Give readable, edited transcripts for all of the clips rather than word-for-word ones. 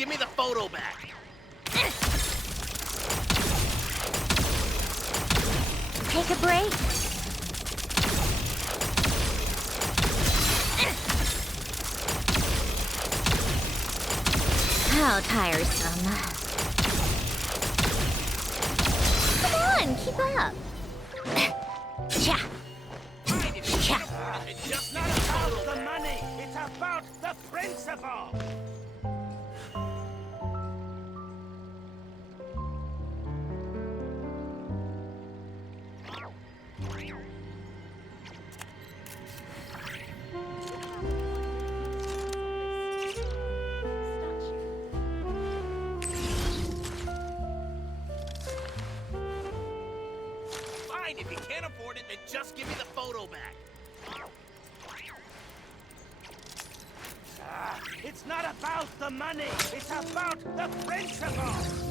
give me the photo back. Take a break. How tiresome. Come on, keep up. Cha. Cha. It's just Not about the money, it's about the principle. fine. If you can't afford it, then just give me the photo back. It's not about the money, it's about the principle.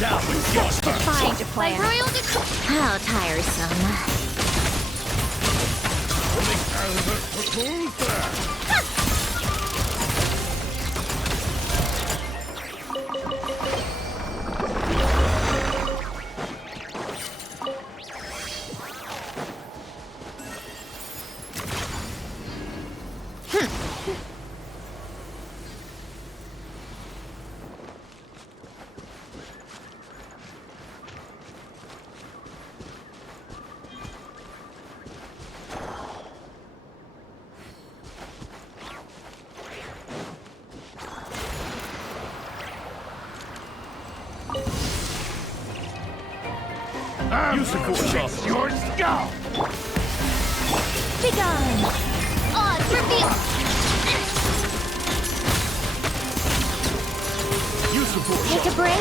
Fine to play. How tiresome. You support your skull. Be gone. Odds reveal. You support Take a break.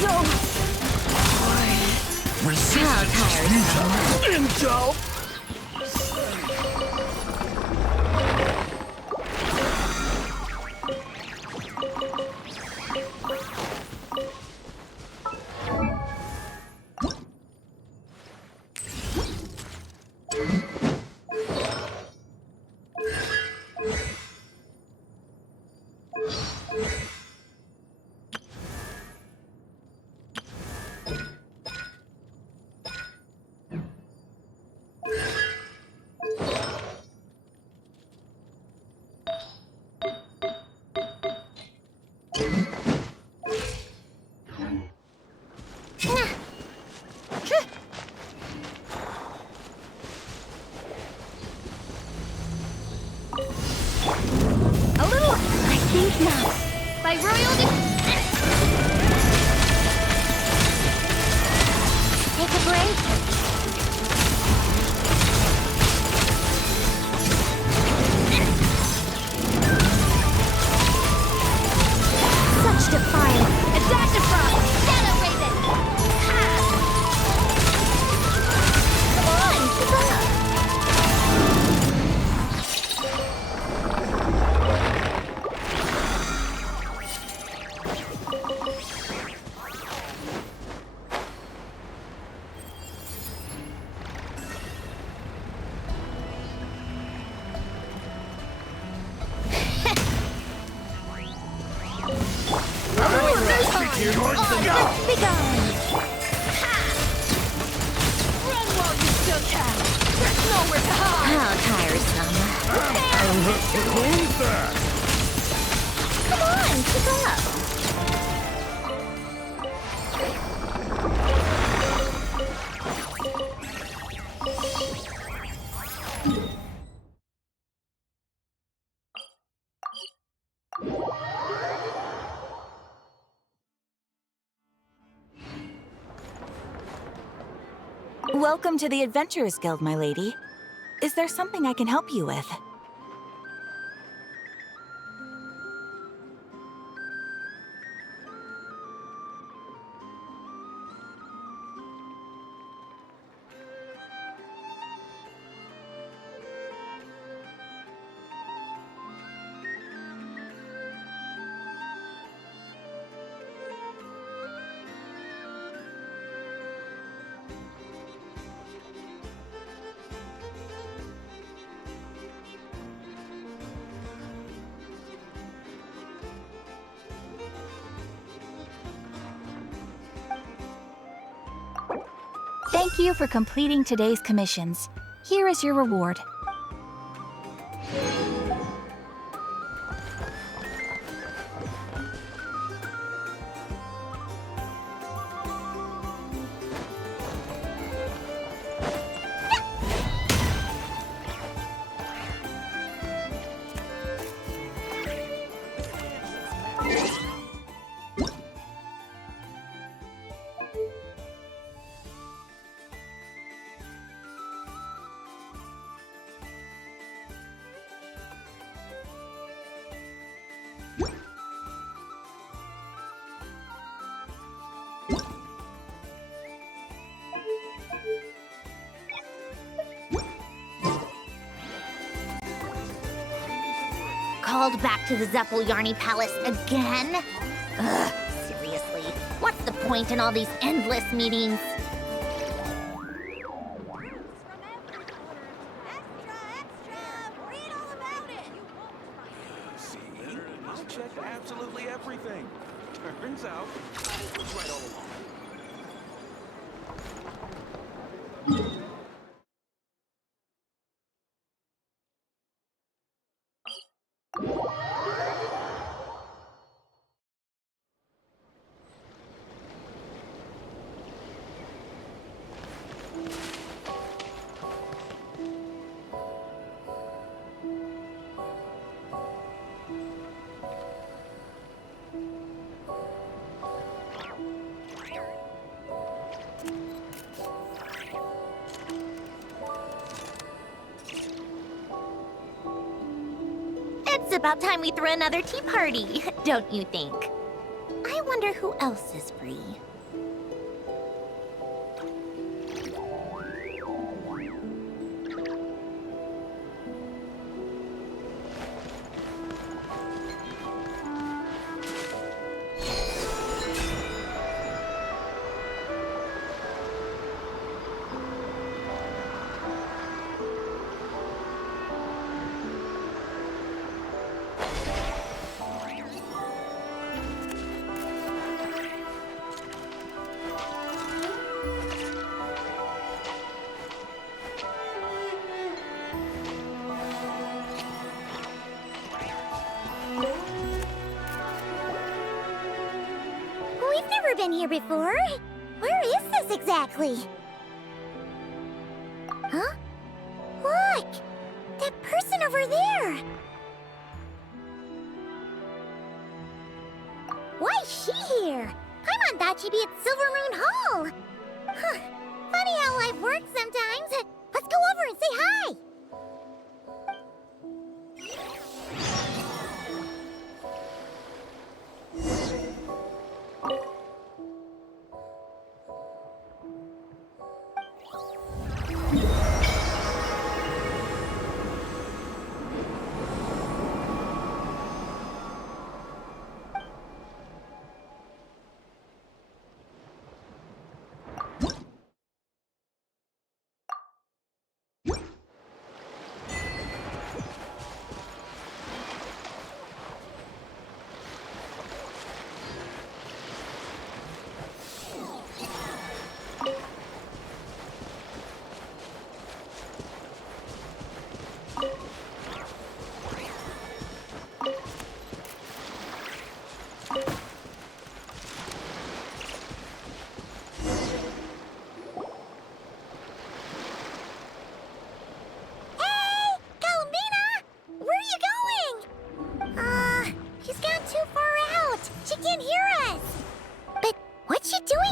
So. How tiresome. Angel. A little. I think not. By royal Take a break. Such defiance. A dash of frost. Shadow Raven. Ha! Come on, keep up. Welcome to the Adventurers Guild, my lady. Is there something I can help you with? Thank you for completing today's commissions. Here is your reward. Called back to the Yarny Palace again? Ugh, seriously. What's the point in all these endless meetings? See? I checked absolutely everything. Turns out, I was right all along. It's about time we threw another tea party, don't you think? I wonder who else is free. We've never been here before. Where is this exactly? Huh? Look! That person over there! she here? Paimon thought she'd be at Silvermoon Hall. Huh. Funny how life works sometimes. Let's go over and say hi.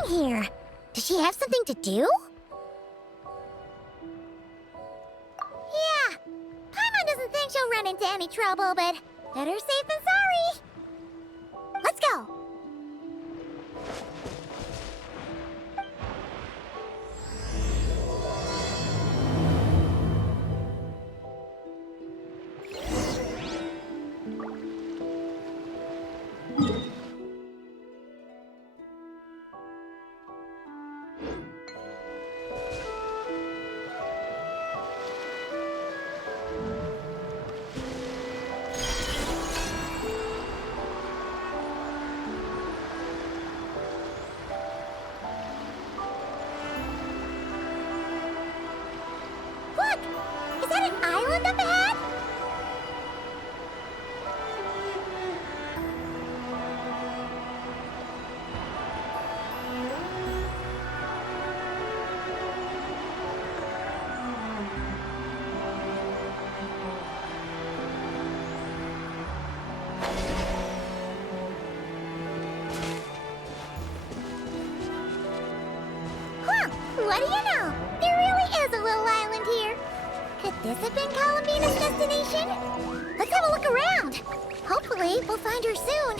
Here. Does she have something to do? Yeah. Paimon doesn't think she'll run into any trouble, but better safe than sorry. Let's go. Is that an island up ahead? Huh, what do you know? There really is a little island here. Could this have been Columbina's destination? Let's have a look around. Hopefully, we'll find her soon.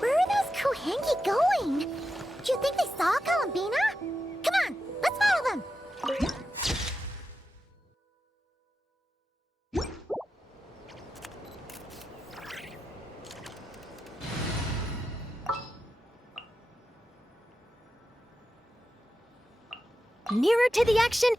Where are those Kohengi going? Do you think they saw Columbina? Come on, let's follow them. Nearer to the action.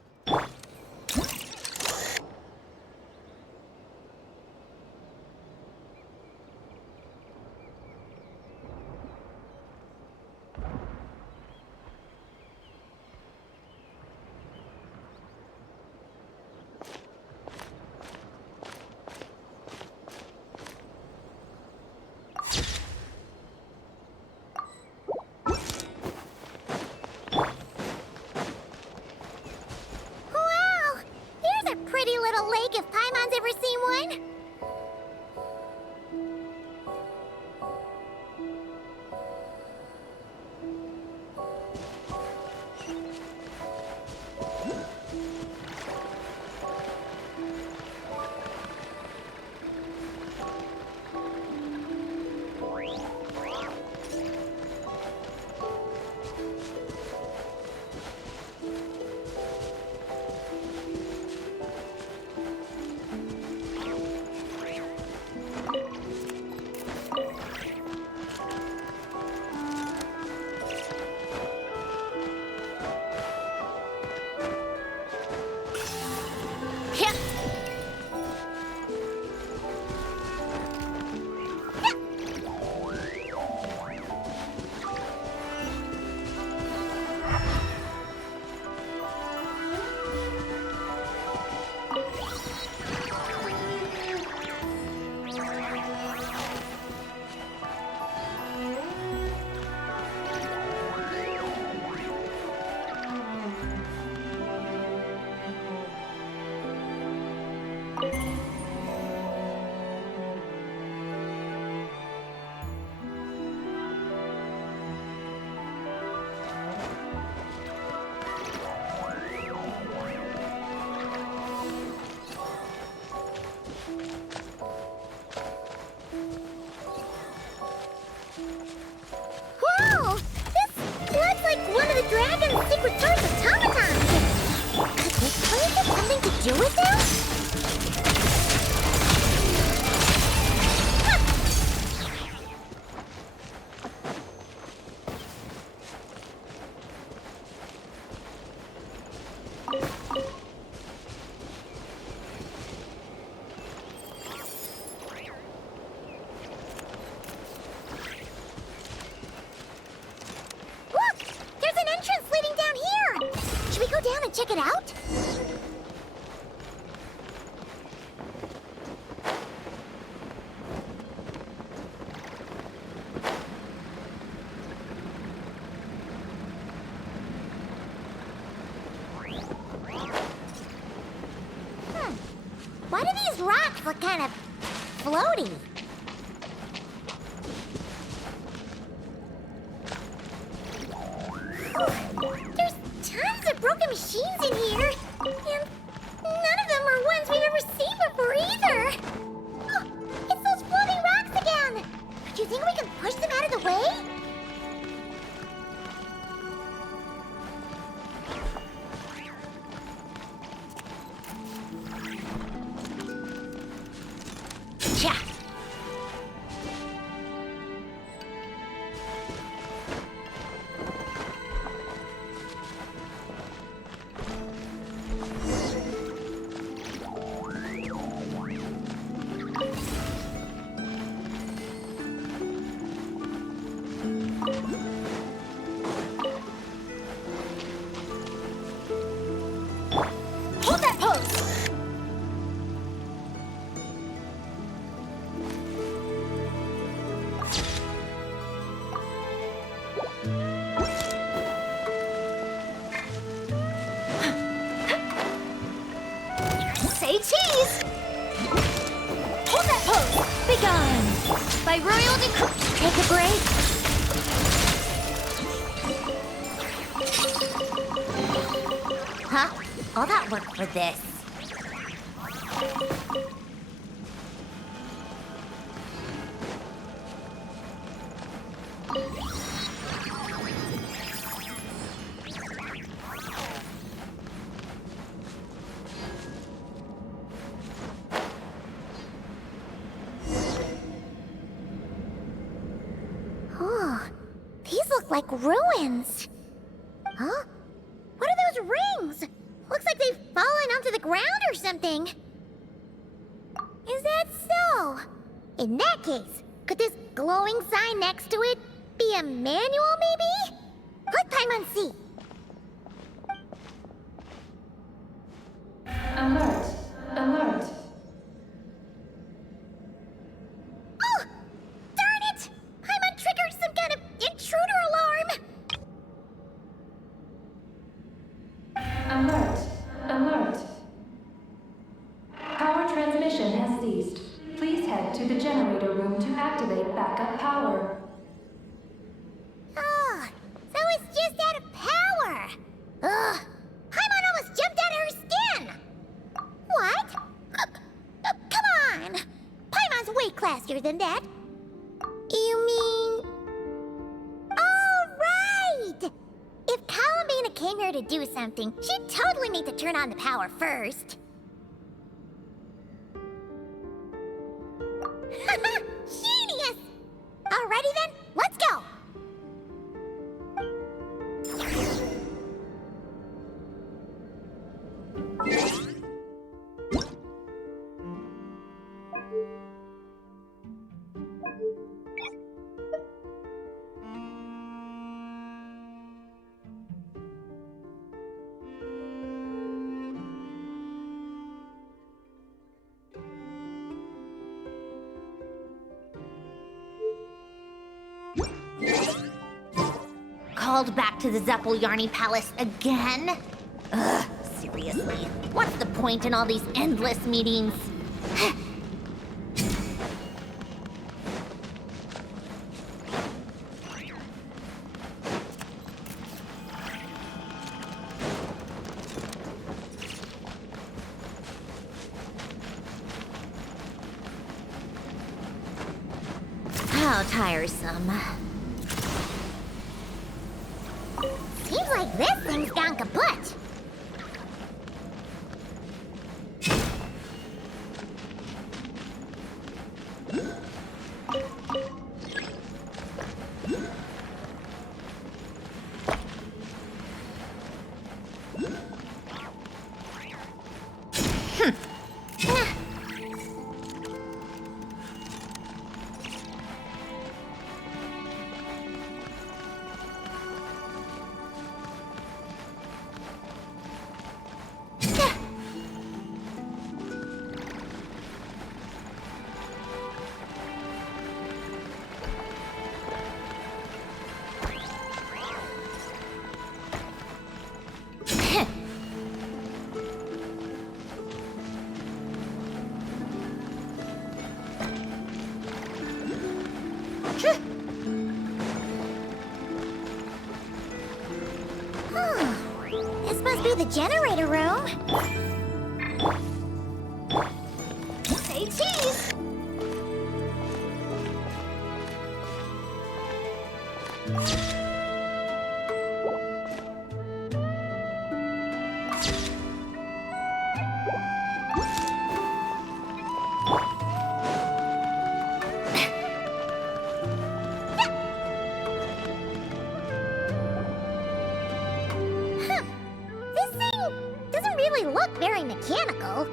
returns automatons. Could this place have something to do with them? Look! There's an entrance leading down here! Should we go down and check it out? Why do these rocks look kind of floaty? There's tons of broken machines in here, and none of them are ones we've ever seen before either. Oh, it's those floating rocks again. Do you think we can push them out of the way? Yeah. Hold that pose! Say cheese! Hold that pose! Begone! By royal decree. Take a break. Huh? All that work for this. Oh, these look like ruins. Huh? What are those rings? Looks like they've fallen onto the ground or something. Is that so? In that case, could this glowing sign next to it be a manual, maybe? Let Paimon see. Alert! Alert! Oh! Darn it! Paimon triggered some kind of intruder alarm! Alert! Alert! Power transmission has ceased. Please head to the generator room to activate backup power. Oh, so it's just out of power! Ugh! Paimon almost jumped out of her skin! What? Come on! Paimon's way classier than that. You mean... Oh, right! If Columbina came here to do something, she'd totally need to turn on the power first. Genius! Alrighty then, let's go! Called back to the Zeppeljärni Palace again? Ugh, seriously. What's the point in all these endless meetings? How tiresome. Seems like this thing's gone kaput. This must be the generator room. Say cheese! This thing doesn't really look very mechanical.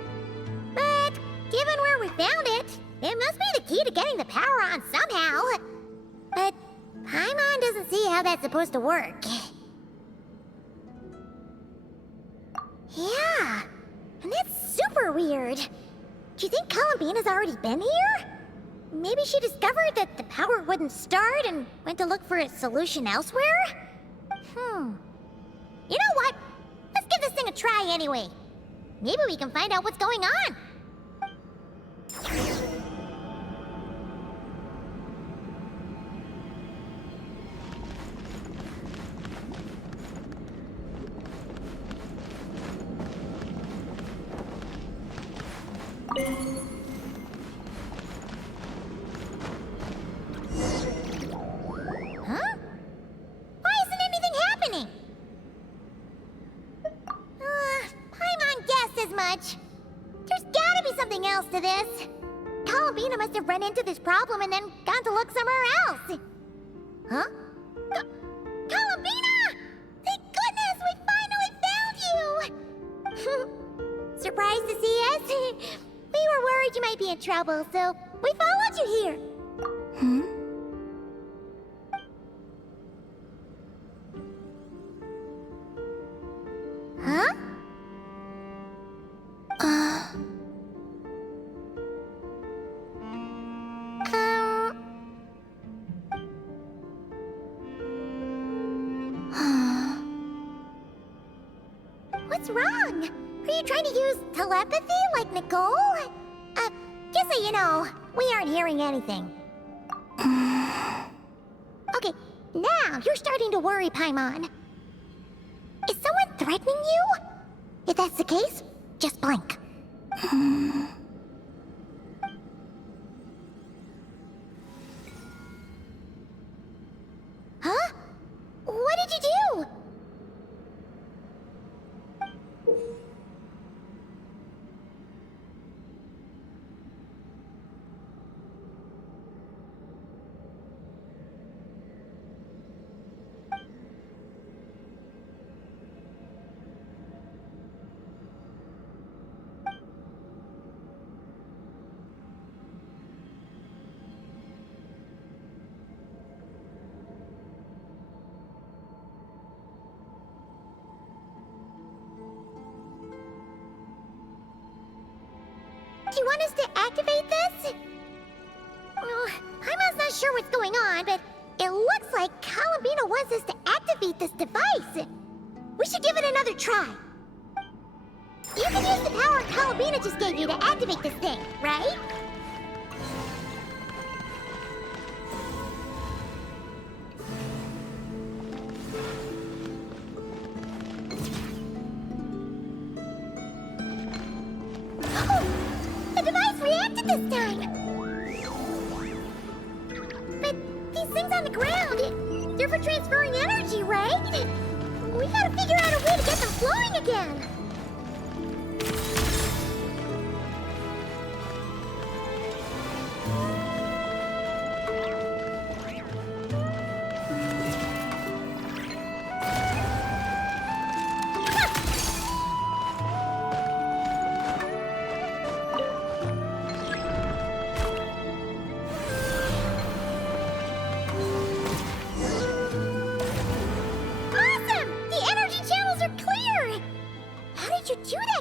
But given where we found it, it must be the key to getting the power on somehow. But Paimon doesn't see how that's supposed to work. Yeah, and that's super weird. Do you think Columbina's already been here? Maybe she discovered that the power wouldn't start and went to look for a solution elsewhere? You know what? Let's give this thing a try anyway. Maybe we can find out what's going on. Huh? Why isn't anything happening? Paimon guessed as much. There's gotta be something else to this. Columbina must have run into this problem and then gone to look somewhere else. Huh? Columbina! Thank goodness we finally found you! Surprised to see us? We were worried you might be in trouble, so we followed you here. Huh? What's wrong? Are you trying to use telepathy like Nicole? Just so you know, we aren't hearing anything. Okay, now you're starting to worry, Paimon. Is someone threatening you? If that's the case, just blink. Huh? What did you do? Do you want us to activate this? Well, Paimon's not sure what's going on, but it looks like Columbina wants us to activate this device. We should give it another try. You can use the power Columbina just gave you to activate this thing, right? The device reacted this time! But these things on the ground, they're for transferring energy, right? We gotta figure out a way to get them flowing again.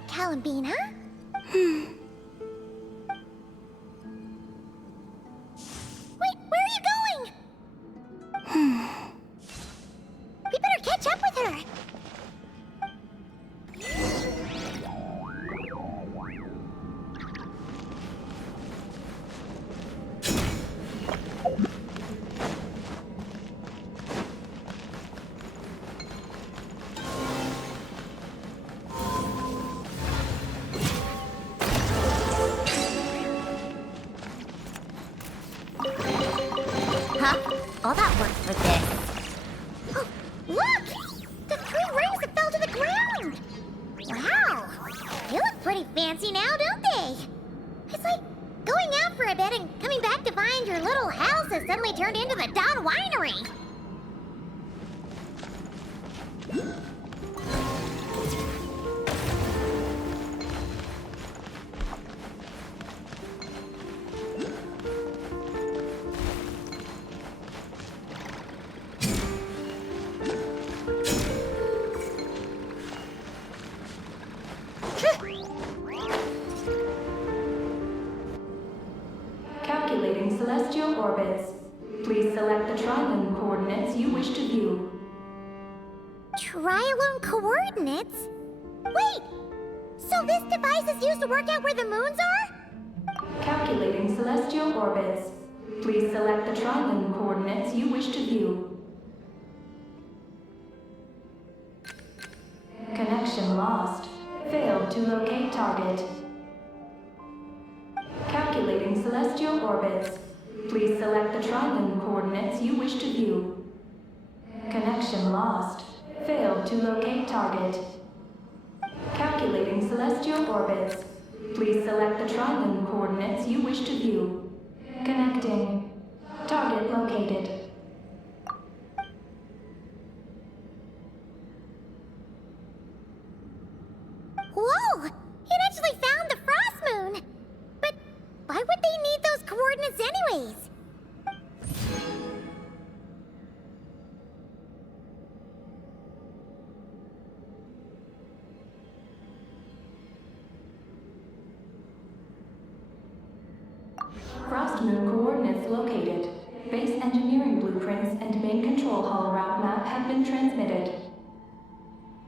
Columbina? Wait, where are you going? We better catch up with her. All that work for this. Oh, look! The 3 rings that fell to the ground! Wow! They look pretty fancy now, don't they? It's like going out for a bit and coming back to find your little house has suddenly turned into the Dawn Winery. Calculating celestial orbits. Please select the trilane coordinates you wish to view. Trilane coordinates? Wait! So this device is used to work out where the moons are? Calculating celestial orbits. Please select the trilane coordinates you wish to view. Connection lost. Failed to locate target. Calculating celestial orbits. Please select the trilane coordinates you wish to view. Connection lost. Failed to locate target. Calculating celestial orbits. Please select the trilane coordinates you wish to view. Connecting. Target located. Whoa! It actually found the frost moon! But why would they need those coordinates anyways? Frost moon coordinates located. Base engineering blueprints and main control hall route map have been transmitted.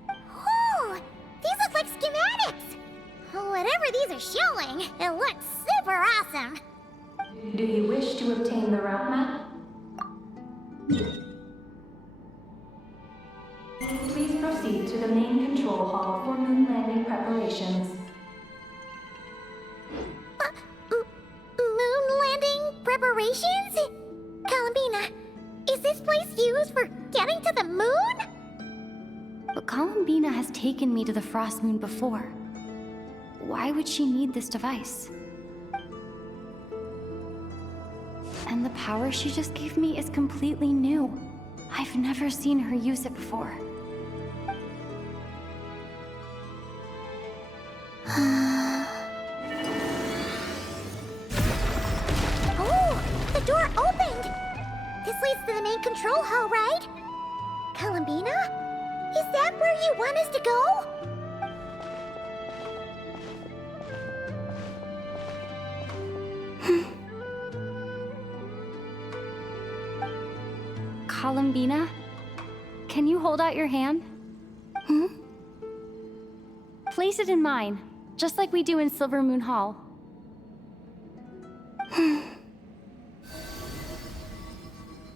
Oh! These look like schematics! Whatever these are showing, it looks super awesome! Do you wish to obtain the route map? Please proceed to the main control hall for moon landing preparations. Moon landing preparations? Columbina, is this place used for getting to the moon? But Columbina has taken me to the Frost Moon before. Why would she need this device? And the power she just gave me is completely new. I've never seen her use it before. Oh, the door opened! This leads to the main control hall, right? Columbina? Is that where you want us to go? Columbina? Can you hold out your hand? Place it in mine, just like we do in Silver Moon Hall.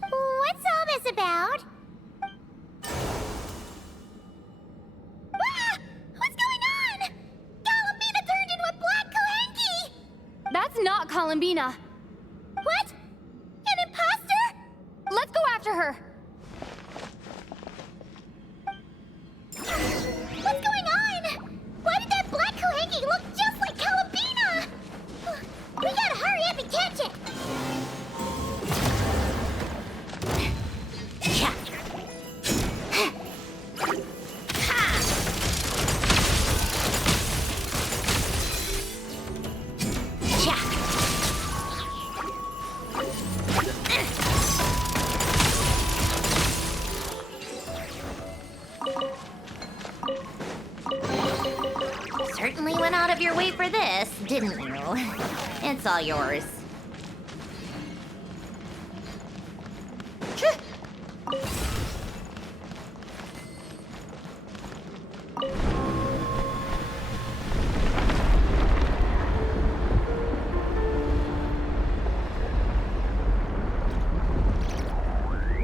What's all this about? Ah! What's going on? Columbina turned into a black Kalenki! That's not Columbina! What? An imposter? Let's go after her! Certainly went out of your way for this, didn't you? It's all yours.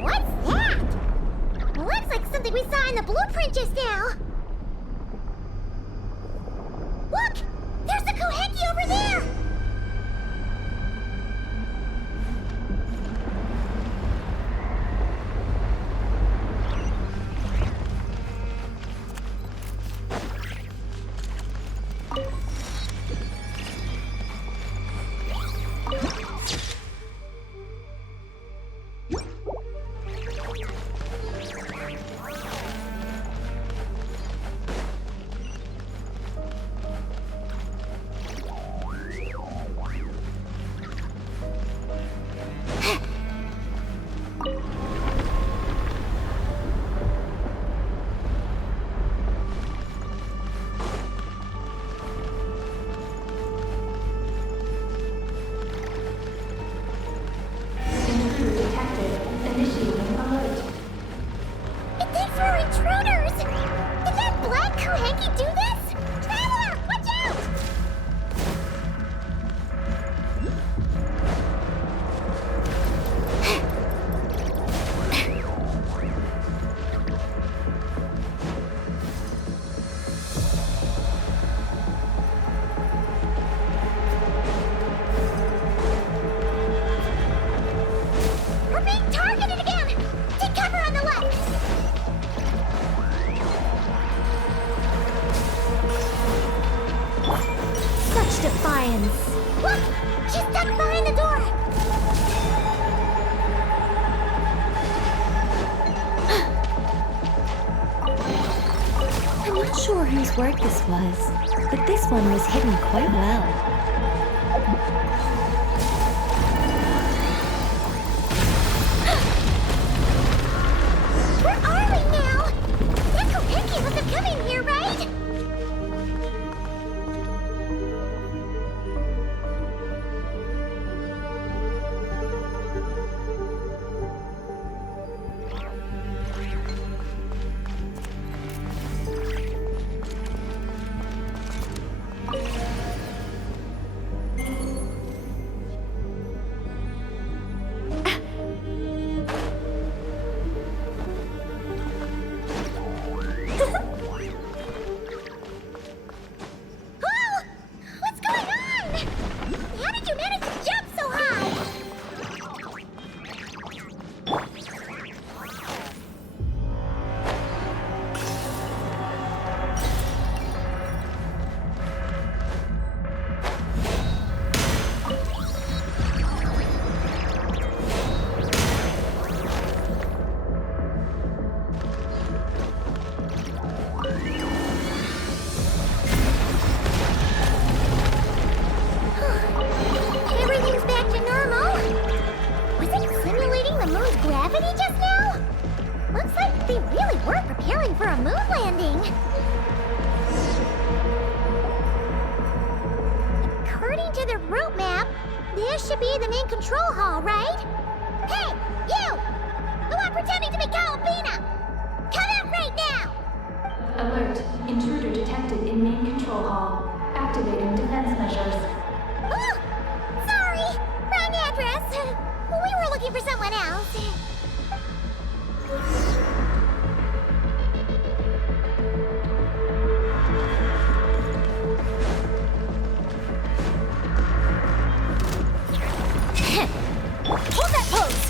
What's that? Looks like something we saw in the blueprint just now. Look! There's the Koheki over there! Intruder detected. Initiating alert. It's in for intruders! Did that black Koheki do this? Traveler, watch out! We're being targeted again! Take cover on the left! Such defiance. Look! She's stuck behind the door! I'm not sure whose work this was, but this one was hidden quite well. Where are we now? That Koheki must have come in here, right? Oh! What's going on? How did you manage to jump so high? Everything's back to normal. Was it simulating the moon's gravity just now? Looks like they really were preparing for a moon landing. According to the route map, this should be the main control hall, right? Hey, you! The one pretending to be Calabina! Come out right now! Alert. Intruder detected in main control hall. Activating defense measures. Oh! Sorry! Wrong address! We were looking for someone else. Hold that pose!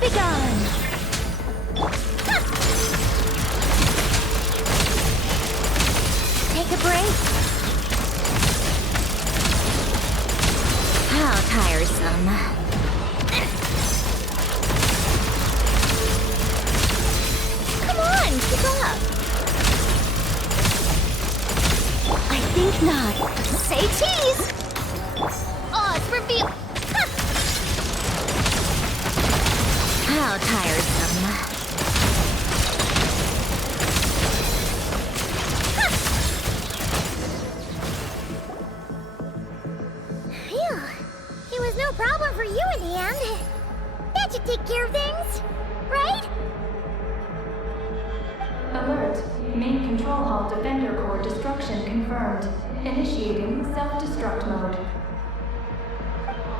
Begone! Take a break. How tiresome. Come on, keep up. I think not. Say cheese! Oh, it's revealed. How tiresome. Main control hall defender core destruction confirmed. Initiating self-destruct mode.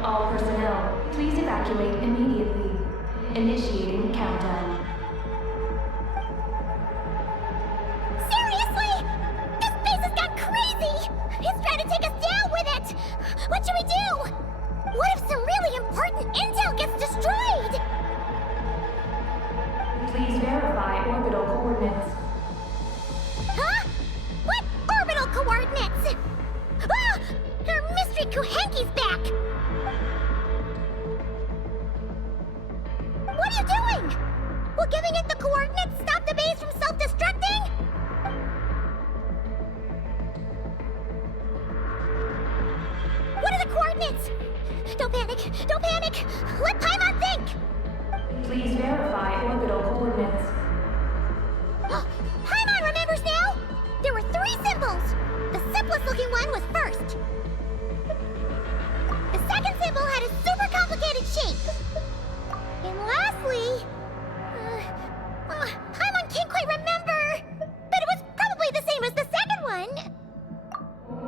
All personnel, please evacuate immediately. Initiating countdown. Seriously? This place has gone crazy! It's trying to take us down with it! What should we do? What if some really important intel gets destroyed? Please verify orbital coordinates. Huh? What orbital coordinates? Ah! Our mystery Kuhenki's back! What are you doing? Will giving it the coordinates stop the base from self-destructing? What are the coordinates? Don't panic! Don't panic! Let Paimon think! Please verify orbital coordinates. Paimon remembers now! There were 3 symbols! The simplest looking one was first. The second symbol had a super complicated shape. And lastly... Paimon can't quite remember! But it was probably the same as the second one!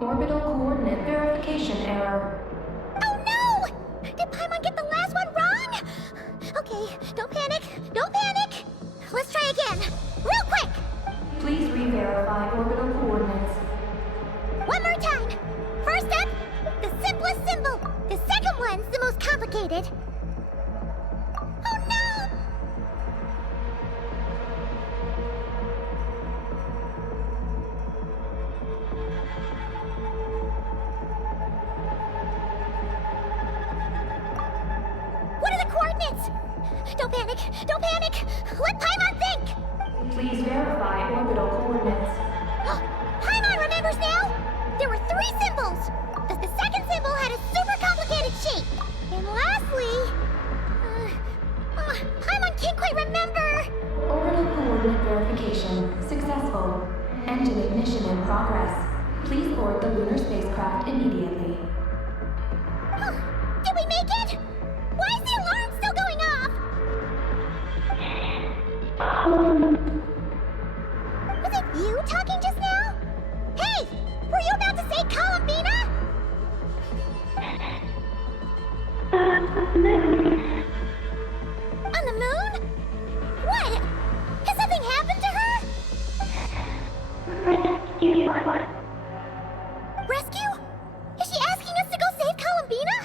Orbital coordinate verification error. Oh no! Did Paimon get the last one wrong? Okay, don't panic, don't panic! Let's try again, real quick! Please re-verify orbital coordinates. One more time! First up, the simplest symbol. The second one's the most complicated. Oh no! What are the coordinates? Don't panic! Don't panic! Let Paimon think! Please verify orbital coordinates. Paimon remembers now! There were 3 symbols! The second symbol had a super complicated shape. And lastly... Paimon can't quite remember! Orbital coordinate verification successful. Engine ignition in progress. Please board the lunar spacecraft immediately. Did we make it? Why is the alarm still going off? Was it you talking just now? Hey! Were you about to say Columbina? On the moon? What? Has something happened to her? Rescue? Is she asking us to go save Columbina?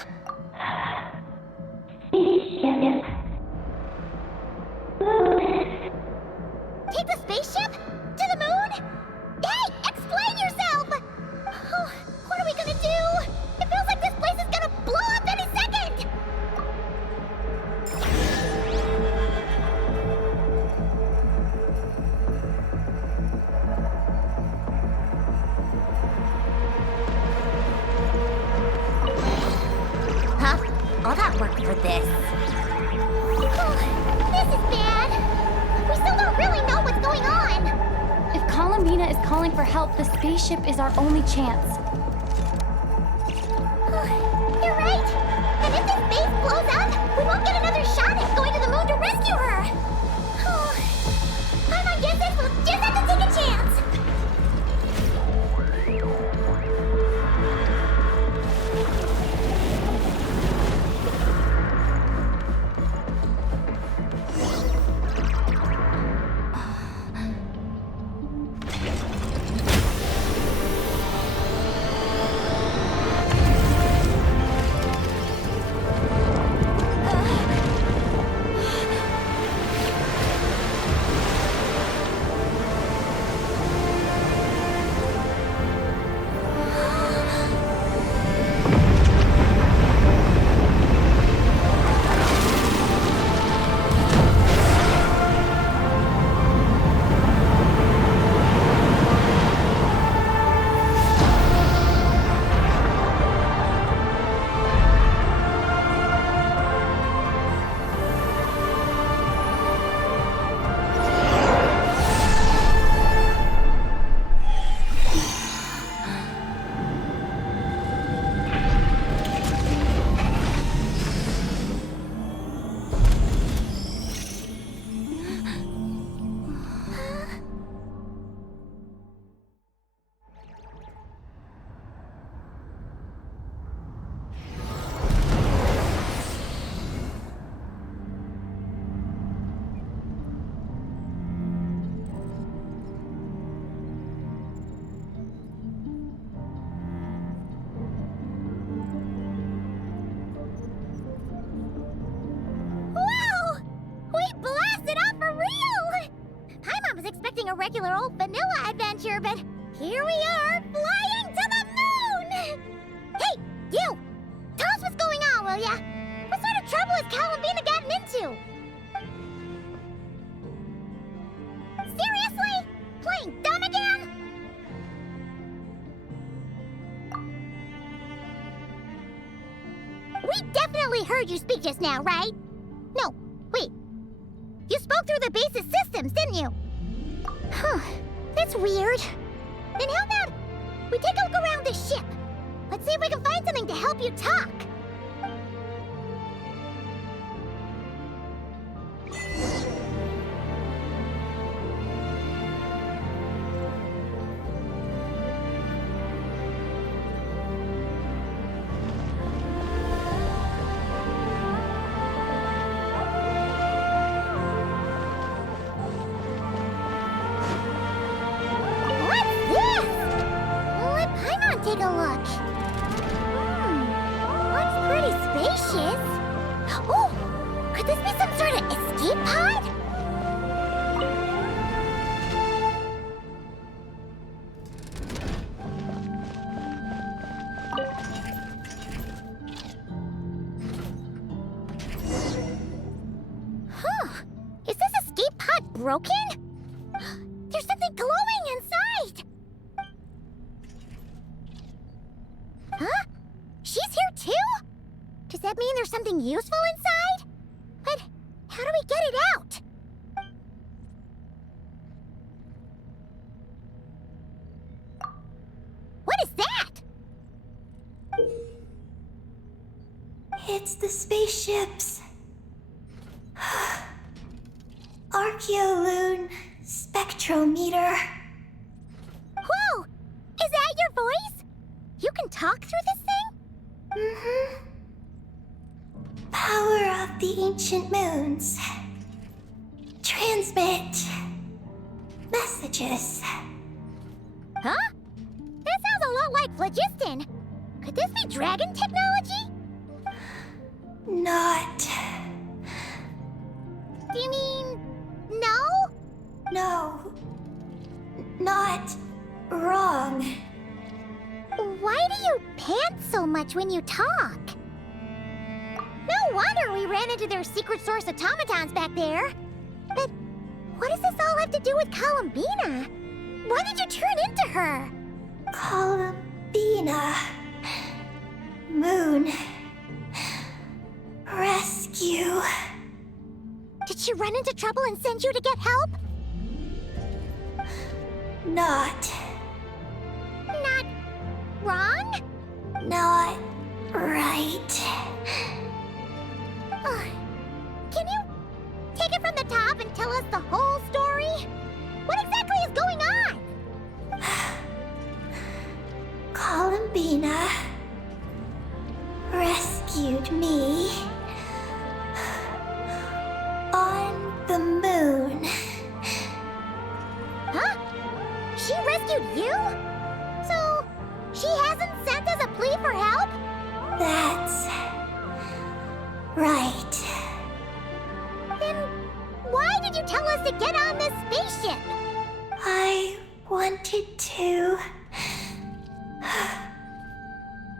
Take the spaceship? To the moon? Hey, explain yourself! Oh, what are we gonna do? It feels like this place is gonna blow up any second! Huh? All that work for this? Oh, this is bad. We still don't really know what's going on. If Columbina is calling for help, the spaceship is our only chance. You're right. And if this base blows up, we won't get another shot at going to the moon to rescue her. Paimon guesses we'll just have to take a chance. a regular old vanilla adventure, but here we are, flying to the moon! Hey, you! Tell us what's going on, will ya? What sort of trouble has Columbina gotten into? Seriously? Playing dumb again? We definitely heard you speak just now, right? No, wait. You spoke through the base's systems, didn't you? Huh, that's weird. Then how about we take a look around the ship? Let's see if we can find something to help you talk. Take a look. Looks pretty spacious. Oh, could this be some sort of escape pod? Huh. Is this escape pod broken? There's something glowing inside. Huh? She's here too? Does that mean there's something useful inside? But how do we get it out? What is that? It's the spaceship's Archeoloon spectrometer. Whoa! Is that your voice? You can talk through this thing? Mm-hmm. Power of the ancient moons. Transmit messages. Huh? That sounds a lot like phlogiston. Could this be dragon technology? Not. Do you mean no? No. Not wrong. Why do you pant so much when you talk? No wonder we ran into their secret source automatons back there. But what does this all have to do with Columbina? Why did you turn into her? Columbina. Moon. Rescue. Did she run into trouble and send you to get help? Not. Not wrong? Not right. Can you take it from the top and tell us the whole story? What exactly is going on? Columbina rescued me on the moon. Huh? She rescued you? So, she hasn't sent us a plea for help? That's right. Then why did you tell us to get on this spaceship? I wanted to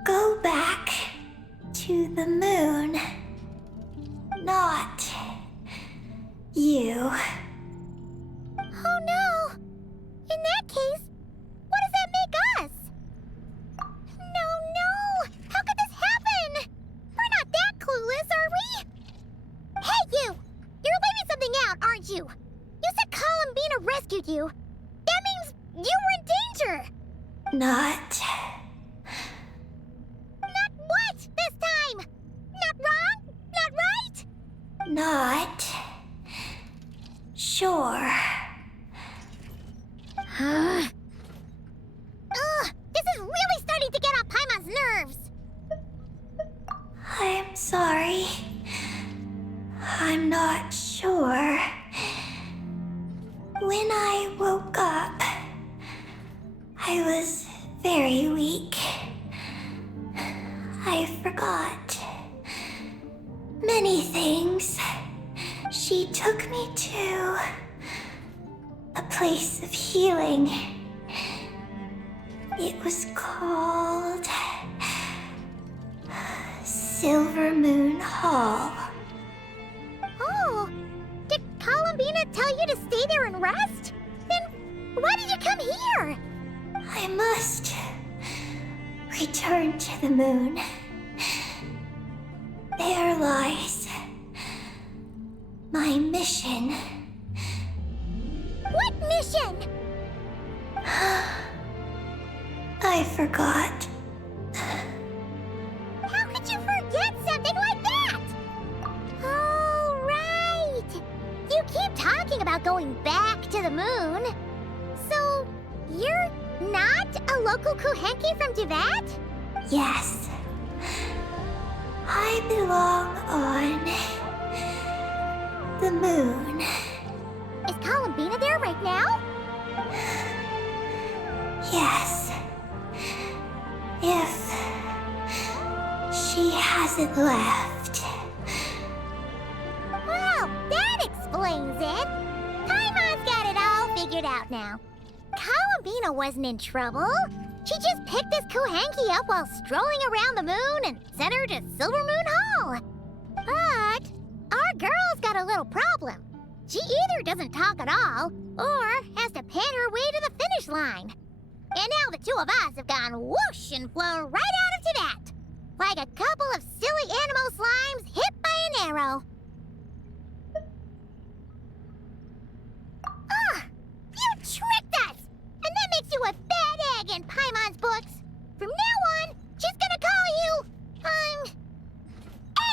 go back to the moon. Not you. Oh no! In that case, what does that make us? No! How could this happen? We're not that clueless, are we? Hey, you! You're leaving something out, aren't you? You said Columbina rescued you. That means you were in danger! Not. Not what this time? Not wrong? Not right? Not. Sure. Ugh, this is really starting to get on Paimon's nerves. I'm sorry. I'm not sure. When I woke up, I was very weak. I forgot many things. She took me to a place of healing. It was called Silver Moon Hall. Oh, did Columbina tell you to stay there and rest? Then why did you come here? I must return to the moon. There lies my mission. What mission? I forgot. How could you forget something like that? Oh, right. You keep talking about going back to the moon. So, you're not a local Kuhenki from Tibet? Yes. I belong on the moon. Is Columbina there right now? Yes. If she hasn't left. Well, that explains it. Paimon's got it all figured out now. Columbina wasn't in trouble. She just picked this Kuhenki up while strolling around the moon and sent her to Silver Moon Hall. But our girl's got a little problem. She either doesn't talk at all, or has to pant her way to the finish line. And now the two of us have gone whoosh and flown right out of Tibet, like a couple of silly animal slimes hit by an arrow. Ah! You tricked us! And that makes you a bad egg in Paimon's books. From now on, she's gonna call you,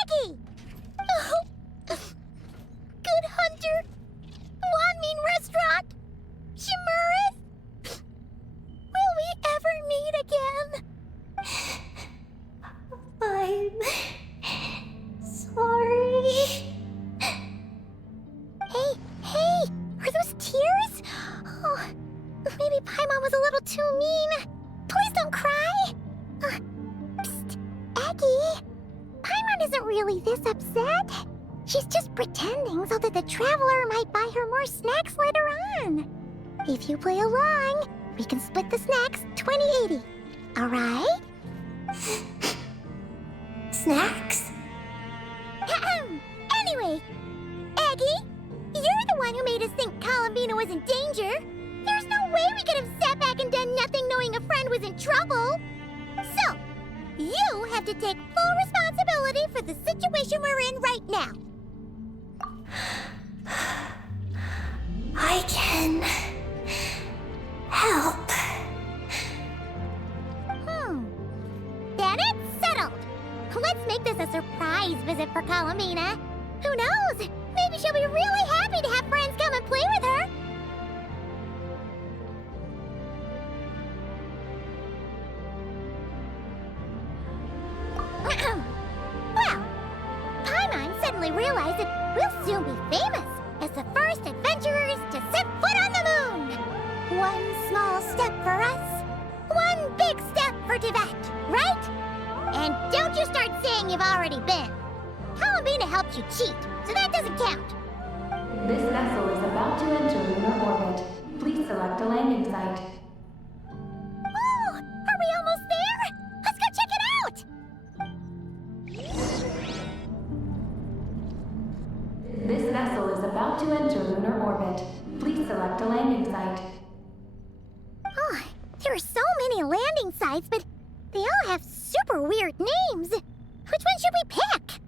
Eggy! Oh. Good Hunter, Wanmin Restaurant, Shimuris. Will we ever meet again? I'm sorry. Hey, are those tears? Oh, maybe Paimon was a little too mean. Please don't cry. Psst, Eggy. Paimon isn't really this upset. She's just pretending so that the traveler might buy her more snacks later on. If you play along, we can split the snacks 20-80. All right? Snacks? Anyway, Eggy, you're the one who made us think Columbina was in danger. There's no way we could have sat back and done nothing knowing a friend was in trouble. So, you have to take full responsibility for the situation we're in right now. I can help. Then it's settled. Let's make this a surprise visit for Columbina. Who knows? Maybe she'll be really happy to have friends come and play with her. Well, Paimon suddenly realized that we'll soon be famous as the first adventurers to set foot on the moon. One small step for us, one big step for Tibet, right? And don't you start saying you've already been. Columbina helped you cheat, so that doesn't count. This vessel is about to enter lunar orbit. Please select a landing site. Oh, are we almost there? Let's go check it out! This vessel is about to enter lunar orbit. Please select a landing site. Oh, there are so many landing sites, but they all have super weird names. Which one should we pick?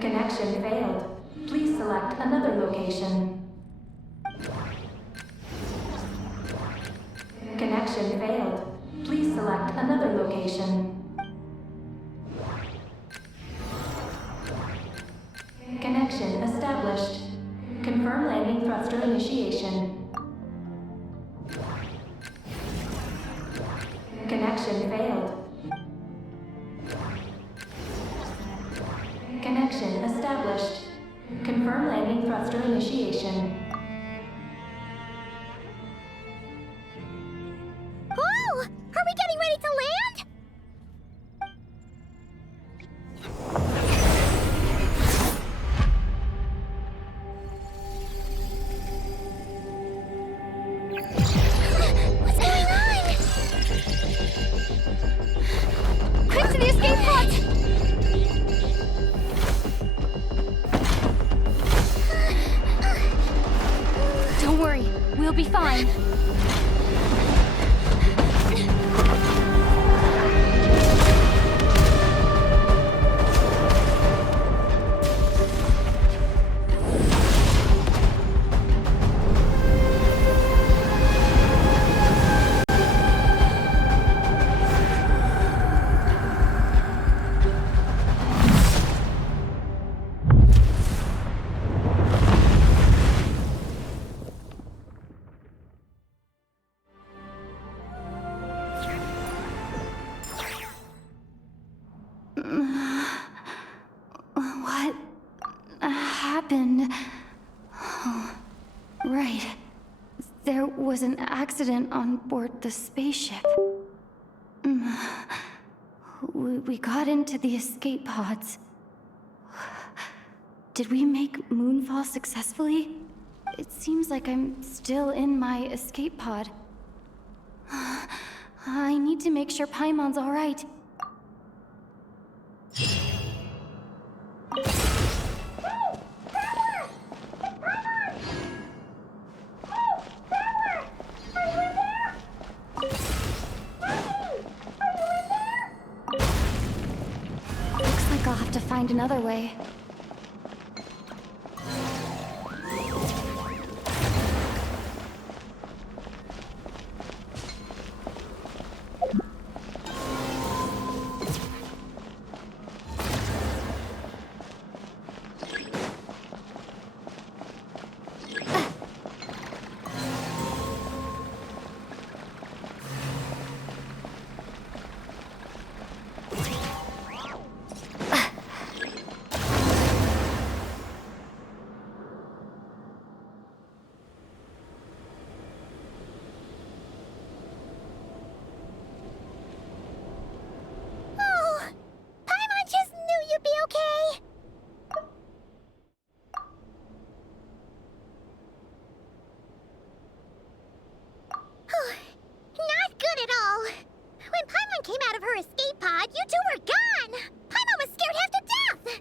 Connection failed. Please select another location. Connection failed. Please select another location. Connection established. Confirm landing thruster initiation. Connection failed. established. Confirm landing thruster initiation. Oh! Are we getting ready to land? What's going on? Quick to the escape pods! Don't worry, we'll be fine. What happened? Oh, right. There was an accident on board the spaceship. We got into the escape pods. Did we make moonfall successfully? It seems like I'm still in my escape pod. I need to make sure Paimon's all right. Looks like I'll have to find another way. Oh, Paimon just knew you'd be okay. Not good at all. When Paimon came out of her escape pod, you two were gone. Paimon was scared half to death.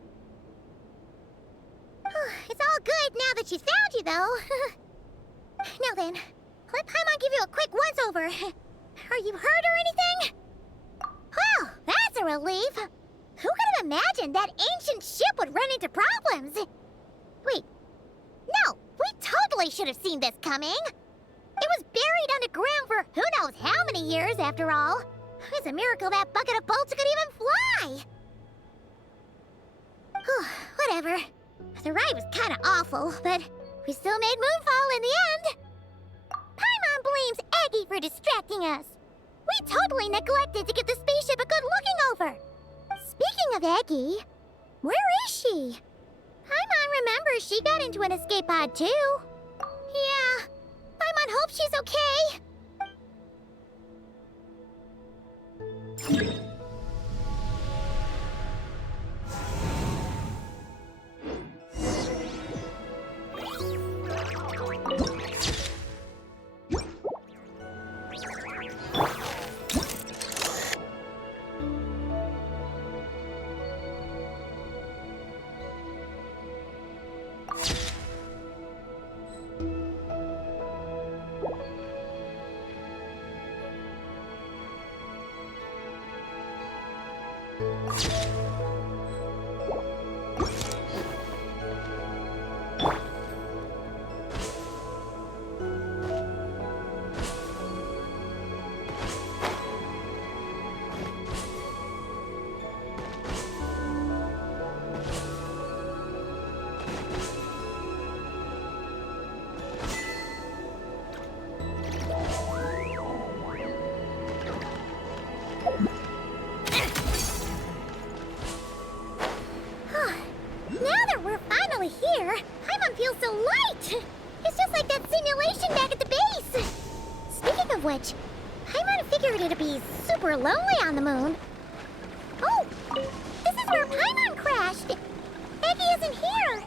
It's all good now that she's found you, though. Now then, let Paimon give you a quick once-over. Are you hurt or anything? Well, that's a relief. Who could have imagined that ancient ship would run into problems? Wait, no, we totally should have seen this coming. It was buried underground for who knows how many years, after all. It's a miracle that bucket of bolts could even fly. Whatever. The ride was kind of awful, but we still made moonfall in the end. Paimon blames Eggy for distracting us. We totally neglected to give the spaceship a good looking over. Speaking of Eggy, where is she? Paimon remembers she got into an escape pod too. Yeah, Paimon hopes she's okay. here, Paimon feels so light! It's just like that simulation back at the base! Speaking of which, Paimon figured it'd be super lonely on the moon. Oh! This is where Paimon crashed! Eggy isn't here!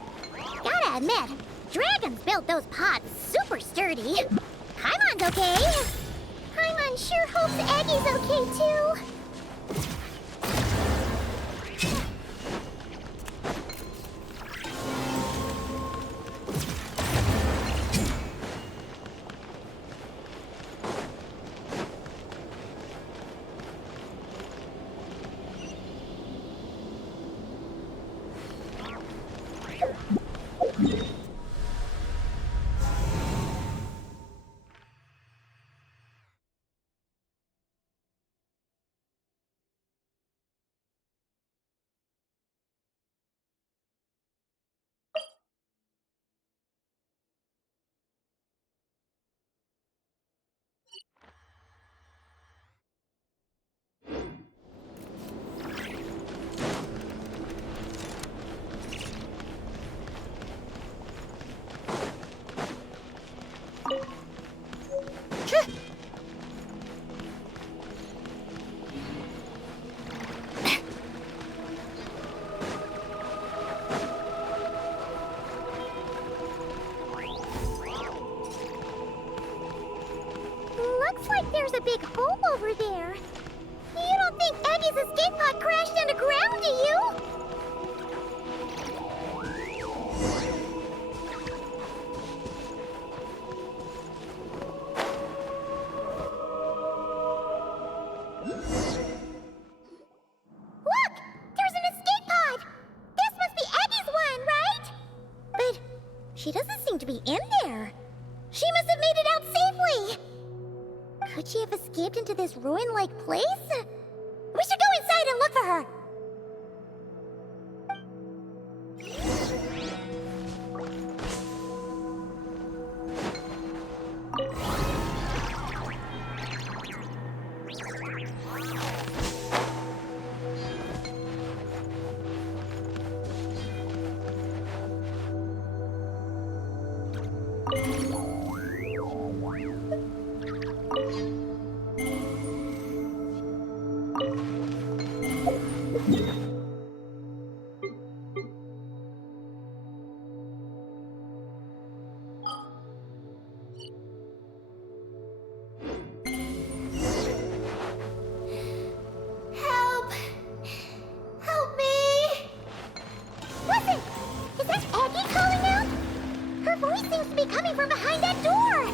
Gotta admit, dragons built those pods super sturdy. Paimon's okay. Paimon sure hopes Eggy's okay too. Looks like there's a big hole over there. You don't think Eggy's escape pod crashed underground, do you? Look! There's an escape pod! This must be Eggy's one, right? But she doesn't seem to be in there. She must have made it out safely! Could she have escaped into this ruin-like place? We should go inside and look for her! Help! Help me! Listen! Is that Eggy calling out? Her voice seems to be coming from behind that door!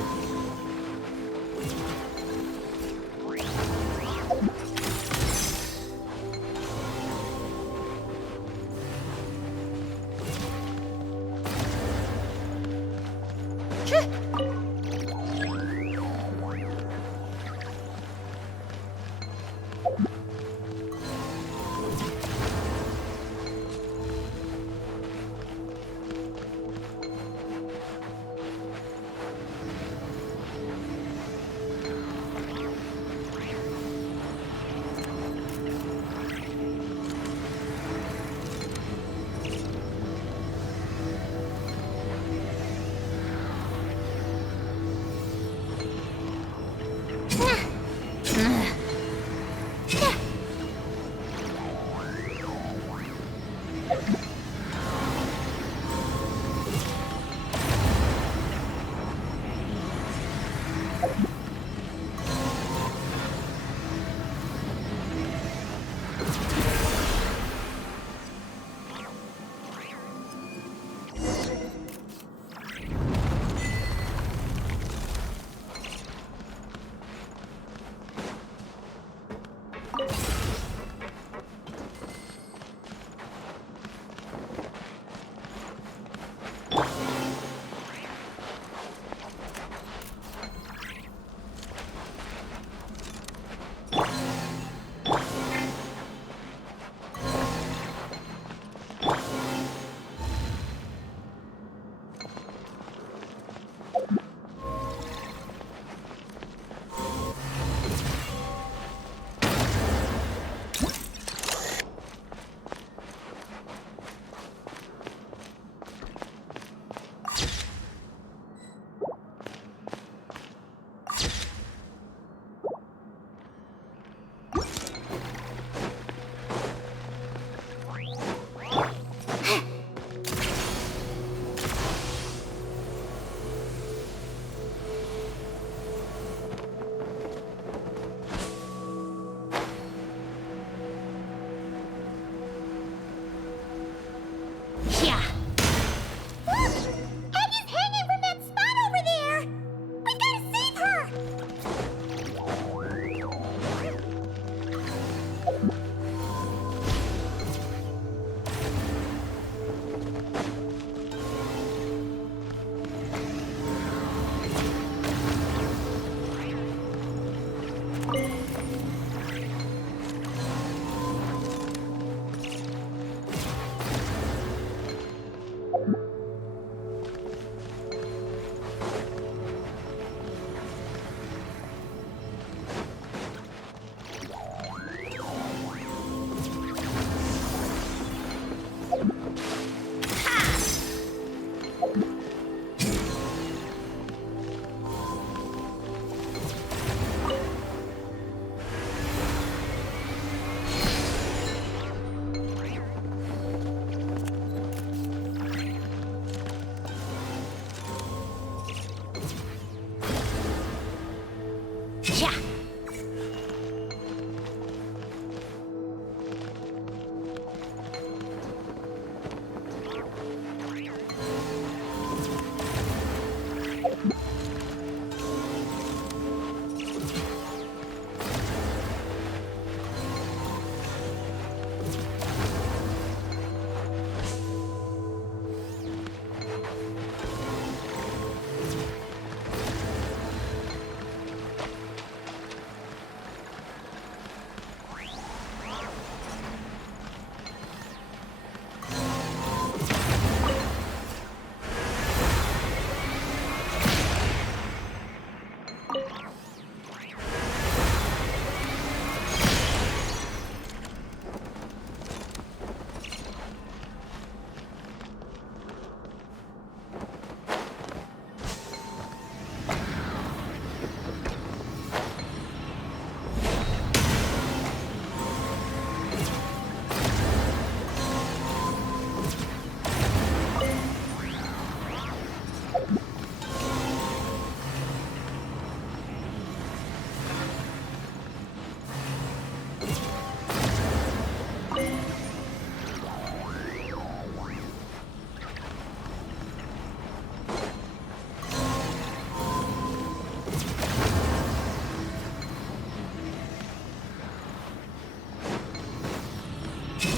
Yeah.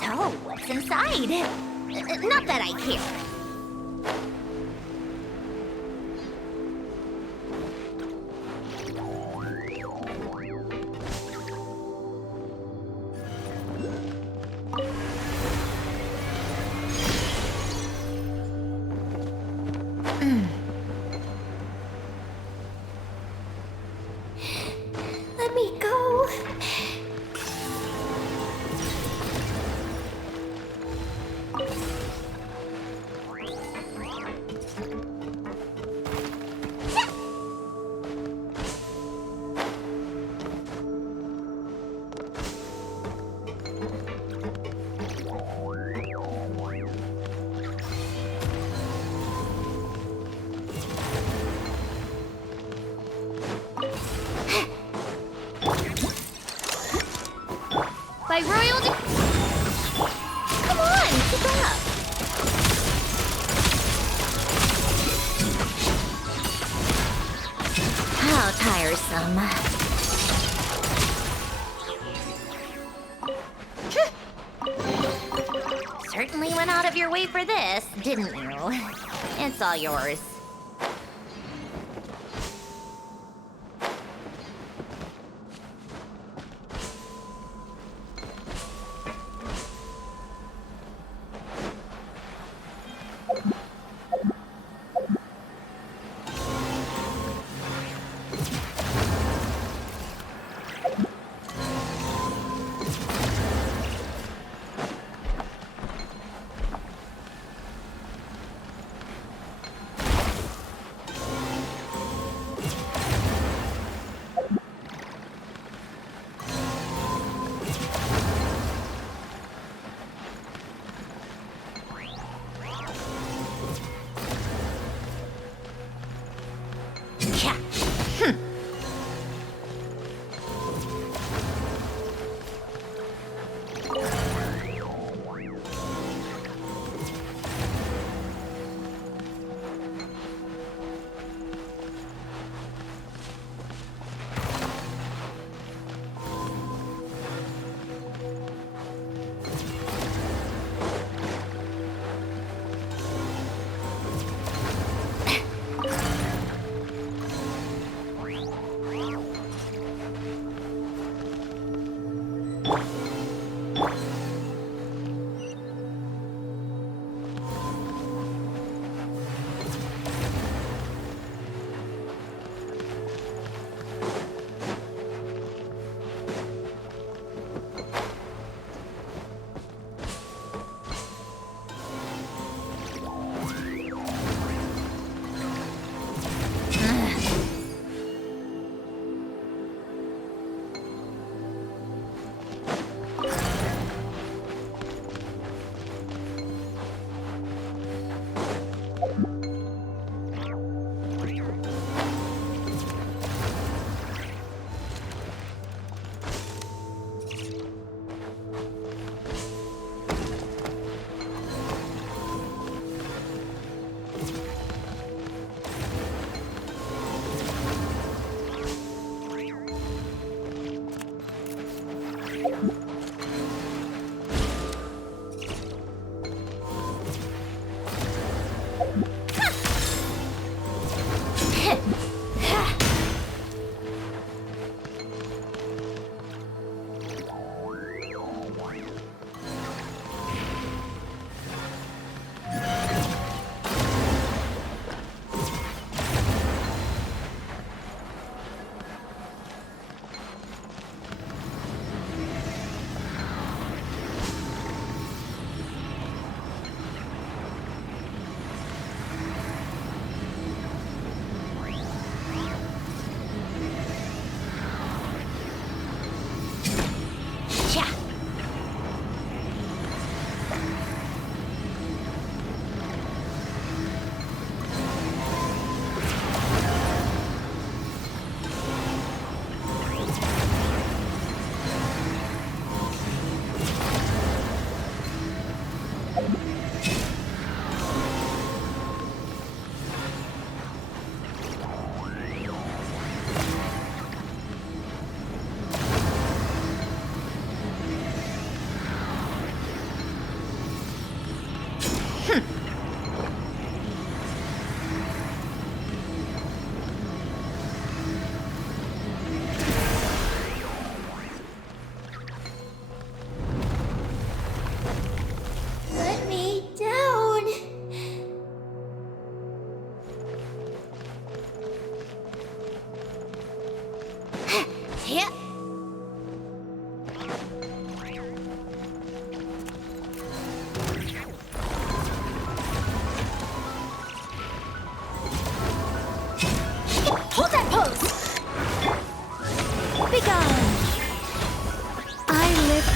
So, what's inside? Not that I care. Let me go. By royal Come on, keep up. How tiresome. Certainly went out of your way for this, didn't you? It's all yours.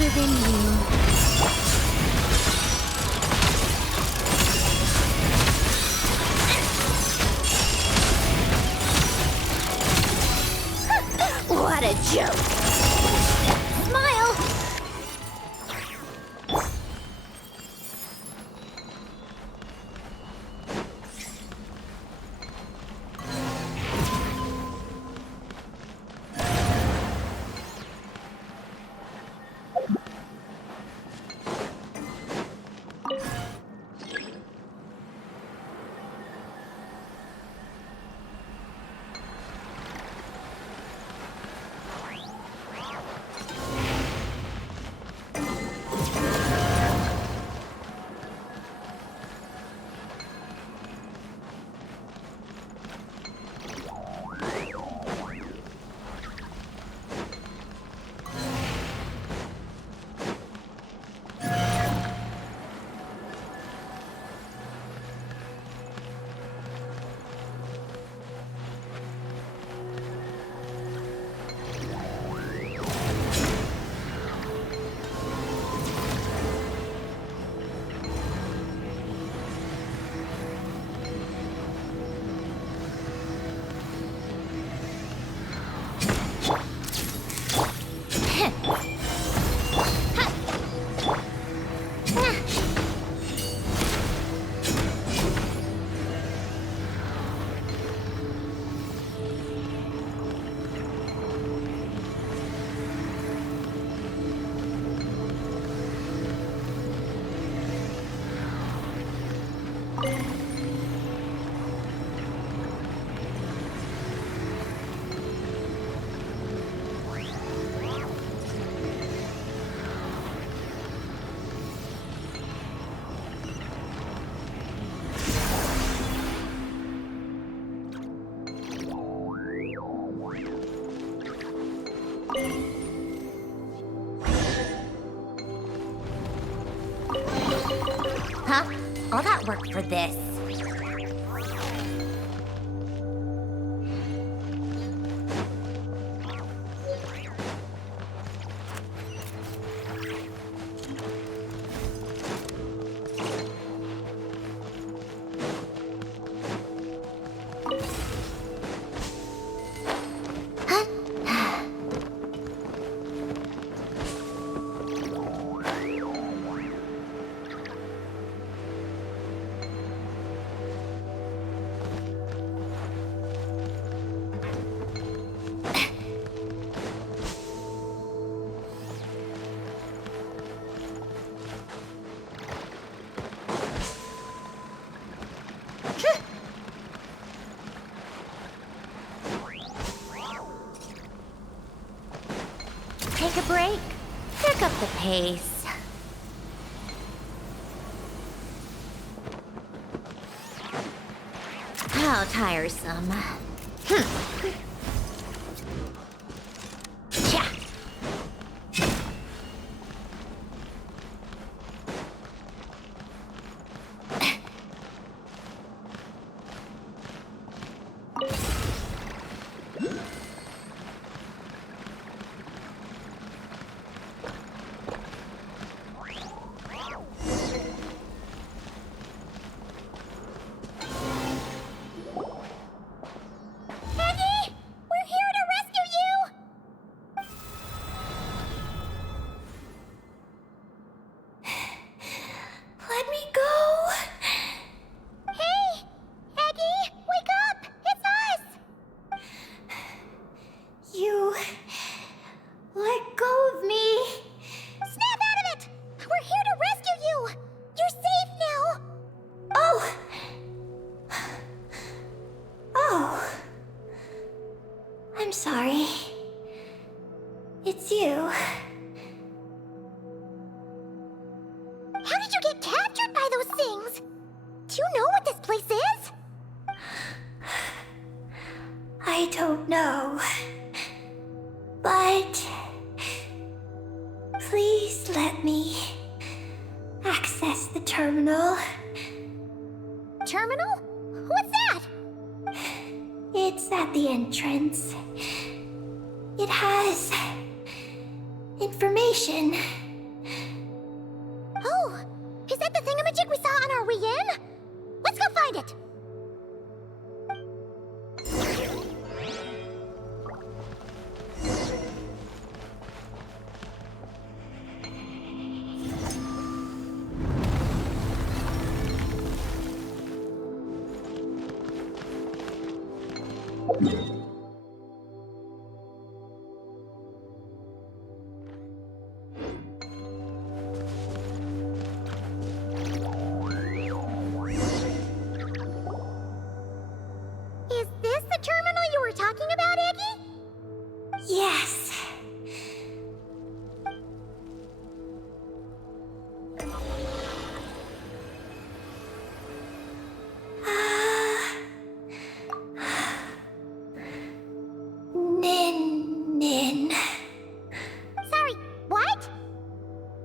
stronger than you. What a joke! Smile! Huh? All that work for this. Take a break. Pick up the pace. How tiresome. Cha. Sorry. It's you. How did you get captured by those things? Do you know what this place is? I don't know. But please let me access the terminal. Terminal? What's that? It's at the entrance. It has information. find it. Is this the terminal you were talking about, Eggy? Yes. Nin. Sorry, what?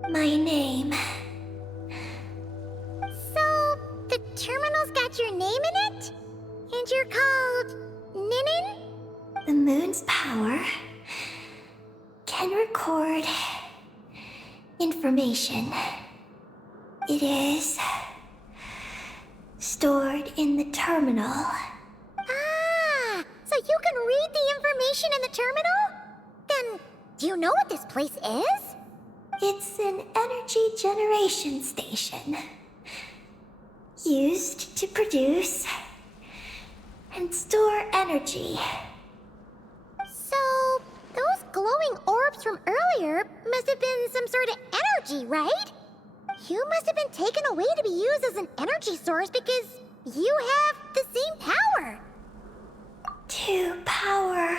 My name. So, the terminal's got your name in it? And you're called Ninin? The moon's power can record information. It is stored in the terminal. Ah, so you can read the information in the terminal? Then, do you know what this place is? It's an energy generation station used to produce and store energy. So, those glowing orbs from earlier must have been some sort of energy, right? You must have been taken away to be used as an energy source because you have the same power. To power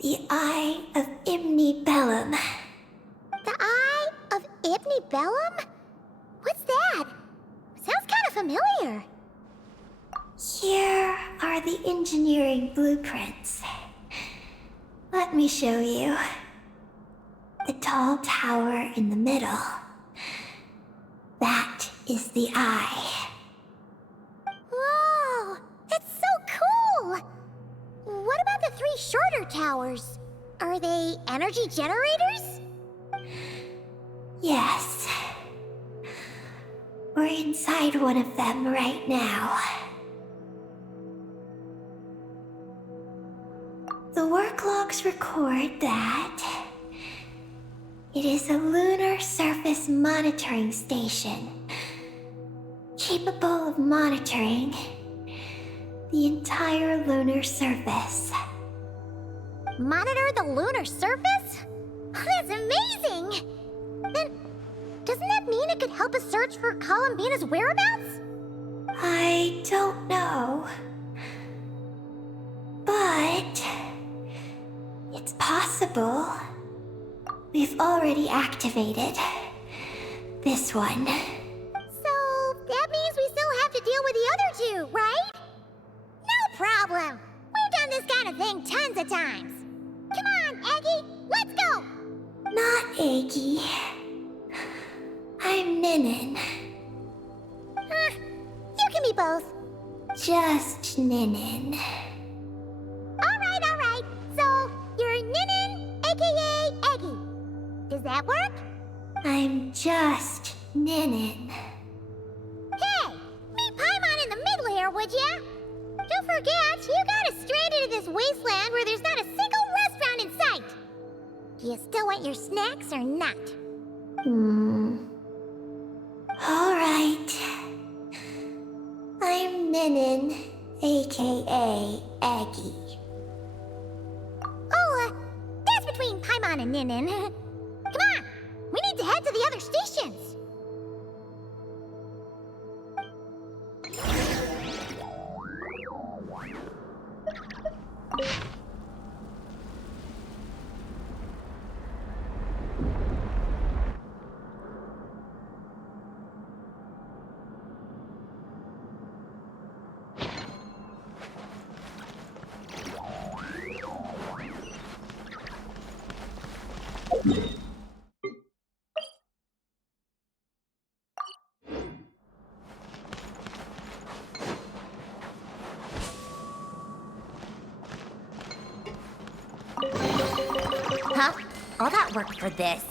the Eye of Bellum. The Eye of Bellum? What's that? Sounds kind of familiar. Here are the engineering blueprints. Let me show you. The tall tower in the middle. That is the eye. Whoa, that's so cool! What about the three shorter towers? Are they energy generators? Yes. We're inside one of them right now. The work logs record that it is a lunar surface monitoring station, capable of monitoring the entire lunar surface. Monitor the lunar surface? That's amazing! Then, doesn't that mean it could help us search for Columbina's whereabouts? I don't know. But it's possible. We've already activated this one. So, that means we still have to deal with the other two, right? No problem! We've done this kind of thing tons of times. Come on, Aggie, let's go! Not Eggy. I'm Ninin. You can be both. Just Ninin. Alright. So, you're Ninin, aka Eggy. Does that work? I'm just Ninin. Hey, meet Paimon in the middle here, would ya? Don't forget, you got us stranded in this wasteland where there's not a single restaurant in sight. Do you still want your snacks or not? Alright. I'm Ninin, aka Aggie. Oh, that's between Paimon and Ninin. Come on, we need to head to the other stations. Huh? All that work for this?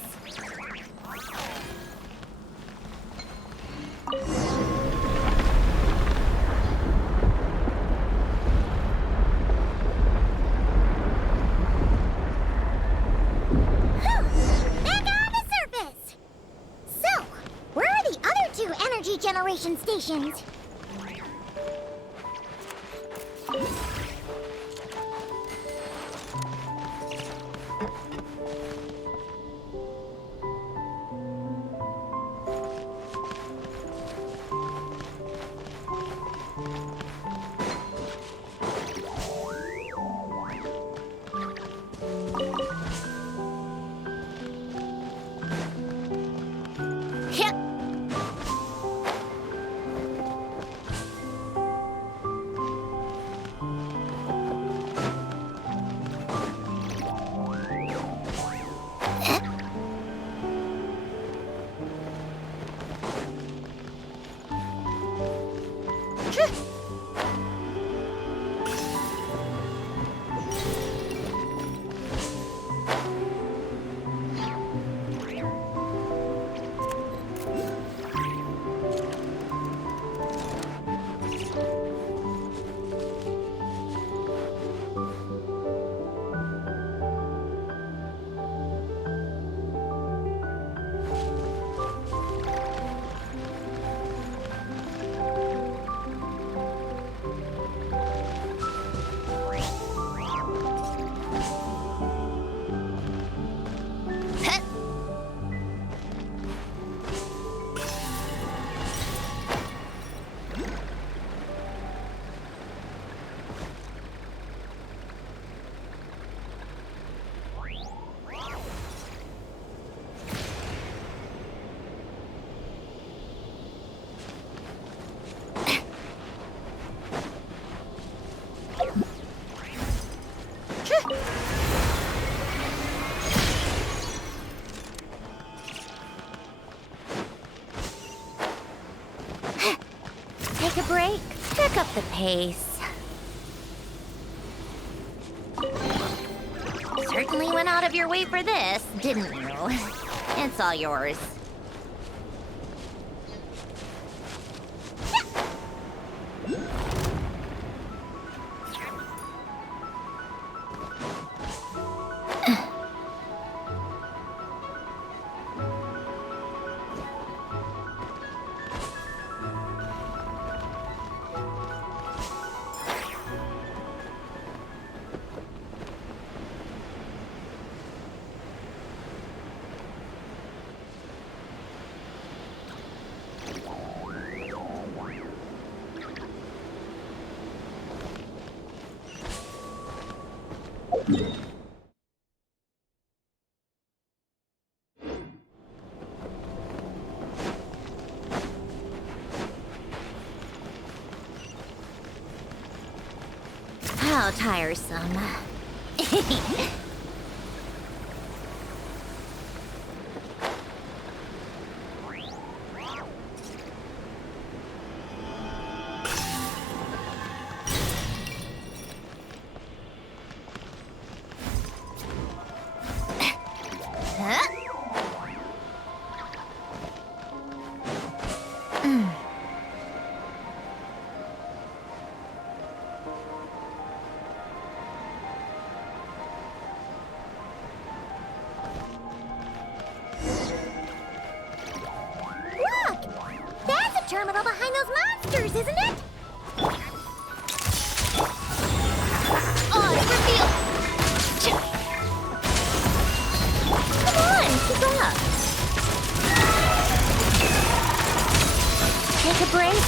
stations. Yep. Take a break. Pick up the pace. Certainly went out of your way for this, didn't you? It's all yours. How tiresome. Terminal behind those monsters, isn't it? Oh, it's revealed! Come on, keep up. Take a break.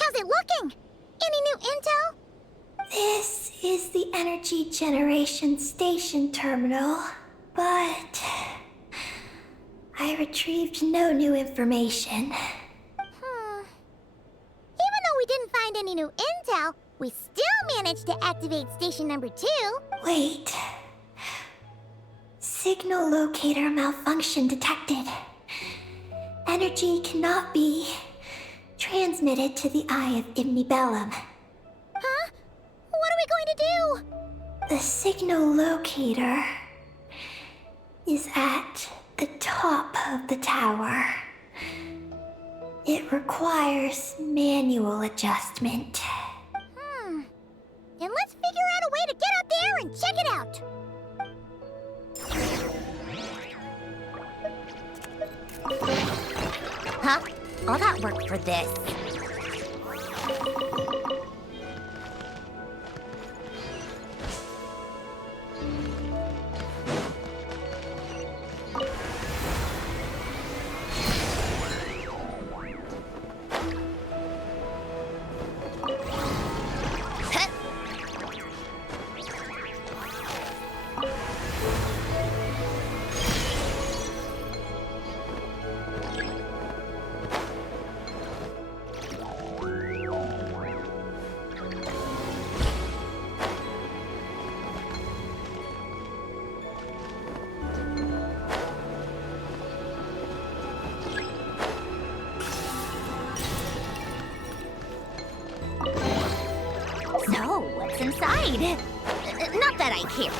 How's it looking? Any new intel? This is the energy generation station terminal, but I retrieved no new information. Even though we didn't find any new intel, we still managed to activate station number 2. Wait. Signal locator malfunction detected. Energy cannot be transmitted to the Eye of Imnibellum. Huh? What are we going to do? The signal locator is at the top of the tower. It requires manual adjustment. Then let's figure out a way to get up there and check it out. Huh? All that work for this. So, what's inside? Not that I care.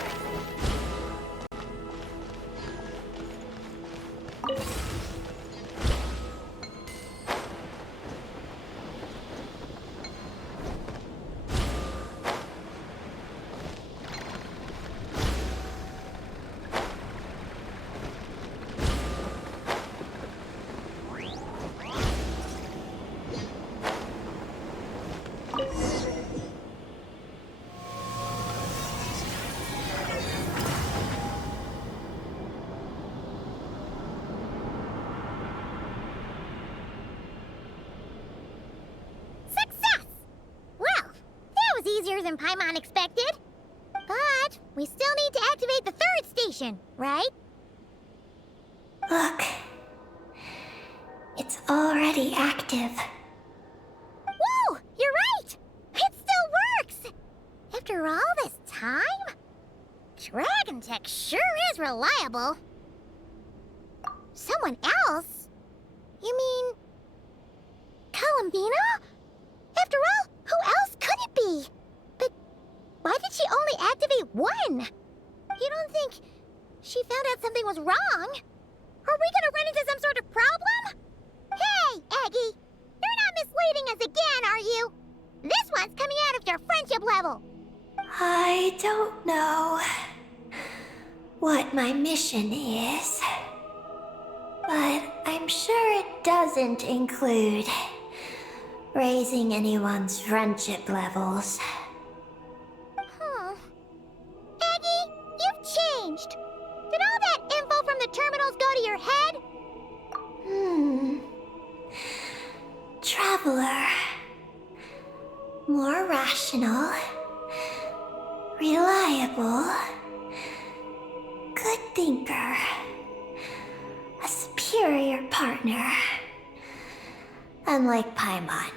Success! Well, that was easier than Paimon expected. But we still need to activate the 3rd station, right? Look. It's already active. Whoa! You're right! It still works! After all this time? Dragon Tech sure is reliable. Someone else? You mean... Columbina? After all, who else could it be? But why did she only activate 1? You don't think she found out something was wrong? Are we gonna run into some sort of problem? Hey, Aggie! You're not misleading us again, are you? This one's coming out of your friendship level. I don't know what my mission is, but I'm sure it doesn't include raising anyone's friendship levels. Aggie, you've changed. Did all that info from the terminals go to your head? Traveler. More rational. Reliable. Good thinker. A superior partner. Unlike Paimon.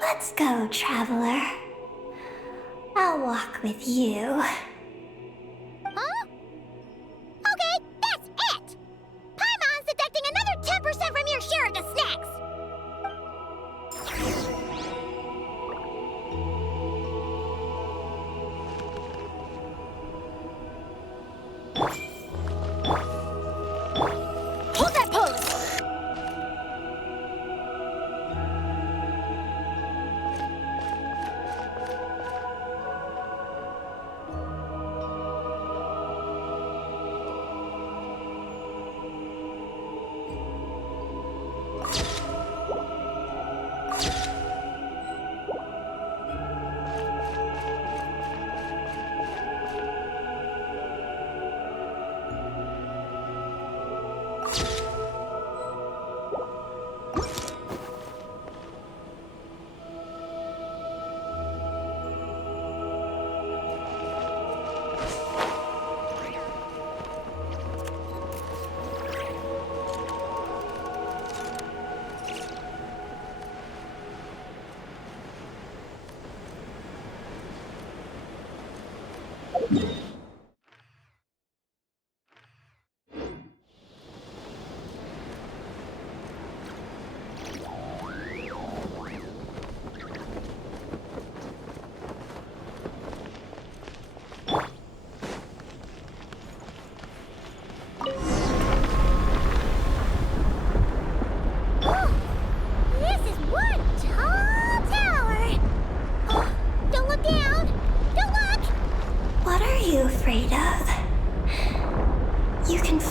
Let's go, Traveler. I'll walk with you. Huh? Okay, that's it! Paimon's deducting another 10% from your share of the snacks! Hold that pose!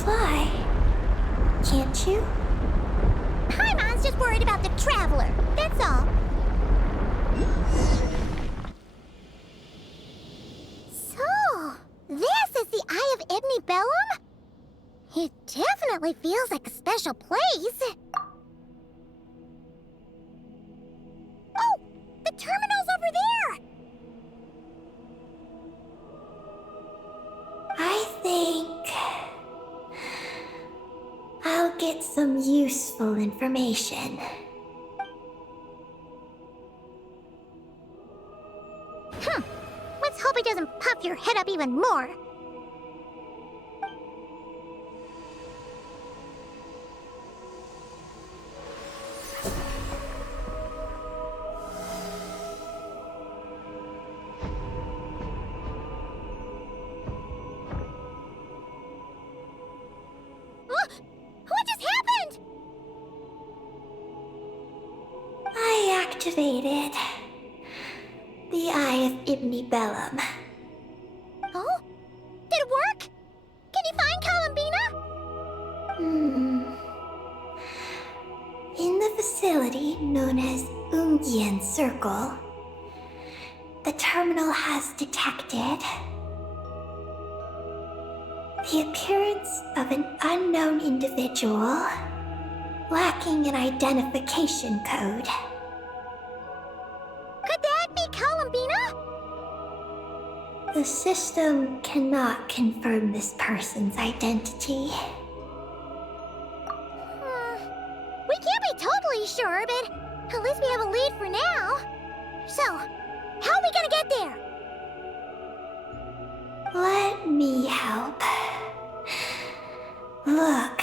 fly, can't you? Paimon's just worried about the traveler, that's all. So, this is the Eye of Ibni Bellum? It definitely feels like a special place. Oh, the terminal's over there! I think I'll get some useful information. Let's hope it doesn't puff your head up even more. What just happened? I activated the Eye of Ibni Bellum. Oh? Did it work? Can you find Columbina? In the facility known as Ungian Circle, the terminal has detected the appearance of an unknown individual lacking an identification code. Could that be Columbina? The system cannot confirm this person's identity. We can't be totally sure, but at least we have a lead for now. So, how are we gonna get there? Let me help. Look.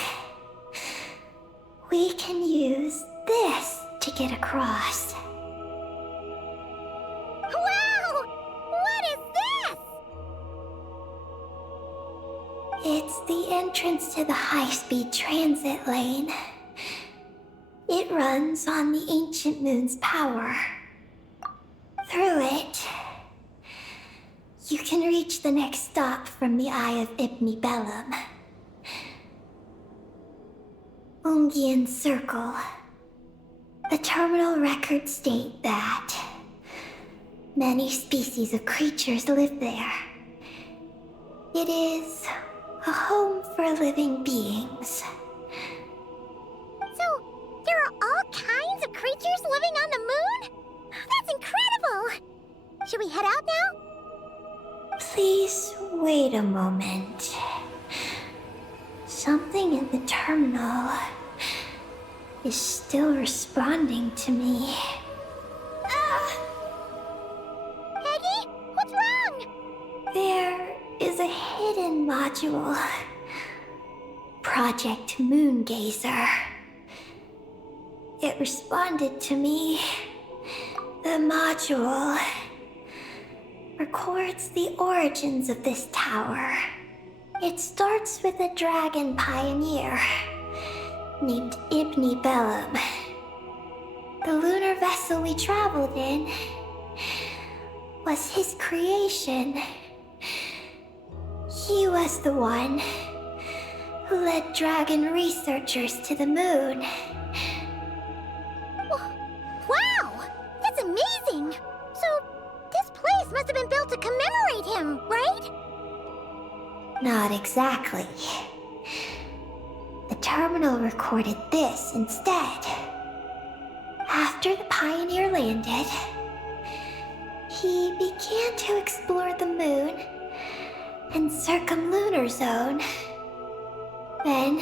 We can use this to get across. Wow! What is this? It's the entrance to the high-speed transit lane. It runs on the ancient moon's power. Through it, you can reach the next stop from the Eye of Ibni Bellum. Ungian Circle. The terminal records state that many species of creatures live there. It is a home for living beings. So, there are all kinds of creatures living on the moon? That's incredible! Should we head out now? Please wait a moment. Something in the terminal is still responding to me. Peggy, what's wrong? There is a hidden module. Project Moongazer. It responded to me. The module records the origins of this tower. It starts with a dragon pioneer named Ibni Bellum. The lunar vessel we traveled in was his creation. He was the one who led dragon researchers to the moon. Wow! That's amazing! So, this place must have been built to commemorate him, right? Not exactly. The terminal recorded this instead. After the pioneer landed, he began to explore the moon and circumlunar zone. Then,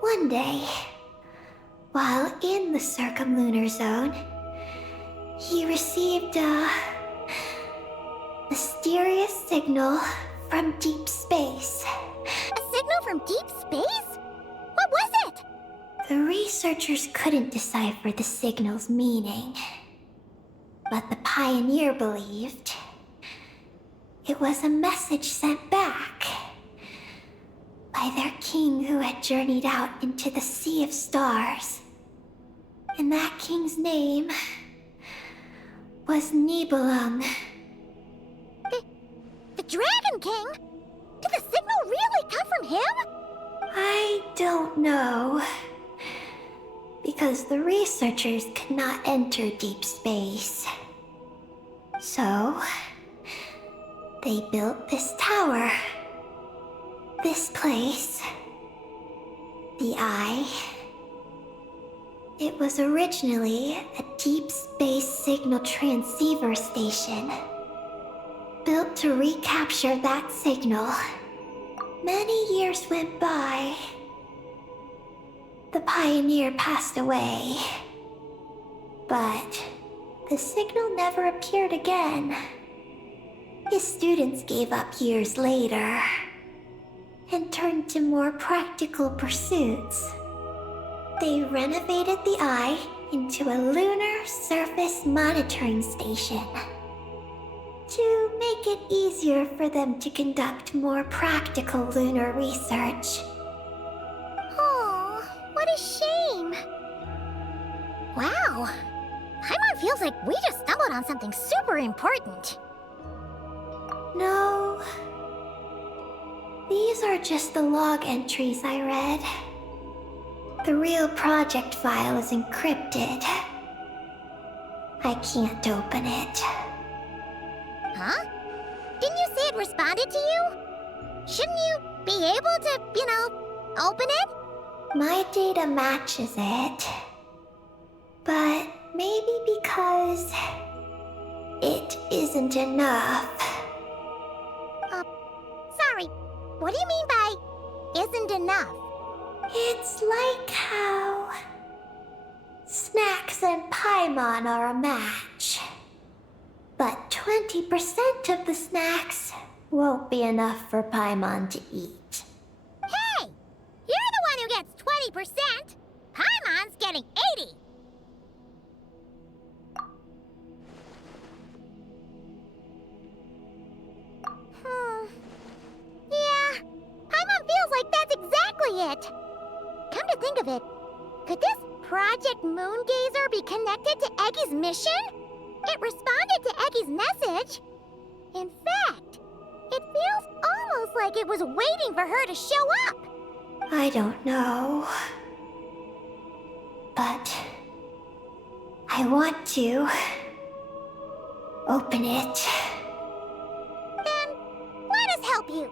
one day, while in the circumlunar zone, he received a mysterious signal from deep space. A signal from deep space? What was it? The researchers couldn't decipher the signal's meaning, but the pioneer believed it was a message sent back by their king who had journeyed out into the sea of stars. And that king's name was Nibelung. The Dragon King? Did the signal really come from from him? I don't know. Because the researchers could not enter deep space. So, they built this tower. This place. The Eye. It was originally a deep space signal transceiver station. Built to recapture that signal. Many years went by. The pioneer passed away. But the signal never appeared again. His students gave up years later and turned to more practical pursuits. They renovated the Eye into a lunar surface monitoring station to make it easier for them to conduct more practical lunar research. Oh, what a shame. Wow. Paimon feels like we just stumbled on something super important. No. These are just the log entries I read. The real project file is encrypted. I can't open it. Huh? Didn't you say it responded to you? Shouldn't you be able to, open it? My data matches it. But maybe because it isn't enough. Sorry, what do you mean by isn't enough? It's like how snacks and Paimon are a match. But 20% of the snacks won't be enough for Paimon to eat. Hey! You're the one who gets 20%! Paimon's getting 80! Yeah, Paimon feels like that's exactly it! Come to think of it, could this Project Moongazer be connected to Eggy's mission? It responded to Eggy's message. In fact, it feels almost like it was waiting for her to show up. I don't know. But I want to open it. Then let us help you.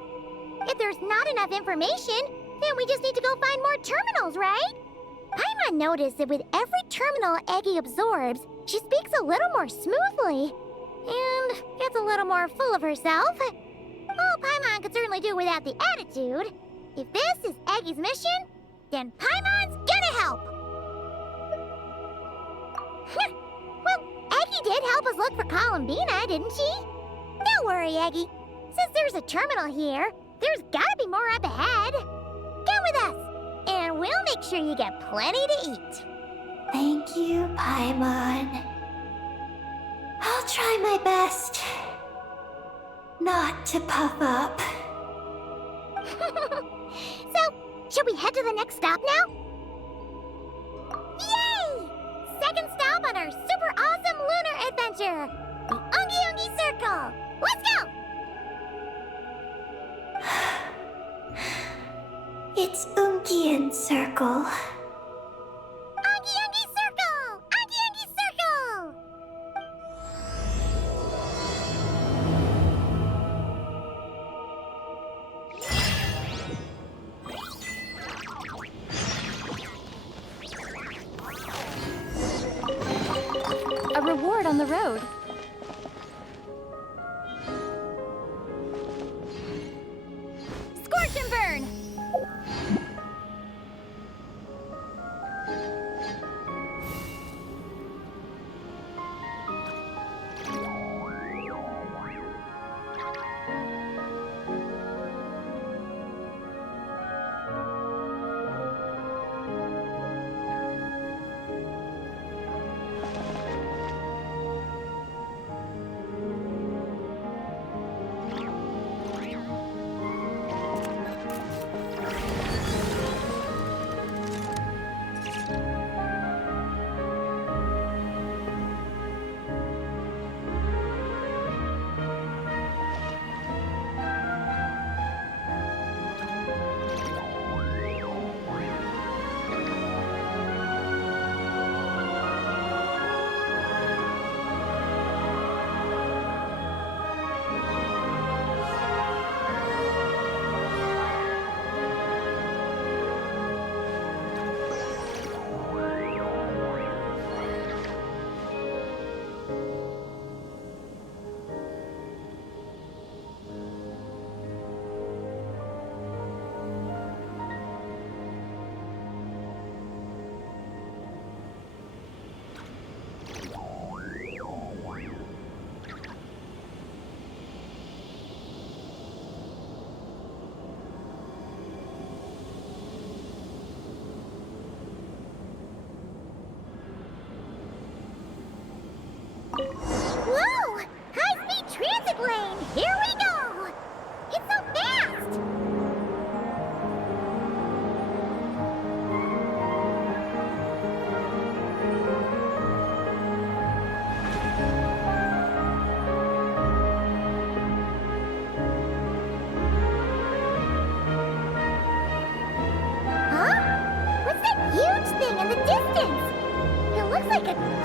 If there's not enough information, then we just need to go find more terminals, right? Paimon noticed that with every terminal Eggy absorbs, she speaks a little more smoothly and gets a little more full of herself. Oh, Paimon could certainly do without the attitude. If this is Eggy's mission, then Paimon's gonna help. Well, Eggy did help us look for Columbina, didn't she? Don't worry, Eggy. Since there's a terminal here, there's gotta be more up ahead. Come with us, and we'll make sure you get plenty to eat. Thank you, Paimon. I'll try my best not to puff up. So, should we head to the next stop now? Yay! Second stop on our super awesome lunar adventure, the Ungi Circle. Let's go! It's Ungian Circle. Ungi Circle! Ungi Circle! A reward on the road. Scorch and burn!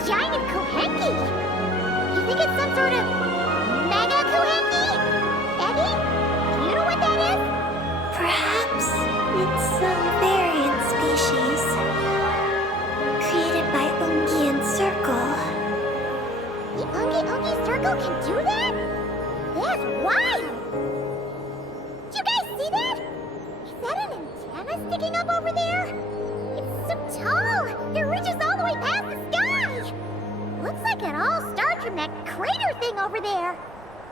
giant Kuhenki. You think it's some sort of mega Kuhenki? Eddie, do you know what that is? Perhaps it's some variant species created by Ungian Circle. The Ungi Circle can do that? That's wild! Do you guys see that? Is that an antenna sticking up over there? It's so tall! It reaches all the way past the sky! Looks like it all starts from that crater thing over there.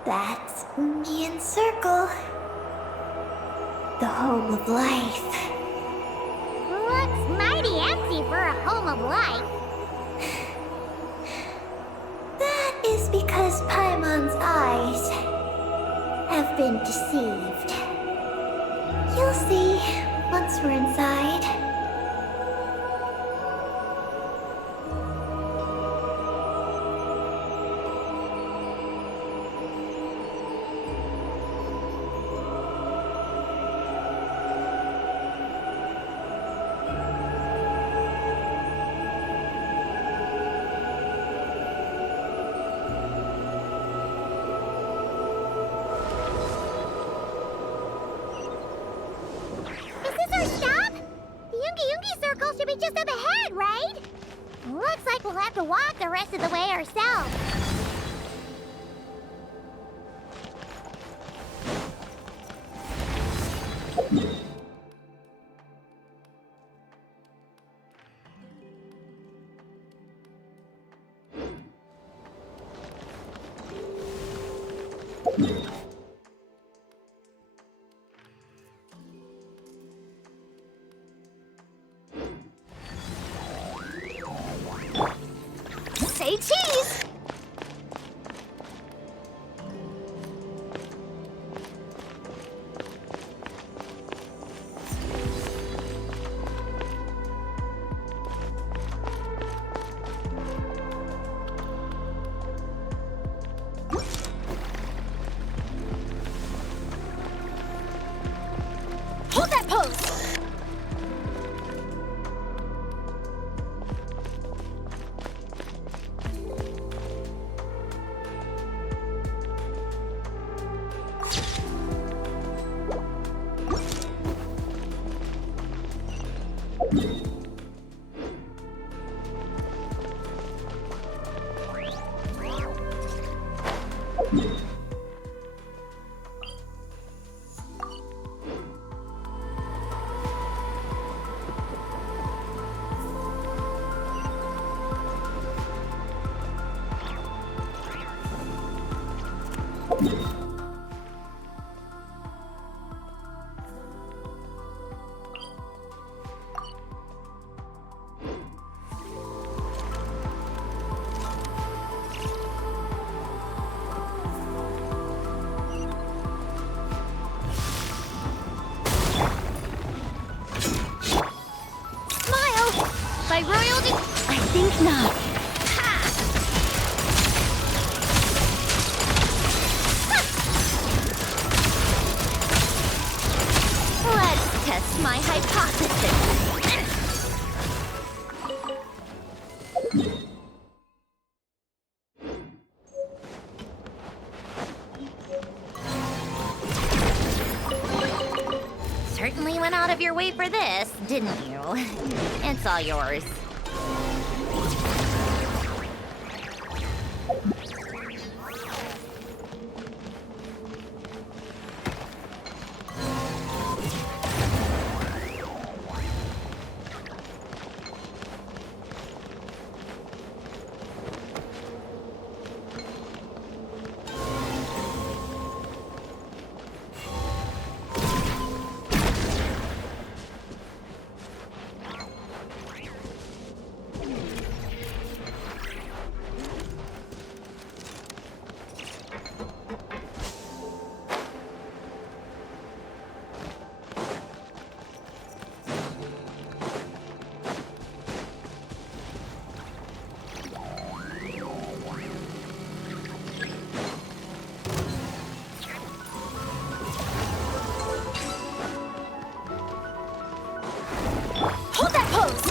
That's Ungian Circle. The home of life. Looks mighty empty for a home of life. That is because Paimon's eyes have been deceived. You'll see once we're inside. Is this our stop? The Ungi Circle should be just up ahead, right? Looks like we'll have to walk the rest of the way ourselves. Say cheese! Hold that pose! By royalty? I think not. Ha! Let's test my hypothesis. Certainly went out of your way for this, didn't you? It's all yours. Hold that pose!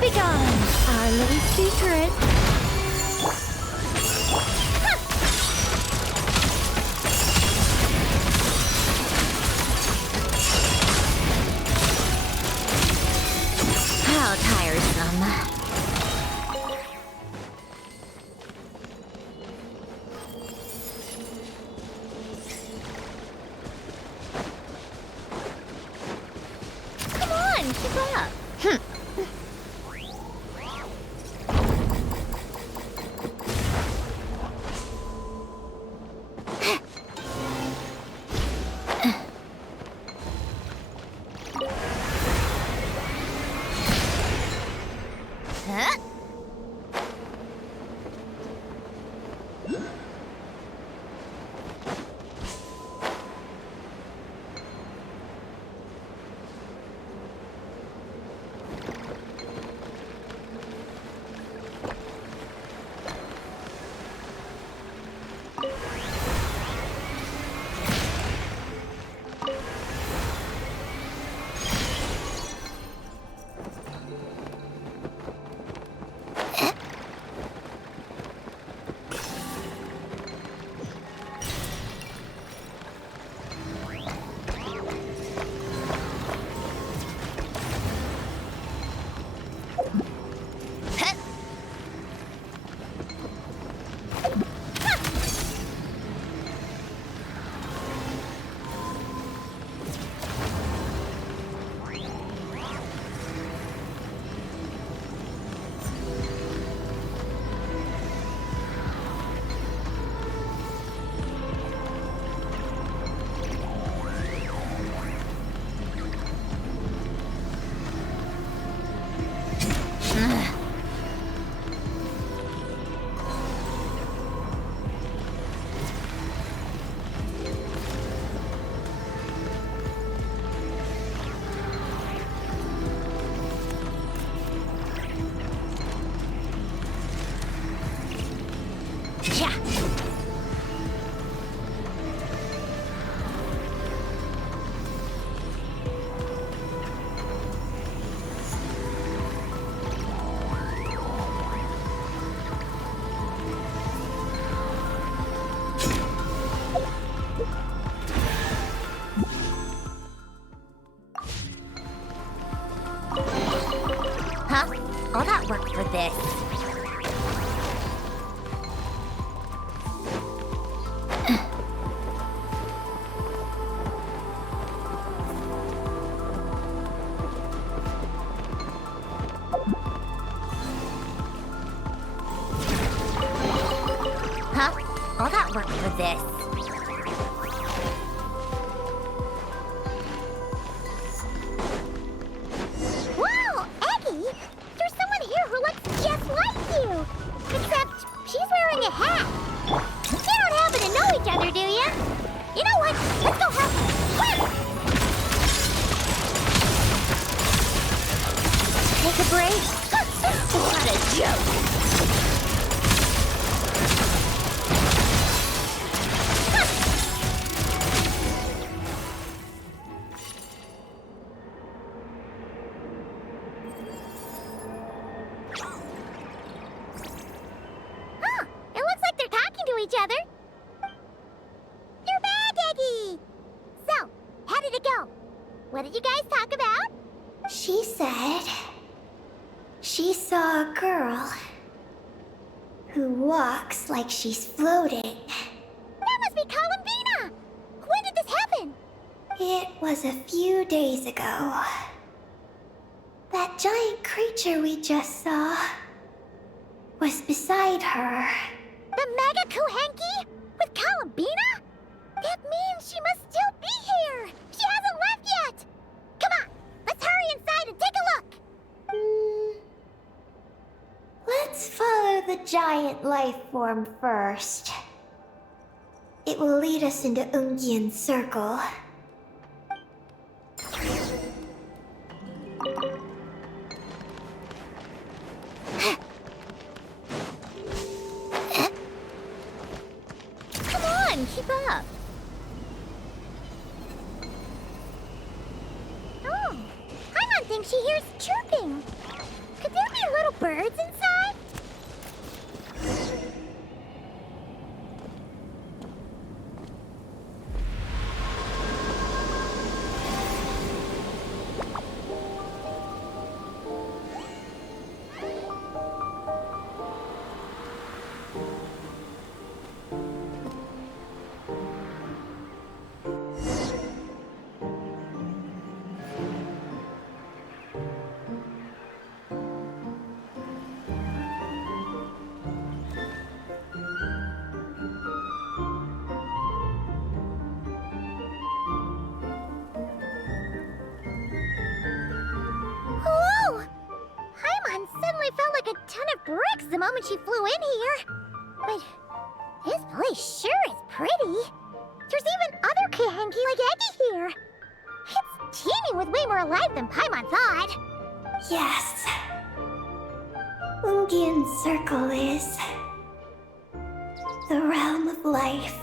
Begone, our little secret. keep up. Huh? Yeah. Huh? All that work for this. Huh? All that work for this. Whoa, Eggie! There's someone here who looks just like you! Except she's wearing a hat. You don't happen to know each other, do you? You know what? Let's go help her. Quick! Take a break? What a joke! Huh, it looks like they're talking to each other. You're back, Eggie! So, how did it go? What did you guys talk about? She said she saw a girl who walks like she's floating. That must be Columbina! When did this happen? It was a few days ago. That giant creature we just saw was beside her. The Mega Kuhenki? With Columbina? That means she must still be here! She hasn't left yet! Come on, let's hurry inside and take a look! Let's follow the giant life form first. It will lead us into Ungyen's circle. Come on, keep up! Oh, Paimon thinks she hears chirping. Could there be little birds inside? bricks the moment she flew in here. But this place sure is pretty. There's even other Kahenki like Eggy here. It's teeming with way more life than Paimon thought. Yes. Ungian Circle is the realm of life.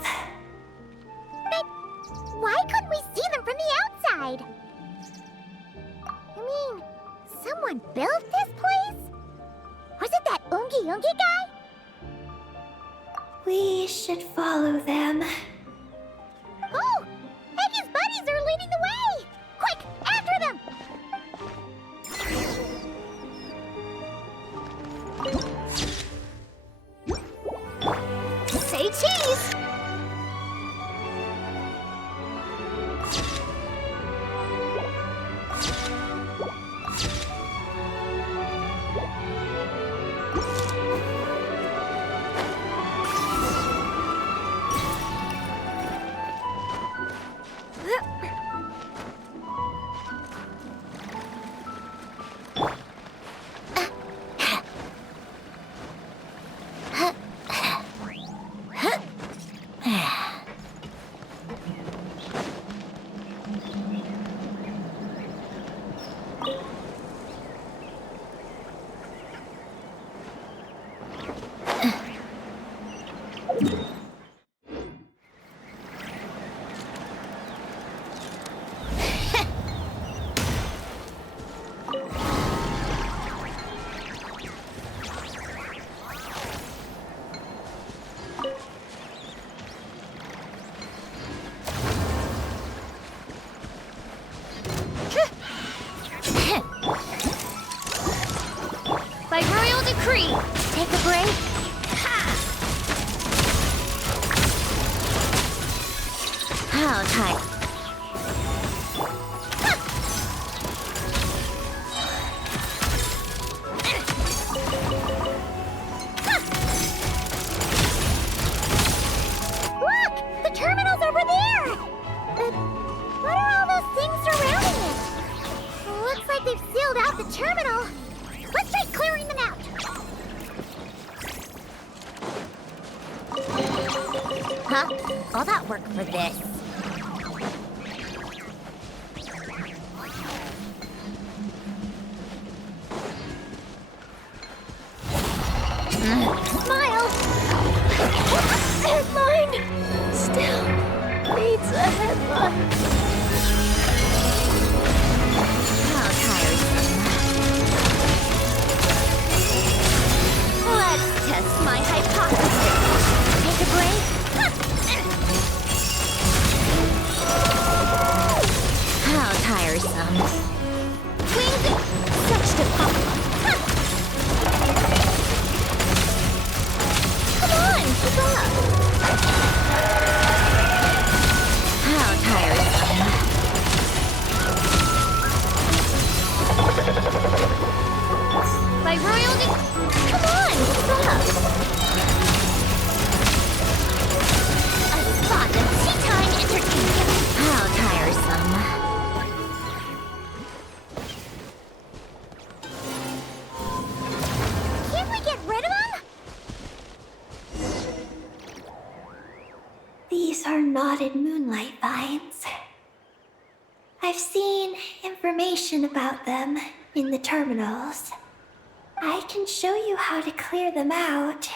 But why couldn't we see them from the outside? I mean, someone built this place? Was it that Ungi guy? We should follow them. Oh! Eggy's buddies are leading the way! Quick, after them! Say cheese! By royal decree, take a break. How tight. Look! The terminal's over there! But what are all those things surrounding it? Looks like they've sealed out the terminal. Let's try clearing them out. Huh? All that work for this? Smile! Headline! Still needs a headline. How tiresome. Let's test my hypothesis. Take a break. How tiresome. Twink! Such the pop. Come on, keep up. How tiresome. By royal come on, keep up. A spot of tea time entertainment. How tiresome. Can't we get rid of them? These are knotted moonlight vines. I've seen information about them in the terminals. I can show you how to clear them out.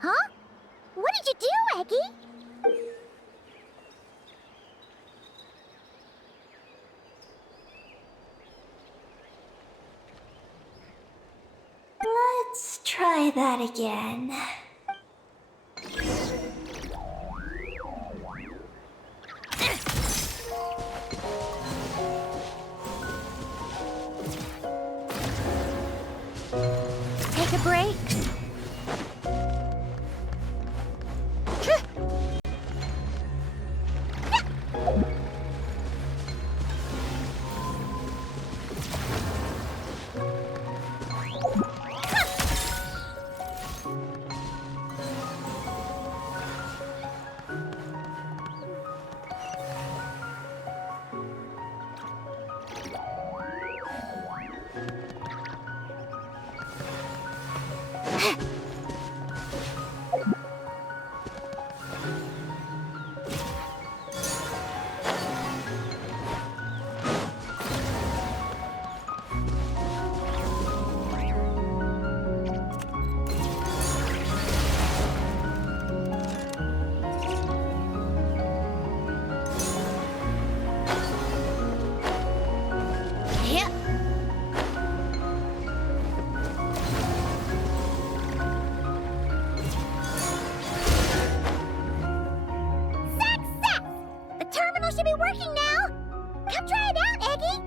Huh? What did you do, Eggy? Let's try that again. Take a break. should be working now. Come try it out, Eggy.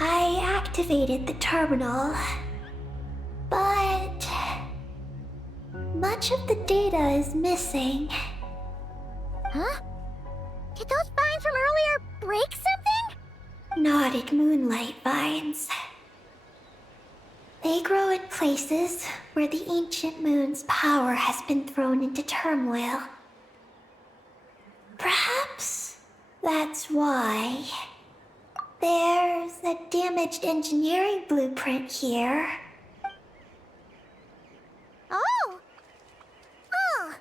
I activated the terminal, but much of the data is missing. Huh? Did those vines from earlier break something? Knotted moonlight vines. They grow in places where the ancient moon's power has been thrown into turmoil. Perhaps that's why. There's a damaged engineering blueprint here. Oh! Oh!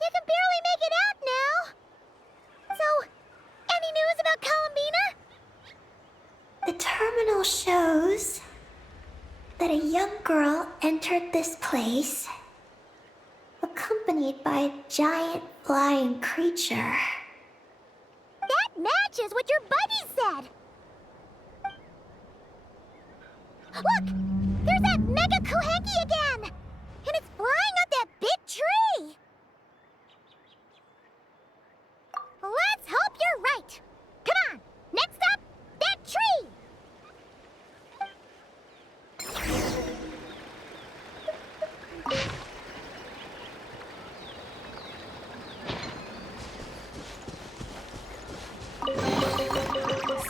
You can barely make it out now! So, any news about Columbina? The terminal shows that a young girl entered this place, accompanied by a giant flying creature. That matches what your buddy said! Look! There's that Mega Kohenki again! And it's flying up that big tree! Let's hope you're right! Come on! Next up, that tree!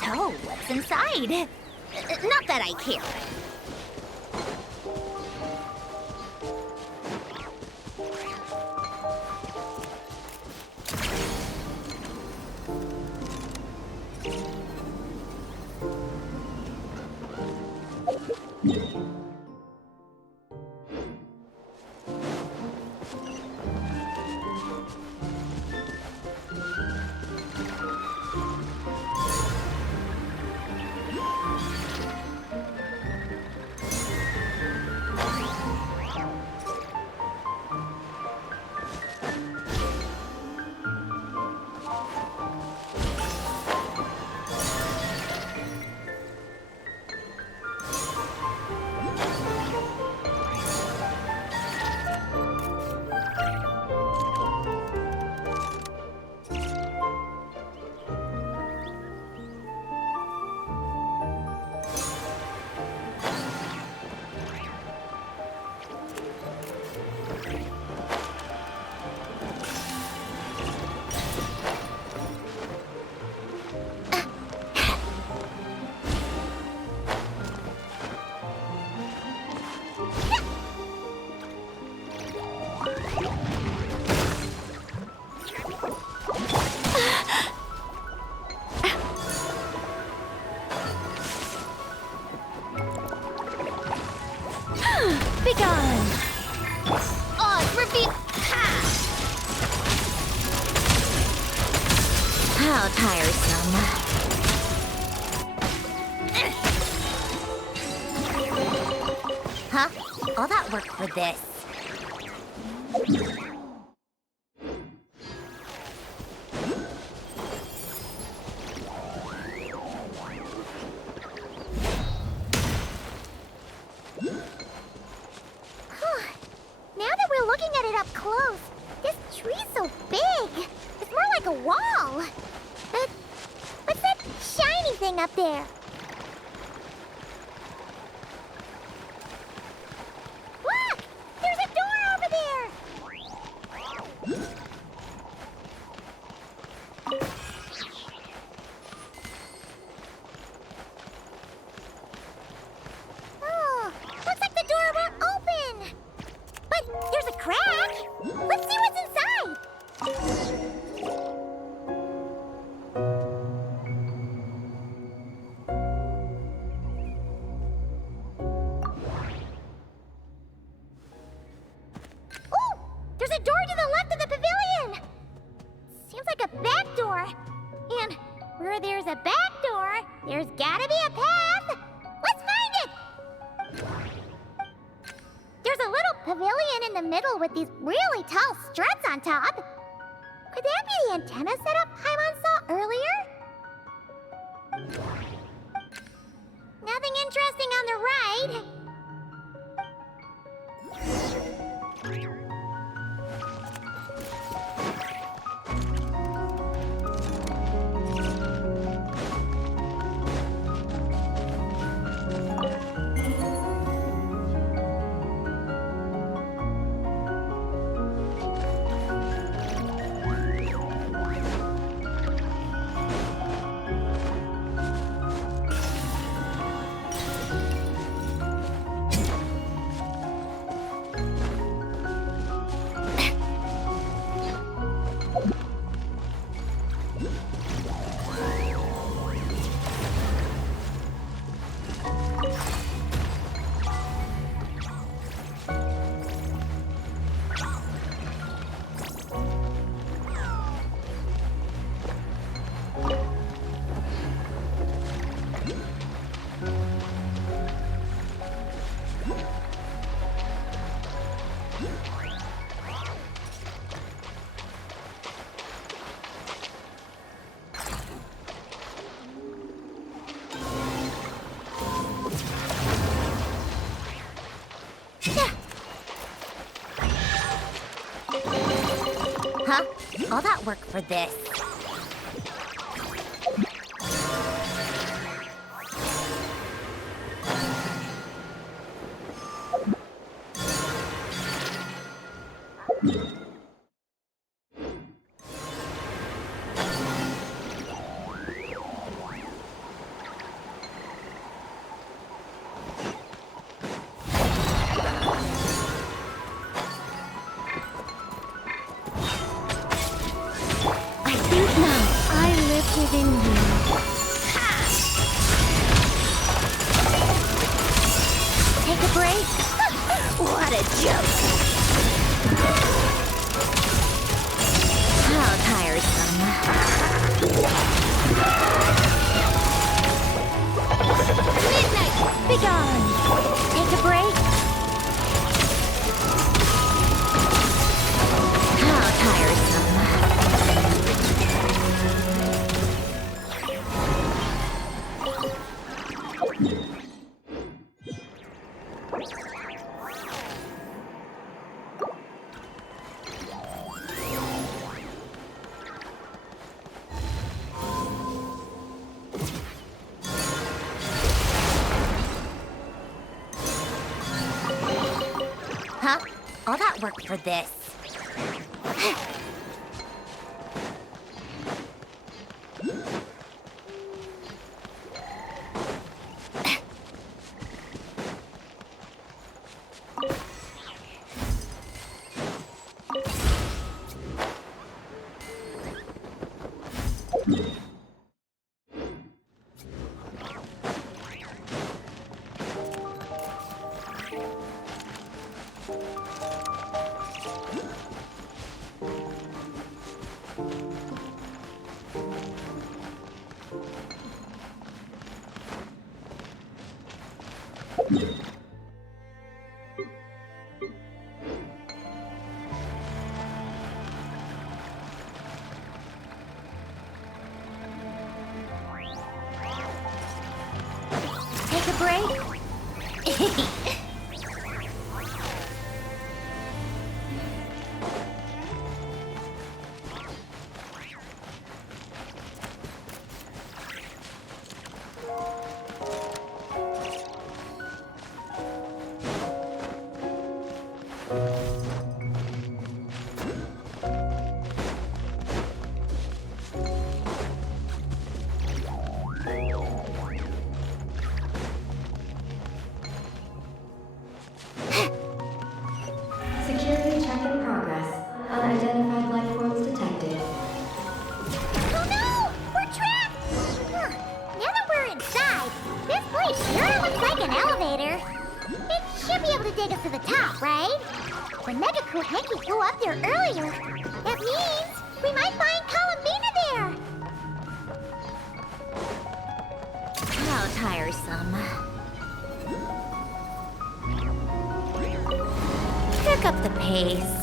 So, what's inside? Not that I care. Begone! Oh, it's revealed! How tiresome. Huh? All that work for this. Now that we're looking at it up close, this tree's so big. It's more like a wall. But what's that shiny thing up there? Look! There's a door over there! Oh, looks like the door won't open. But there's a crack. Let's see what's inside. Oh, there's a door to the left of the pavilion. Seems like a back door. And where there's a back door, there's gotta be a path. Let's find it. There's a little pavilion in the middle with these really tall struts on top. Could that be the antenna set up Paimon saw? interesting on the ride. Huh? All that work for this. Within you. Take a break? What a joke! How tiresome. Midnight! Be gone! Take a break? How tiresome. Huh? All that work for this. Take a break? Security check in progress. Unidentified life forms detected. Oh no! We're trapped! Huh. Now that we're inside, this place sure looks like an elevator. It should be able to take us to the top, right? The Mega Cool Hanky flew up there earlier. That means we might find Columbina there. How tiresome. Pick up the pace.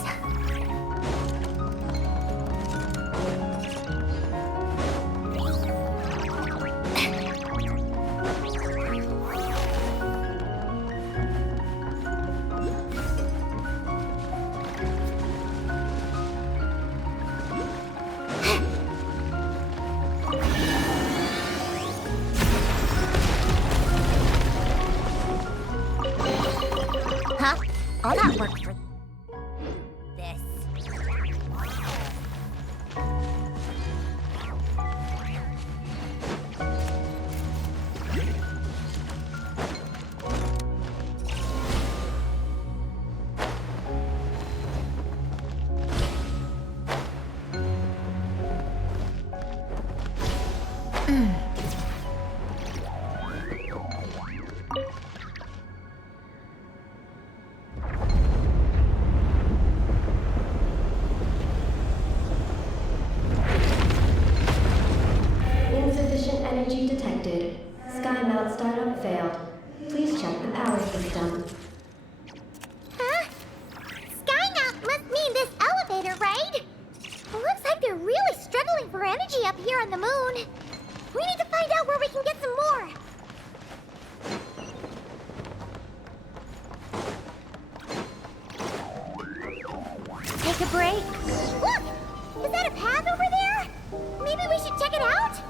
Insufficient energy detected. Sky mount startup failed. Please check the power system. Huh? Skynaut must mean this elevator, right? Looks like they're really struggling for energy up here on the moon. We need to find out where we can get some more. Take a break. Look! Is that a path over there? Maybe we should check it out?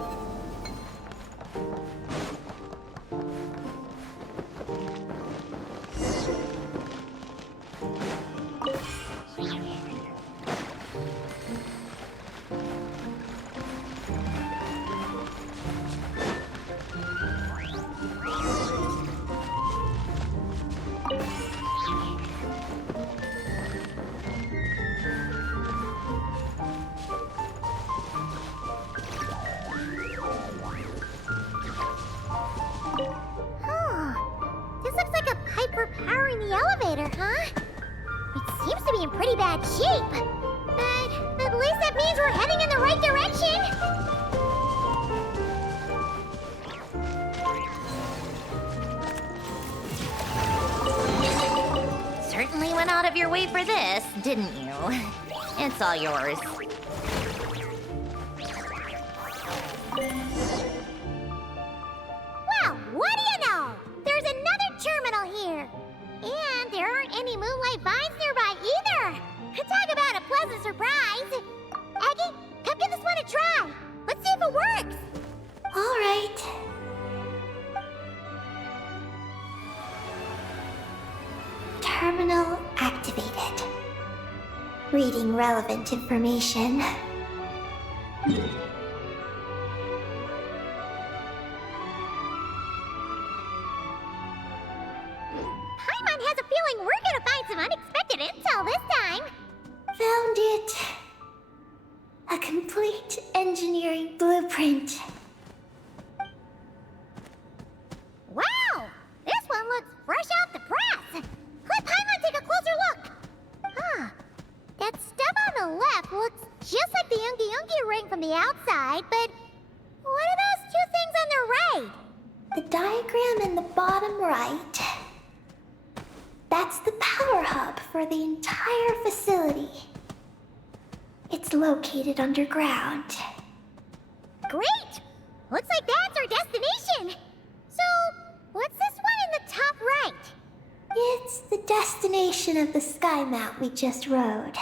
This looks like a pipe for powering the elevator, huh? It seems to be in pretty bad shape. But at least that means we're heading in the right direction. Certainly went out of your way for this, didn't you? It's all yours. Well, what do you know? There's another terminal here. And there aren't any moonlight vines nearby either. Talk about a pleasant surprise. Aggie, come give this one a try. Let's see if it works. All right. Terminal activated. Reading relevant information. Paimon has a feeling we're gonna find some unexpected intel this time. Found it. A complete engineering blueprint. Wow! This one looks fresh off the press. Let Paimon take a closer look. Huh. That stuff on the left looks just like the Ungi ring from the outside, but what are those two things on the right? The diagram in the bottom right. That's the power hub for the entire facility. It's located underground. Great! Looks like that's our destination. So, what's this one in the top right? It's the destination of the sky mount we just rode.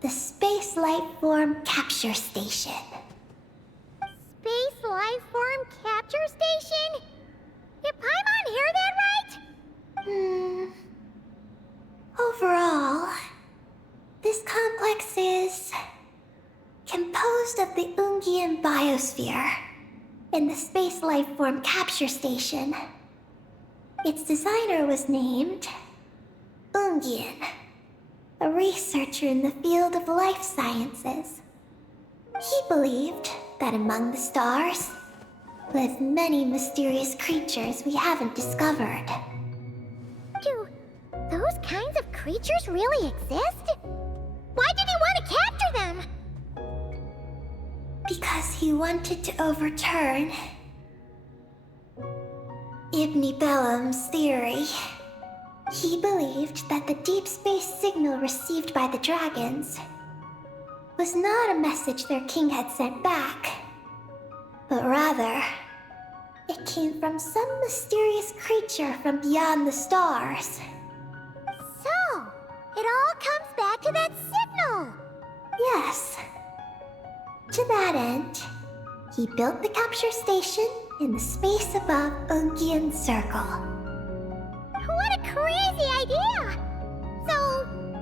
The Space Life Form Capture Station. Space Life Form Capture Station? Did Paimon hear that right? Overall, this complex is composed of the Ungian biosphere and the Space Life Form Capture Station. Its designer was named Ungian, a researcher in the field of life sciences. He believed that among the stars live many mysterious creatures we haven't discovered. Do those kinds of creatures really exist? Why did he want to capture them? Because he wanted to overturn Ibn Bellum's theory. He believed that the deep space signal received by the dragons was not a message their king had sent back, but rather, it came from some mysterious creature from beyond the stars. So, it all comes back to that signal. Yes. To that end, he built the capture station in the space above Ungian Circle. What a crazy idea! So,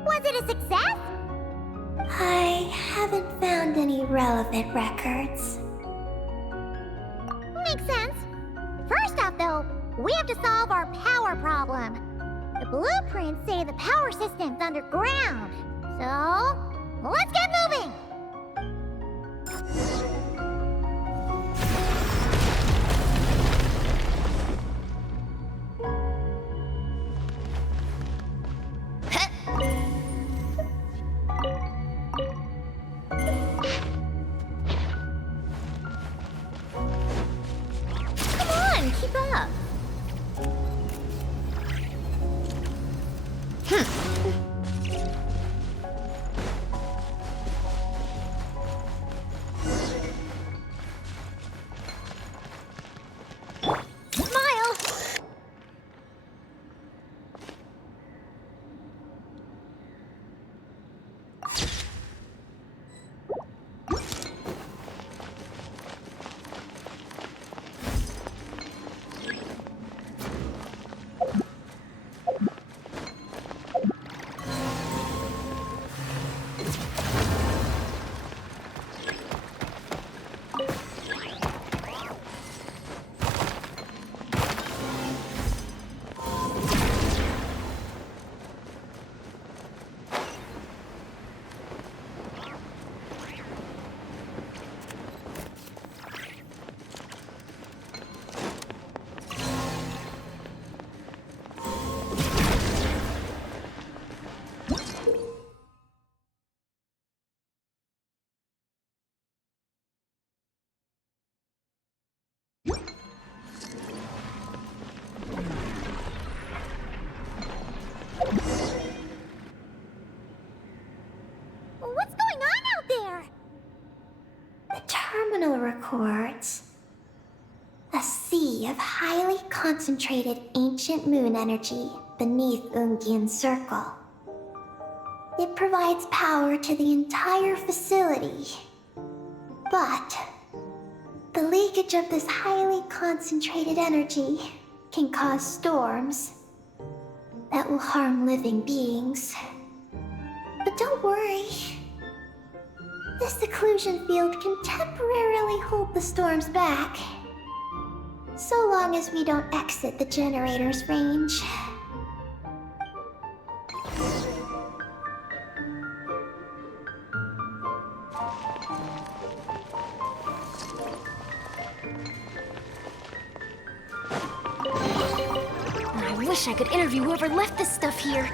was it a success? I haven't found any relevant records. Makes sense. First off, though, we have to solve our power problem. The blueprints say the power system's underground. So, let's get moving! What's going on out there? The terminal records a sea of highly concentrated ancient moon energy beneath Ungian's circle. It provides power to the entire facility. But the leakage of this highly concentrated energy can cause storms that will harm living beings. But don't worry. This seclusion field can temporarily hold the storms back. So long as we don't exit the generator's range. I wish I could interview whoever left this stuff here.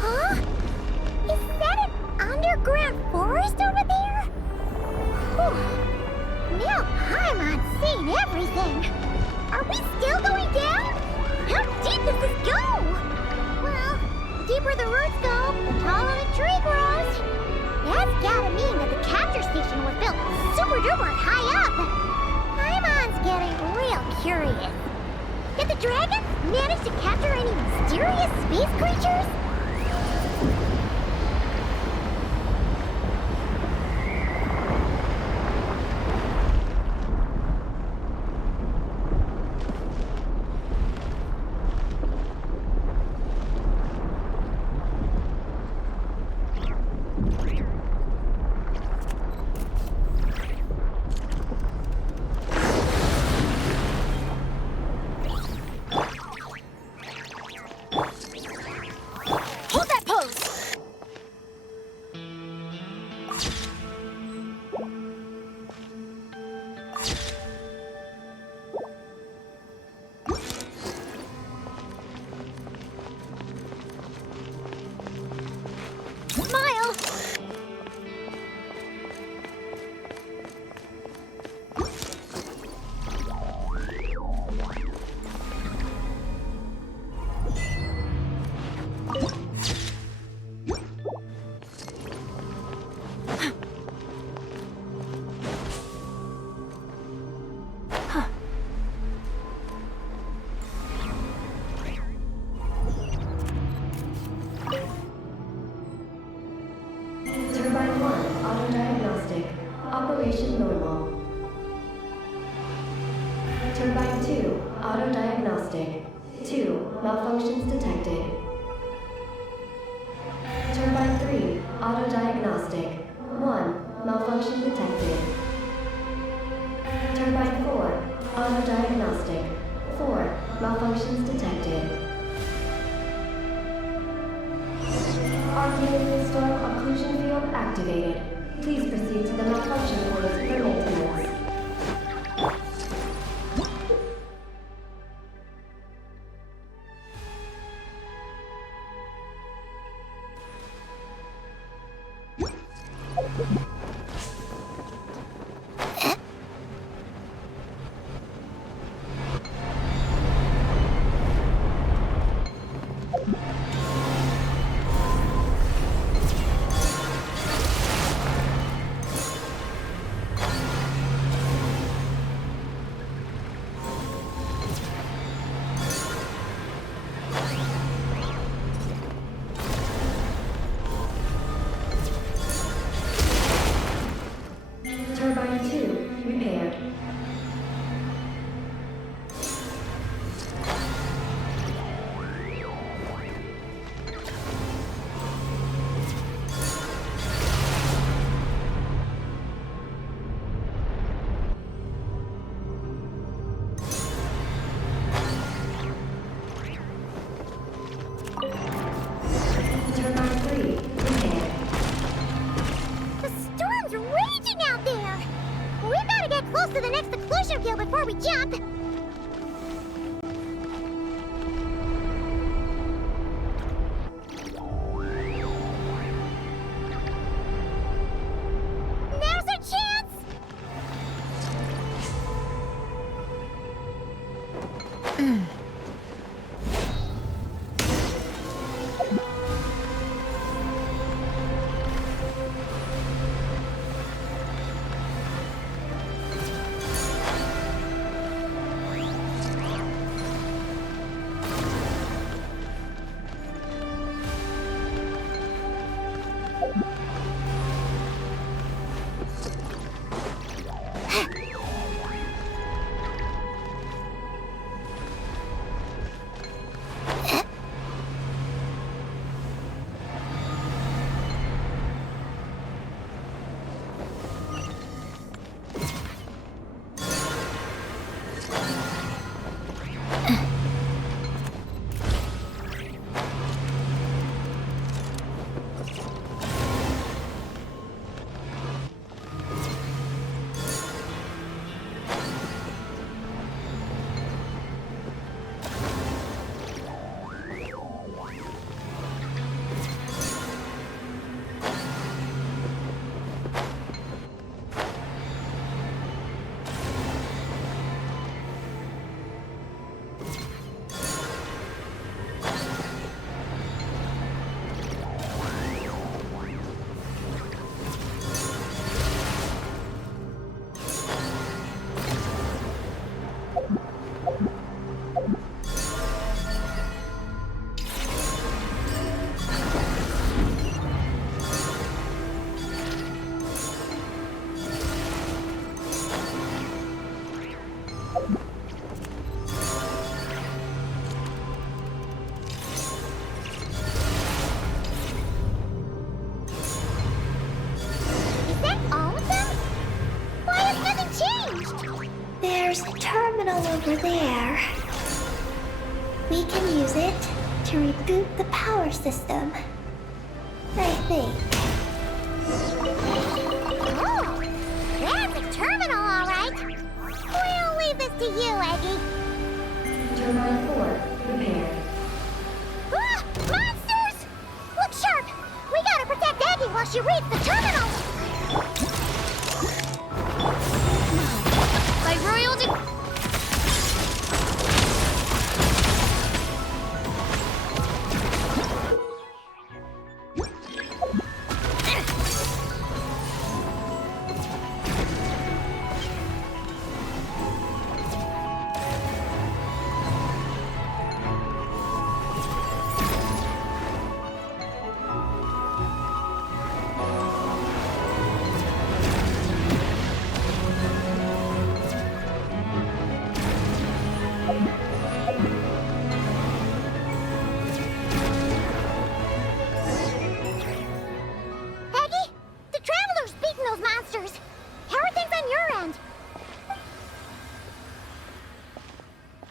Huh? Is that an underground forest over there? Whew. Now Paimon's seen everything. Are we still going down? How deep does this go? Well, the deeper the roots go, the taller the tree grows. That's gotta mean that the capture station was built super duper high up. Paimon's getting real curious. Did the dragons manage to capture any mysterious space creatures? Hold that pose! Smile! Turbine 1, auto-diagnostic. Operation normal. Turbine 2, auto-diagnostic. 2, malfunctions detected. Turbine 3, auto-diagnostic. 1, malfunction detected. Turbine 4, auto-diagnostic. 4, malfunctions detected. Arcade storm occlusion field activated. Please proceed to the malfunction portals for maintenance. to the next seclusion field before we jump. Now's our chance! There's a terminal over there. We can use it to reboot the power system. I think. Oh, that's a terminal, all right. We'll leave this to you, Eggy. Turbine 4, prepared. Ah, monsters! Look sharp! We gotta protect Eggy while she reads the terminal! By royal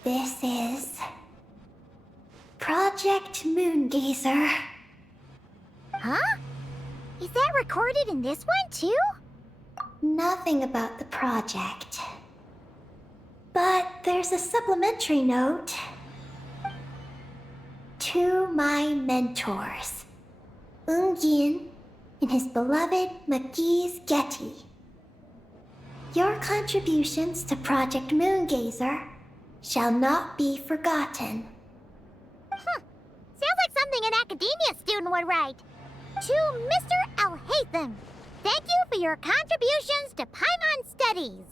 This is Project Moongazer. Huh? Is that recorded in this one, too? Nothing about the project. But there's a supplementary note. To my mentors, Yin and his beloved McGee's Getty. Your contributions to Project Moongazer shall not be forgotten. Sounds like something an academia student would write. To Mr. Alhaitham, thank you for your contributions to Paimon Studies.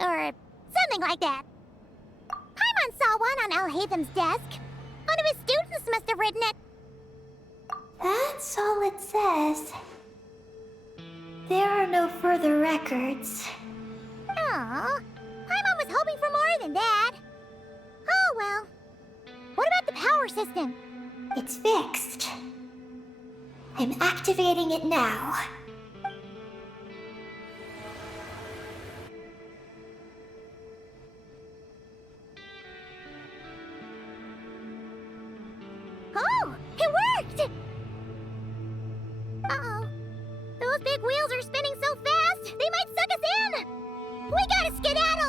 Or something like that. Paimon saw one on Alhaitham's desk. One of his students must have written it. That's all it says. There are no further records. Aw, Paimon was hoping for more than that. Oh well. What about the power system? It's fixed. I'm activating it now. Oh, it worked! Uh-oh. Those big wheels are spinning so fast, they might suck us in! We gotta skedaddle!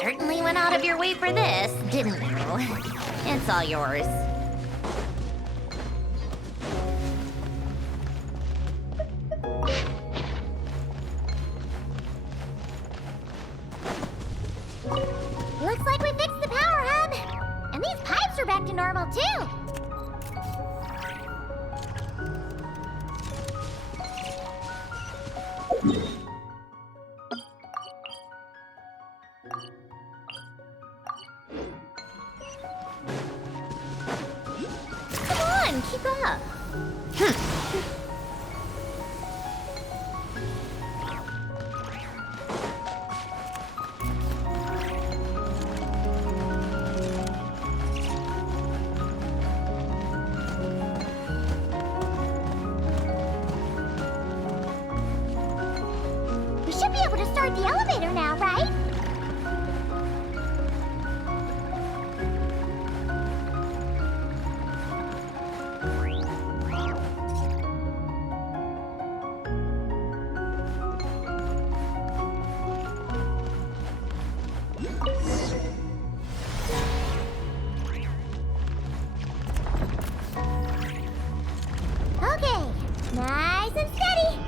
Certainly went out of your way for this, didn't you? It's all yours. Looks like we fixed the power hub. And these pipes are back to normal, too. Come on, keep up. We should be able to start the elevator now, right? Okay, nice and steady.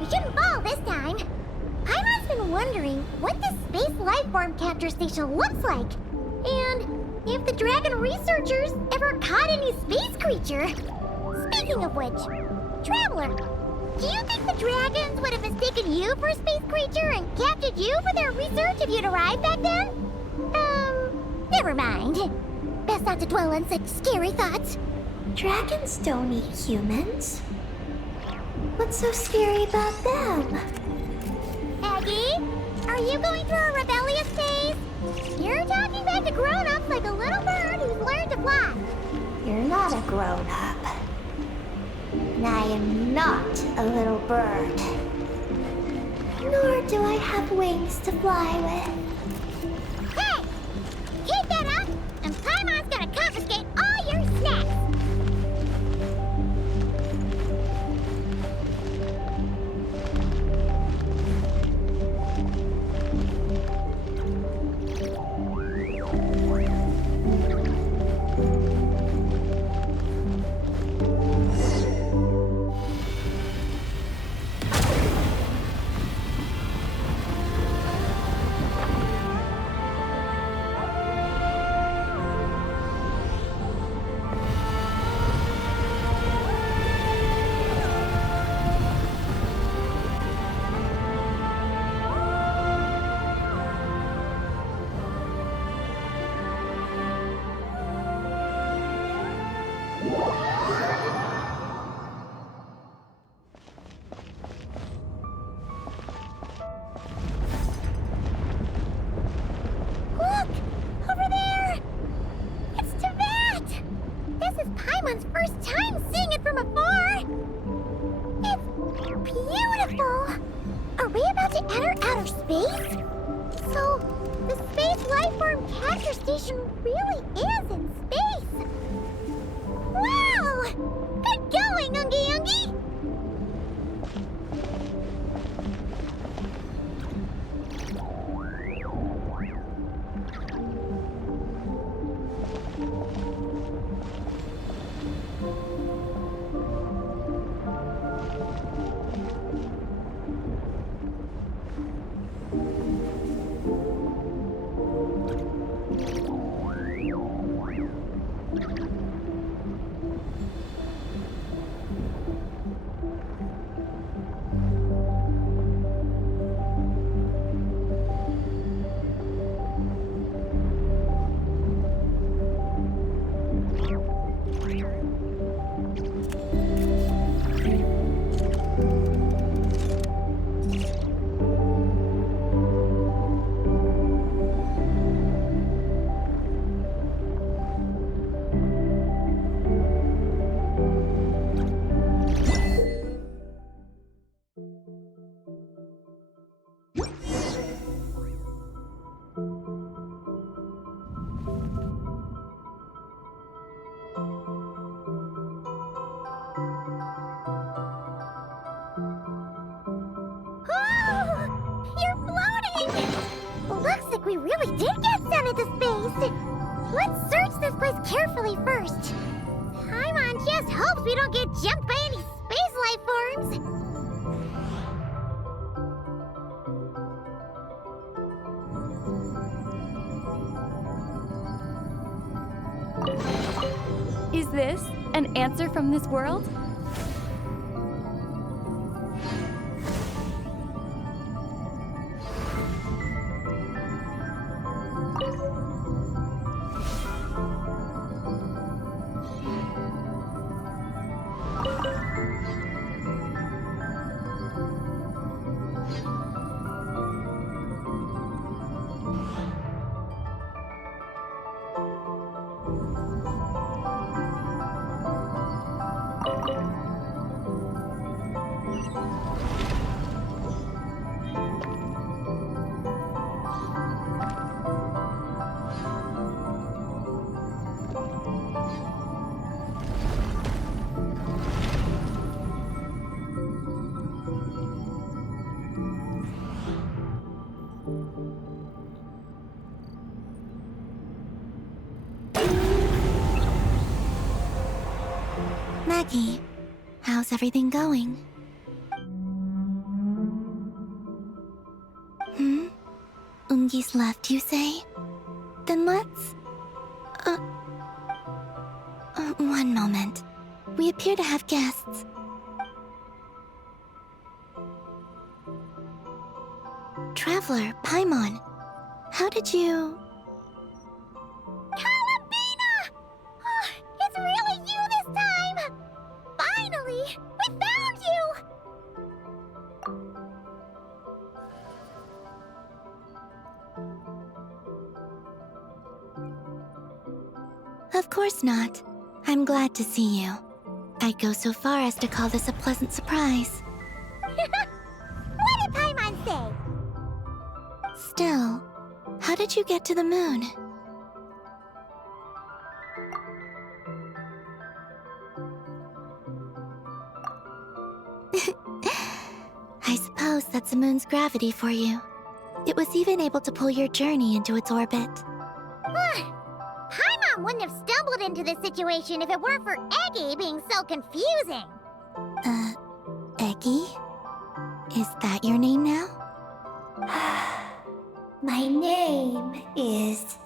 We shouldn't fall this time. Paimon's been wondering what this space life form capture station looks like, and if the dragon researchers ever caught any space creature. Speaking of which, Traveler, do you think the dragons would have mistaken you for a space creature and captured you for their research if you'd arrived back then? Never mind. Best not to dwell on such scary thoughts. Dragons don't eat humans. What's so scary about them? Aggie, are you going through a rebellious phase? You're talking back to grown-ups like a little bird who's learned to fly. You're not a grown-up. And I am not a little bird. Nor do I have wings to fly with. Hey! Keep that up, and Paimon's gonna confiscate all your snacks! Look! Over there! It's Teyvat! This is Paimon's first time seeing it from afar! It's beautiful! Are we about to enter outer space? So, the space life form capture station really is in space! Wow! Good going, Ungie Ungie! we really did get sent into space. Let's search this place carefully first. Paimon just hopes we don't get jumped by any space life forms. Is this an answer from this world? Maggie, how's everything going? Ungi's left, you say? Then let's... one moment. We appear to have guests. Traveler, Paimon, how did you... Columbina! Oh, it's really you this time! Finally! We found you! Of course not. I'm glad to see you. I'd go so far as to call this a pleasant surprise. What did Paimon say? Still, how did you get to the moon? I suppose that's the moon's gravity for you. It was even able to pull your journey into its orbit. Paimon wouldn't have stumbled into this situation if it weren't for Eggy being so confusing. Eggy? Is that your name now? My name is...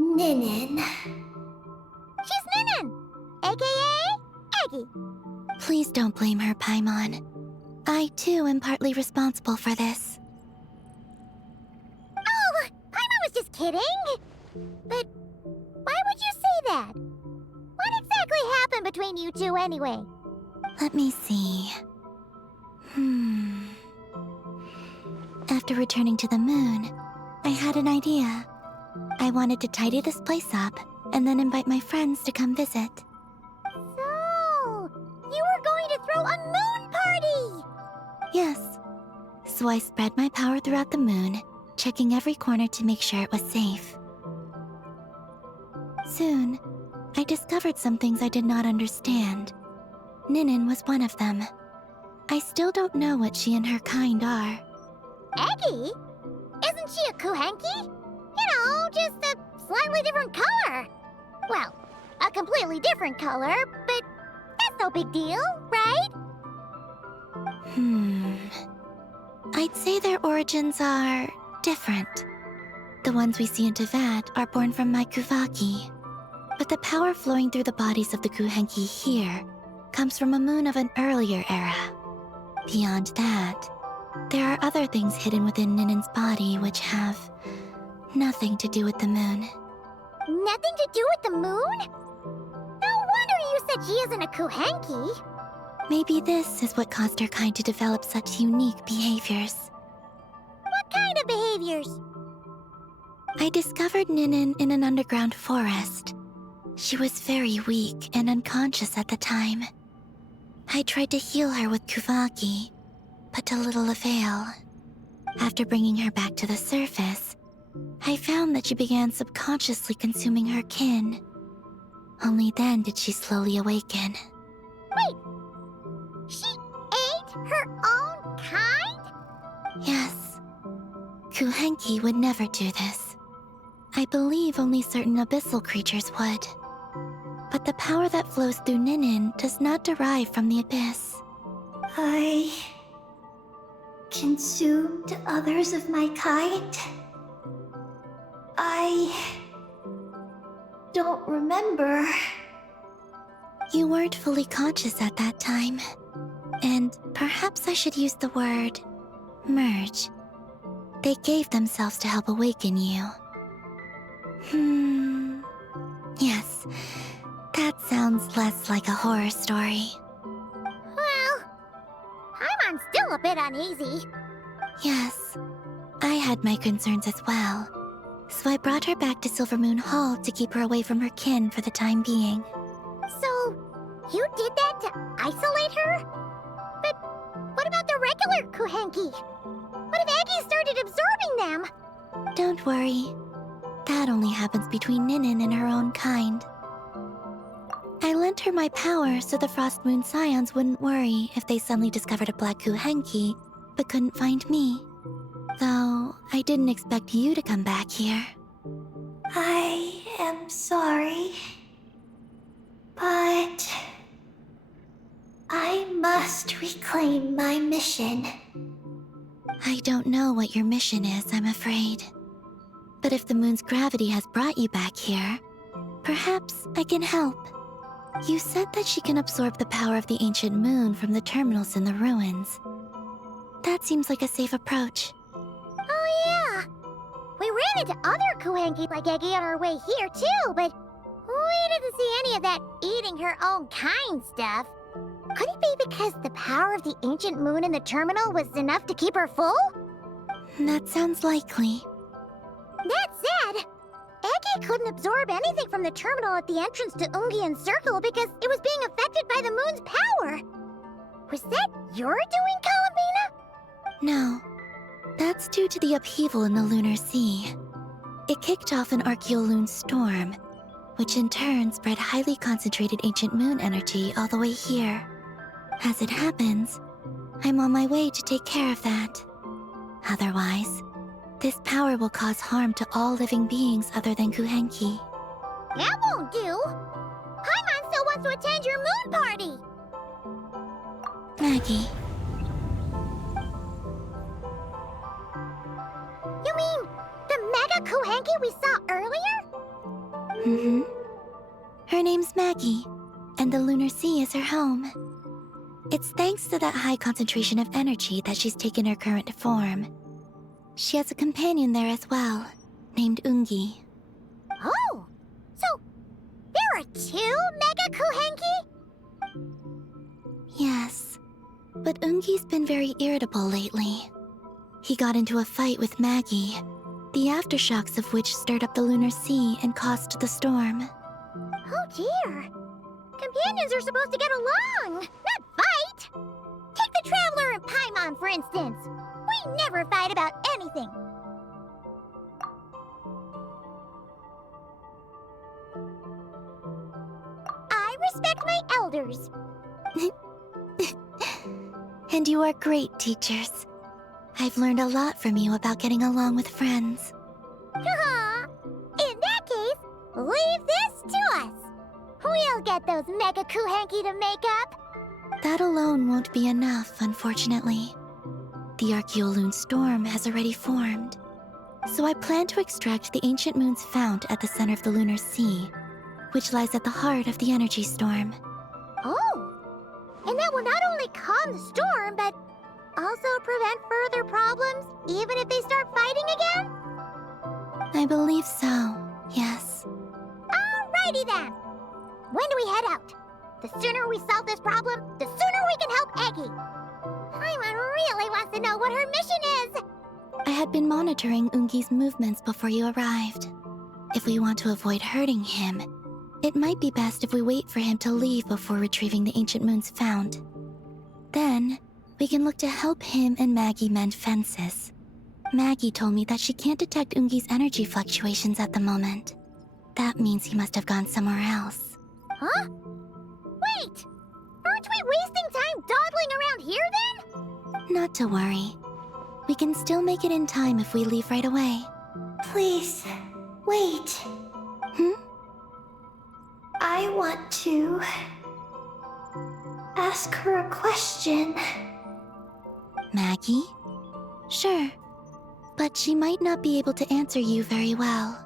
Ninin. She's Ninin, aka Eggy. Please don't blame her, Paimon. I, too, am partly responsible for this. Oh, Paimon was just kidding. But why would you say that? What exactly happened between you two anyway? Let me see. After returning to the moon, I had an idea. I wanted to tidy this place up and then invite my friends to come visit. So, you were going to throw a moon party! Yes. So I spread my power throughout the moon, checking every corner to make sure it was safe. Soon, I discovered some things I did not understand. Ninin was one of them. I still don't know what she and her kind are. Eggy? Isn't she a Kuhenki? You know, just a slightly different color. Well, a completely different color, but that's no big deal, right? I'd say their origins are different. The ones we see in Tevat are born from my Kuvaki. But the power flowing through the bodies of the Kuhenki here comes from a moon of an earlier era. Beyond that, there are other things hidden within Ninin's body which have nothing to do with the moon. Nothing to do with the moon? No wonder you said she isn't a Kuhenki. Maybe this is what caused her kind to develop such unique behaviors. What kind of behaviors? I discovered Ninin in an underground forest. She was very weak and unconscious at the time. I tried to heal her with Kuvaki, but to little avail. After bringing her back to the surface, I found that she began subconsciously consuming her kin. Only then did she slowly awaken. Wait, she ate her own kind? Yes. Kuhenki would never do this. I believe only certain abyssal creatures would. But the power that flows through Ninin does not derive from the abyss. I consumed others of my kind? I don't remember. You weren't fully conscious at that time. And perhaps I should use the word merge. They gave themselves to help awaken you. Yes, that sounds less like a horror story. Well, Paimon's still a bit uneasy. Yes, I had my concerns as well. So I brought her back to Silvermoon Hall to keep her away from her kin for the time being. So, you did that to isolate her? But what about the regular Kuhenki? What if Aggie started absorbing them? Don't worry. That only happens between Ninin and her own kind. I lent her my power so the Frost Moon Scions wouldn't worry if they suddenly discovered a black Kuhenki, but couldn't find me. Though, I didn't expect you to come back here. I am sorry. But I must reclaim my mission. I don't know what your mission is, I'm afraid. But if the moon's gravity has brought you back here, perhaps I can help. You said that she can absorb the power of the ancient moon from the terminals in the ruins. That seems like a safe approach. Oh yeah! We ran into other Kuhenki like Eggie on our way here too, but we didn't see any of that eating her own kind stuff. Could it be because the power of the ancient moon in the terminal was enough to keep her full? That sounds likely. That said, Eggie couldn't absorb anything from the terminal at the entrance to Ungian Circle because it was being affected by the moon's power. Was that your doing, Columbina? No. That's due to the upheaval in the lunar sea. It kicked off an Archeoloon storm, which in turn spread highly concentrated ancient moon energy all the way here. As it happens, I'm on my way to take care of that. Otherwise, this power will cause harm to all living beings other than Kuhenki. That won't do! Paimon still wants to attend your moon party! Maggie. You mean the Mega Kuhenki we saw earlier? Mm-hmm. Her name's Maggie, and the lunar sea is her home. It's thanks to that high concentration of energy that she's taken her current form. She has a companion there as well, named Ungi. Oh! So, there are two Mega Kuhenki? Yes, but Ungi's been very irritable lately. He got into a fight with Maggie, the aftershocks of which stirred up the lunar sea and caused the storm. Oh dear. Companions are supposed to get along, not fight! Take the Traveler and Paimon, for instance. We never fight about anything. I respect my elders. And you are great teachers. I've learned a lot from you about getting along with friends. Aw, in that case, leave this to us. We'll get those Mega Kuhenki to make up. That alone won't be enough, unfortunately. The Archeoloon storm has already formed. So I plan to extract the ancient moon's fount at the center of the lunar sea, which lies at the heart of the energy storm. Oh, and that will not only calm the storm, but also prevent further problems, even if they start fighting again? I believe so, yes. Alrighty then. When do we head out? The sooner we solve this problem, the sooner we can help Eggie. Paimon really wants to know what her mission is. I had been monitoring Ungi's movements before you arrived. If we want to avoid hurting him, it might be best if we wait for him to leave before retrieving the ancient moon's fount. Then, we can look to help him and Maggie mend fences. Maggie told me that she can't detect Ungi's energy fluctuations at the moment. That means he must have gone somewhere else. Huh? Wait! Aren't we wasting time dawdling around here then? Not to worry. We can still make it in time if we leave right away. Please, wait. Hmm? I want to ask her a question. Maggie? Sure. But she might not be able to answer you very well.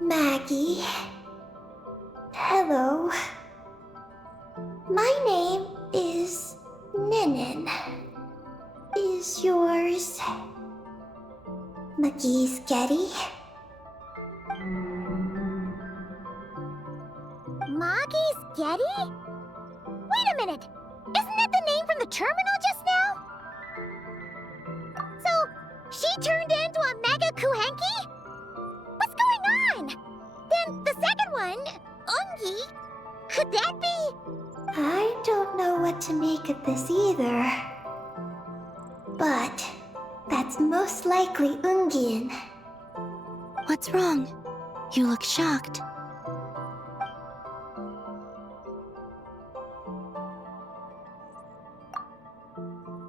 Maggie. Hello. My name is Ninin. Is yours McGee's Getty? Maggie's Getty? Wait a minute! Isn't that the name from the terminal just now? So, she turned into a Mega Kuhenki? What's going on? Then the second one, Ungi, could that be? I don't know what to make of this either. But that's most likely Ungin. What's wrong? You look shocked.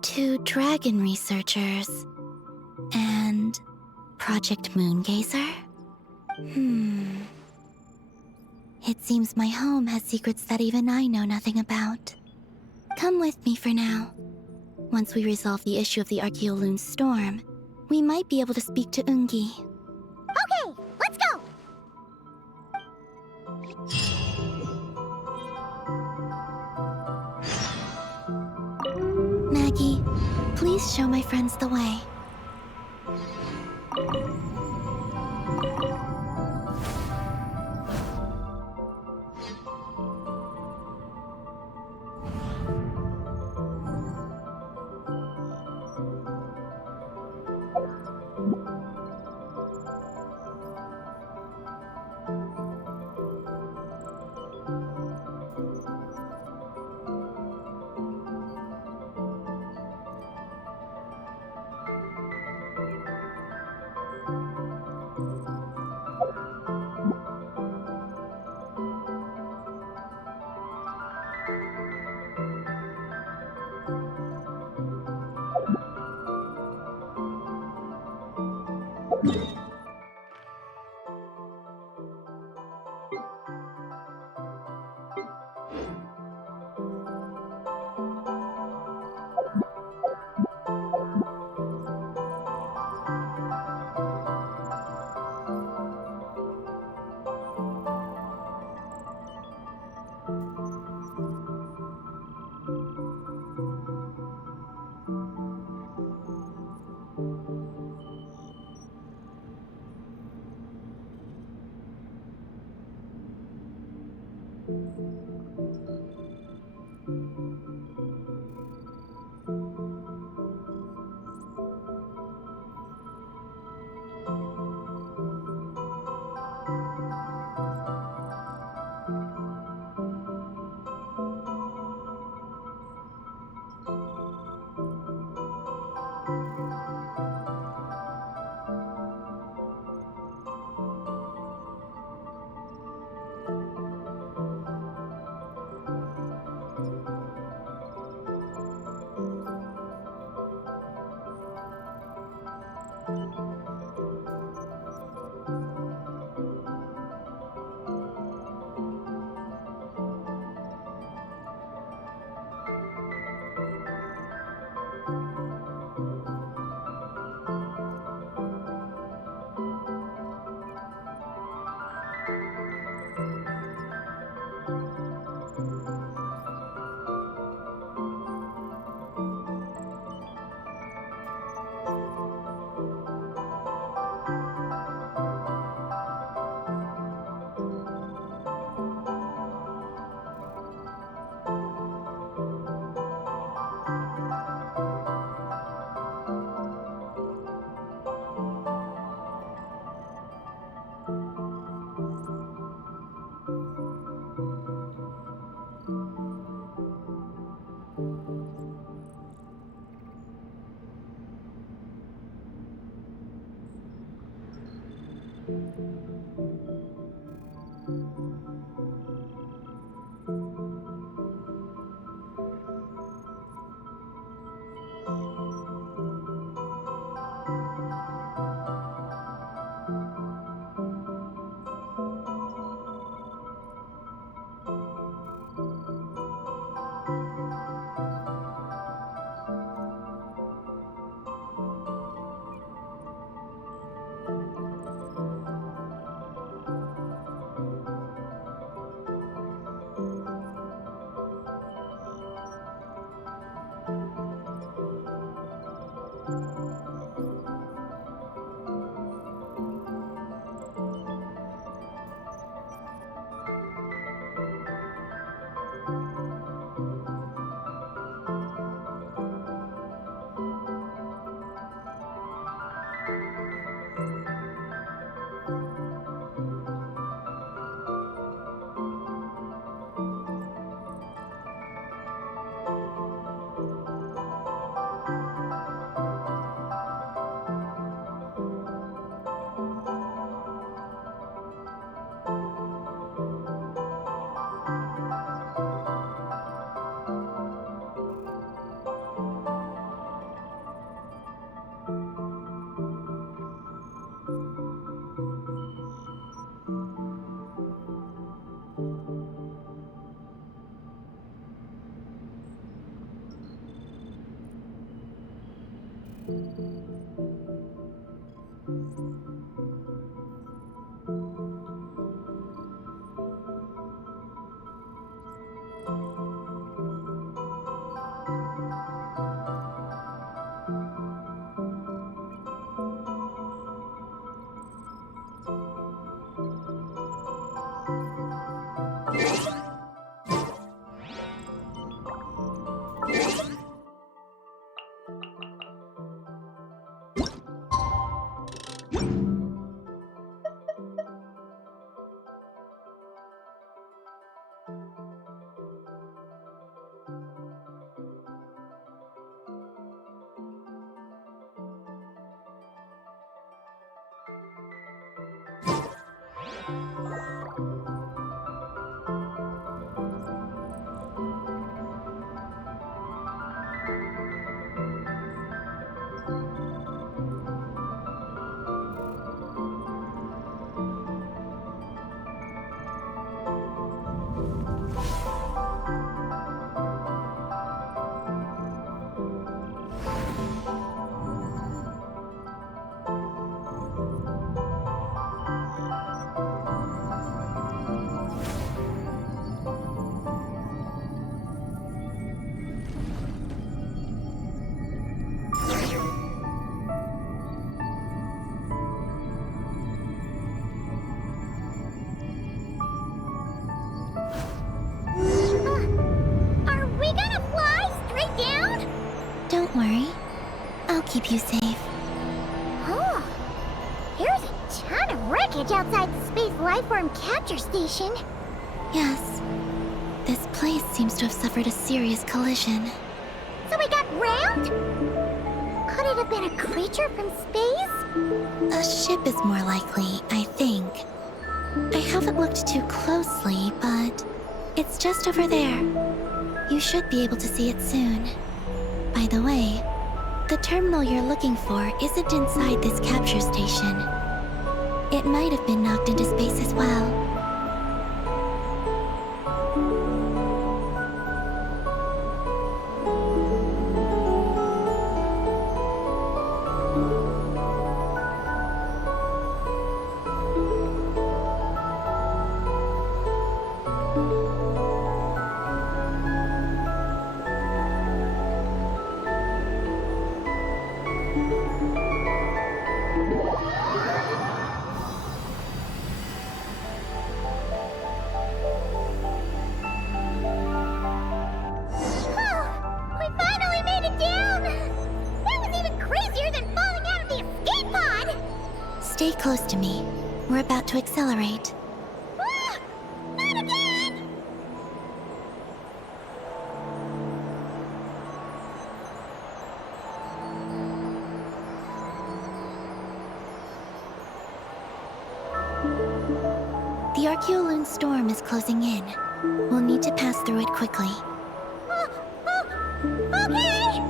Two dragon researchers and Project Moongazer? It seems my home has secrets that even I know nothing about. Come with me for now. Once we resolve the issue of the Archeoloon storm, we might be able to speak to Ungi. Okay, let's go! Maggie, please show my friends the way. Are we gonna fly straight down? Don't worry. I'll keep you safe. Oh, here's a ton of wreckage outside the Space Lifeform Capture Station. Yes. This place seems to have suffered a serious collision. So we got rammed? Could it have been a creature from space? A ship is more likely, I think. I haven't looked too closely, but it's just over there. You should be able to see it soon. By the way, the terminal you're looking for isn't inside this capture station. It might have been knocked into space as well. We finally made it down! That was even crazier than falling out of the escape pod! Stay close to me. We're about to accelerate. Ah! Not again! The Archeoloon storm is closing in. We'll need to pass through it quickly. Okay!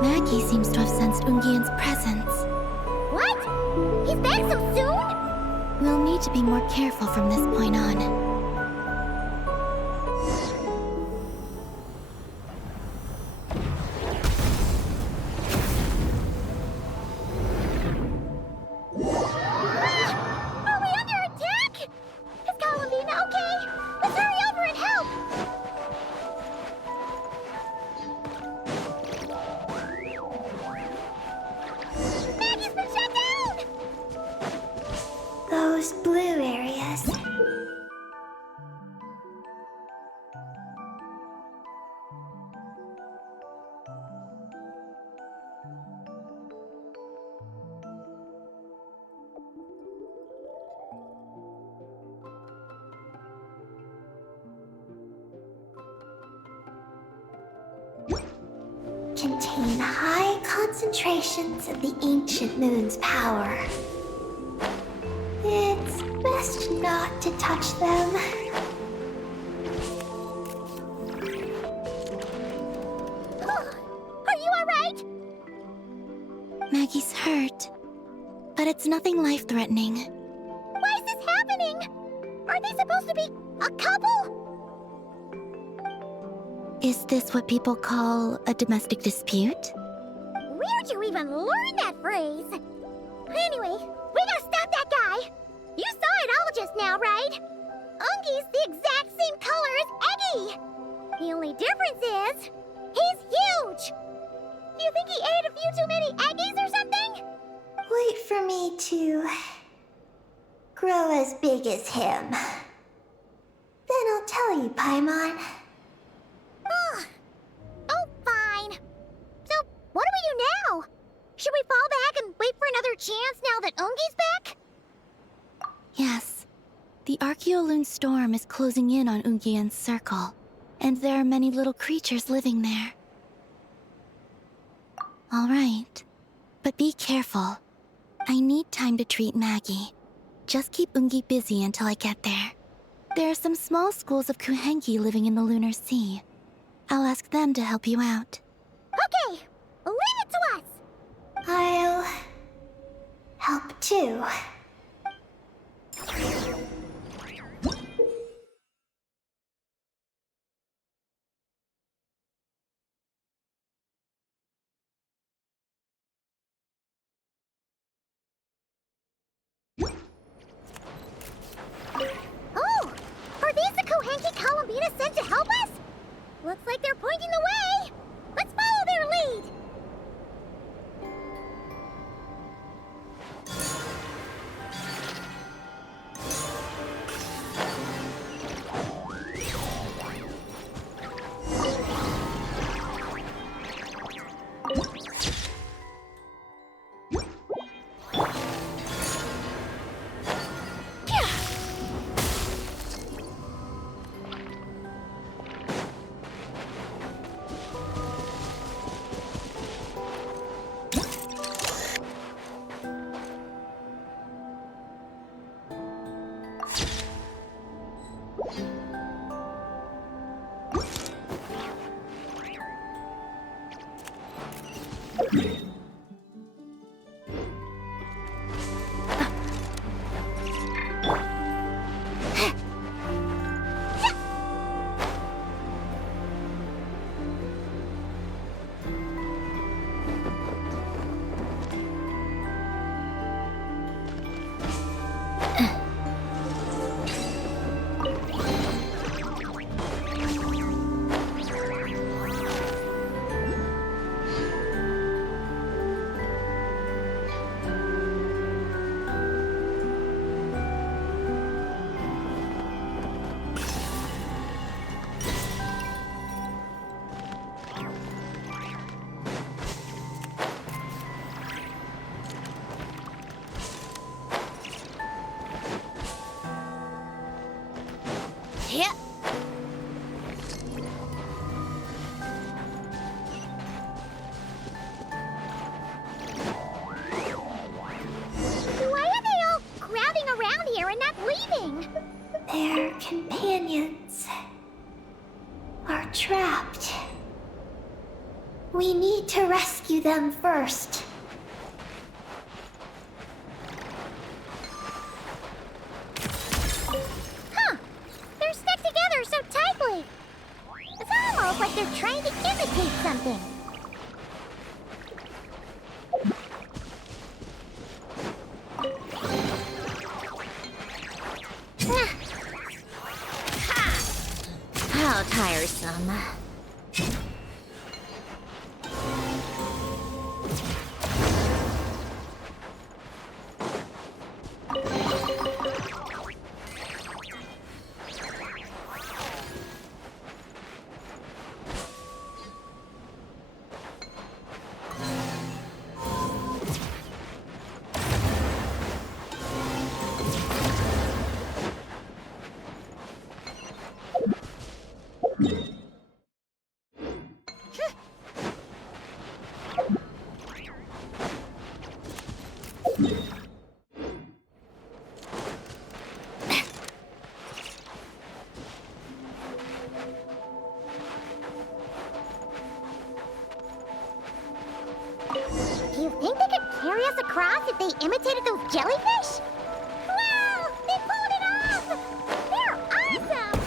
Maggie seems to have sensed Ungian's presence. What? He's back so soon? We'll need to be more careful from this point on. Are we under attack? Is Columbina okay? Let's hurry over and help! Maggie's been shut down! Those blue areas. Contain high concentrations of the ancient moon's power. It's best not to touch them. Are you alright? Maggie's hurt, but it's nothing life-threatening. Why is this happening? Are they supposed to be a couple? Is this what people call a domestic dispute? Where'd you even learn that phrase? Anyway, we gotta stop that guy! You saw it all just now, right? Ungi's the exact same color as Eggy! The only difference is, he's huge! Do you think he ate a few too many Eggies or something? Wait for me to grow as big as him. Then I'll tell you, Paimon. Oh, fine. So, what do we do now? Should we fall back and wait for another chance now that Ungi's back? Yes. The Archeoloon storm is closing in on Ungian's circle, and there are many little creatures living there. All right. But be careful. I need time to treat Maggie. Just keep Ungi busy until I get there. There are some small schools of Kuhenki living in the Lunar Sea. I'll ask them to help you out. Okay, leave it to us! I'll help too. Oh! Are these the Kohenki Columbina sent to help us? Looks like they're pointing the way! Let's follow their lead! Yeah. Why are they all crowding around here and not leaving? Their companions are trapped. We need to rescue them first. Huh. They're stuck together so tightly. It's almost like they're trying to imitate something. How tiresome. Do you think they could carry us across if they imitated those jellyfish? Wow! They pulled it off! They're awesome!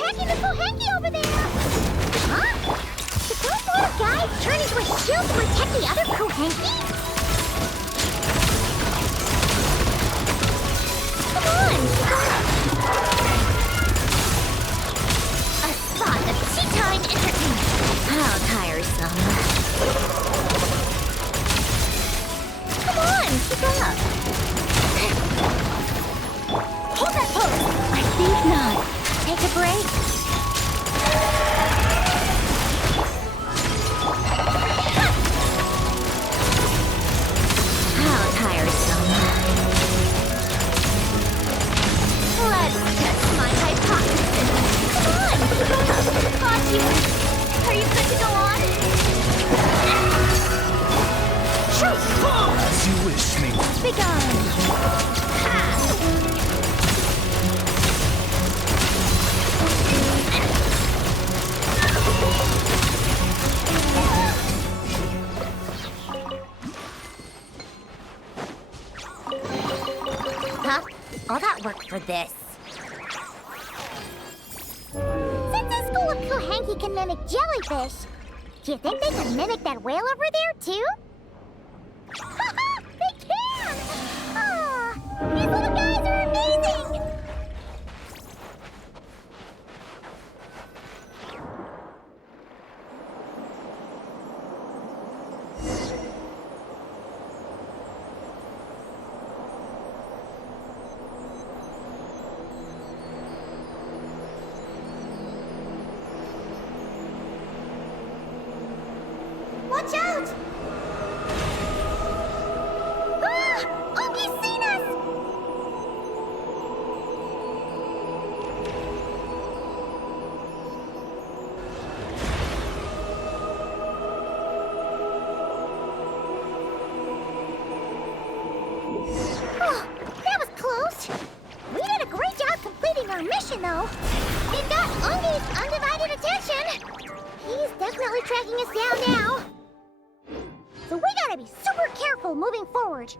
attacking the Kohenki over there! Huh? Did those little guys turn into a shield to protect the other Kohenki? Come on, keep up! A spot of tea-time entertainment. How tiresome. Come on, keep up! Hold that pose! I think not. Take a break. How tiresome. Let's test my hypothesis. Come on, keep up. Boss, are you good to go on? As you wish, me. Begone. Ha! Huh? All that work for this. Since the school of Kohenki can mimic jellyfish, do you think they can mimic that whale over there, too? Haha! They can! Ah, these little guys are amazing! Watch out! Ah! Oogie's seen us! Oh, that was close. We did a great job completing our mission, though. We've got Oogie's undivided attention. He's definitely tracking us down now. So we gotta be super careful moving forward.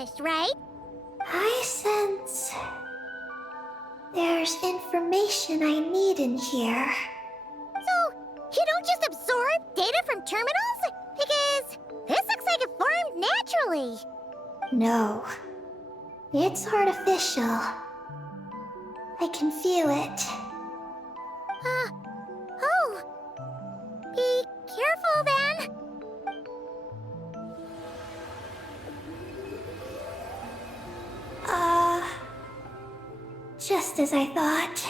accomplished, right? I sense there's information I need in here. So, you don't just absorb data from terminals? Because this looks like it formed naturally. No, it's artificial. I can feel it. Oh. Be careful then. Just as I thought.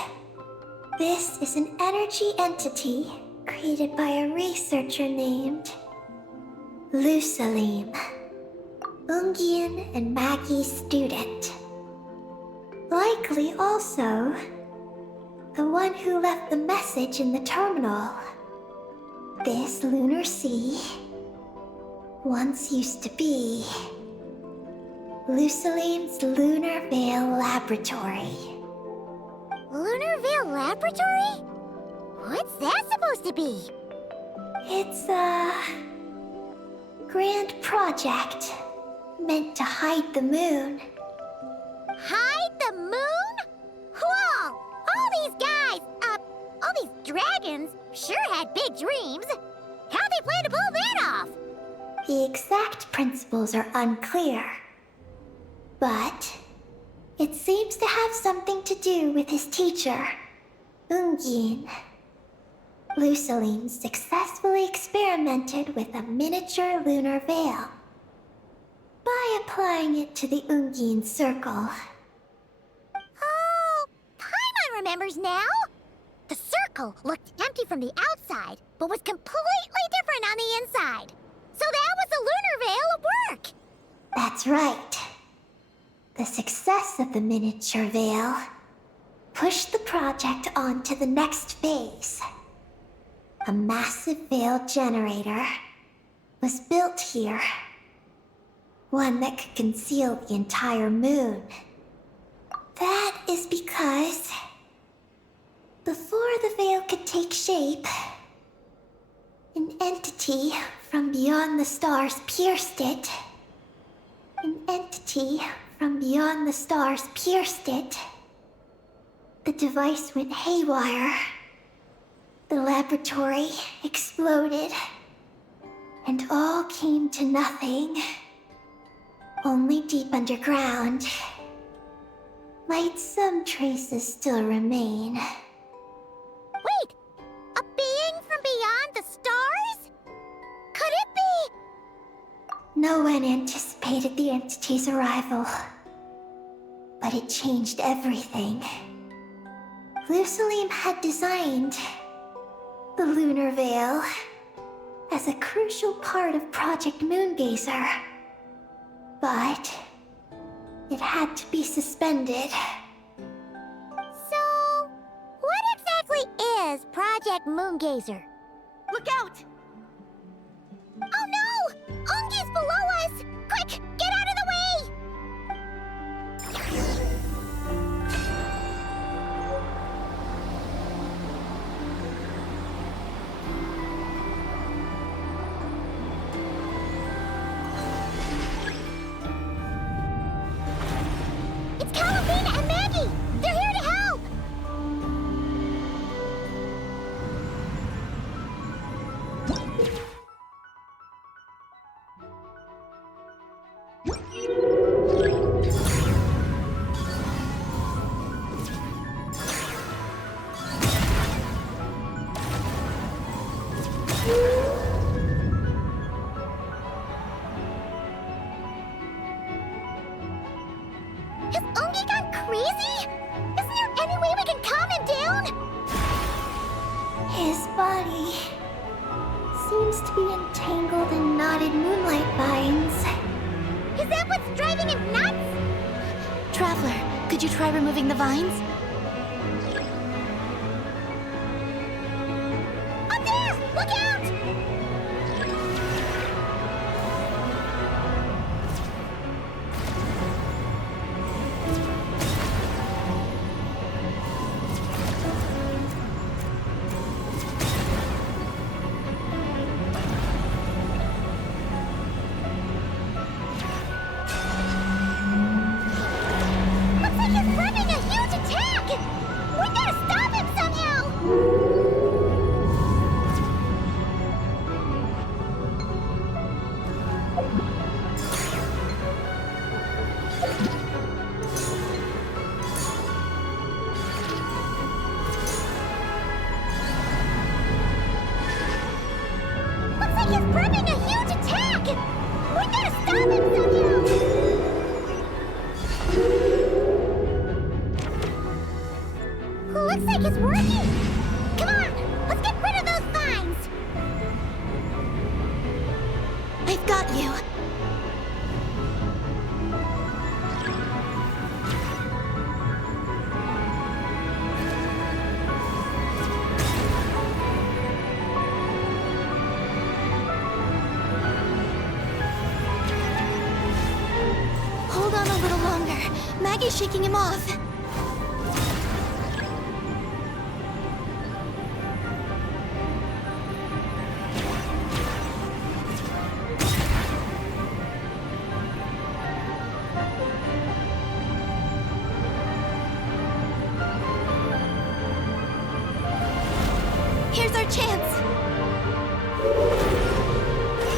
This is an energy entity created by a researcher named Lusalim, Ungian and Maggie's student. Likely also the one who left the message in the terminal. This lunar sea once used to be Lusalim's Lunar Veil Laboratory. Lunar Veil Laboratory? What's that supposed to be? It's a grand project meant to hide the moon. Hide the moon? Whoa! All these guys, all these dragons sure had big dreams. How'd they plan to pull that off? The exact principles are unclear, but it seems to have something to do with his teacher, Ungin. Lusalim successfully experimented with a miniature lunar veil by applying it to the Ungin circle. Oh, Paimon remembers now. The circle looked empty from the outside, but was completely different on the inside. So that was the lunar veil at work. That's right. The success of the miniature veil pushed the project on to the next phase. A massive veil generator was built here. One that could conceal the entire moon. That is because before the veil could take shape, an entity from beyond the stars pierced it. An entity from beyond the stars pierced it. The device went haywire. The laboratory exploded. And all came to nothing. Only deep underground might some traces still remain. Wait, a being from beyond the stars? Could it be? No one anticipated the entity's arrival, but it changed everything. Lusalim had designed the lunar veil as a crucial part of Project Moongazer, but it had to be suspended. So, what exactly is Project Moongazer? Look out! Oh no! Ungi's below us! Quick, get out of the way! It's Calabina and Maggie! They're here to help! Has Ungi gone crazy? Isn't there any way we can calm him down? His body seems to be entangled in knotted moonlight vines. Is that what's driving him nuts? Traveler, could you try removing the vines? Up there! Look out! Looks like he's prepping a huge attack! We gotta stop him somehow! Looks like it's working! Come on, let's get rid of those vines! I've got you. Hold on a little longer. Maggie's shaking him off. Here's our chance.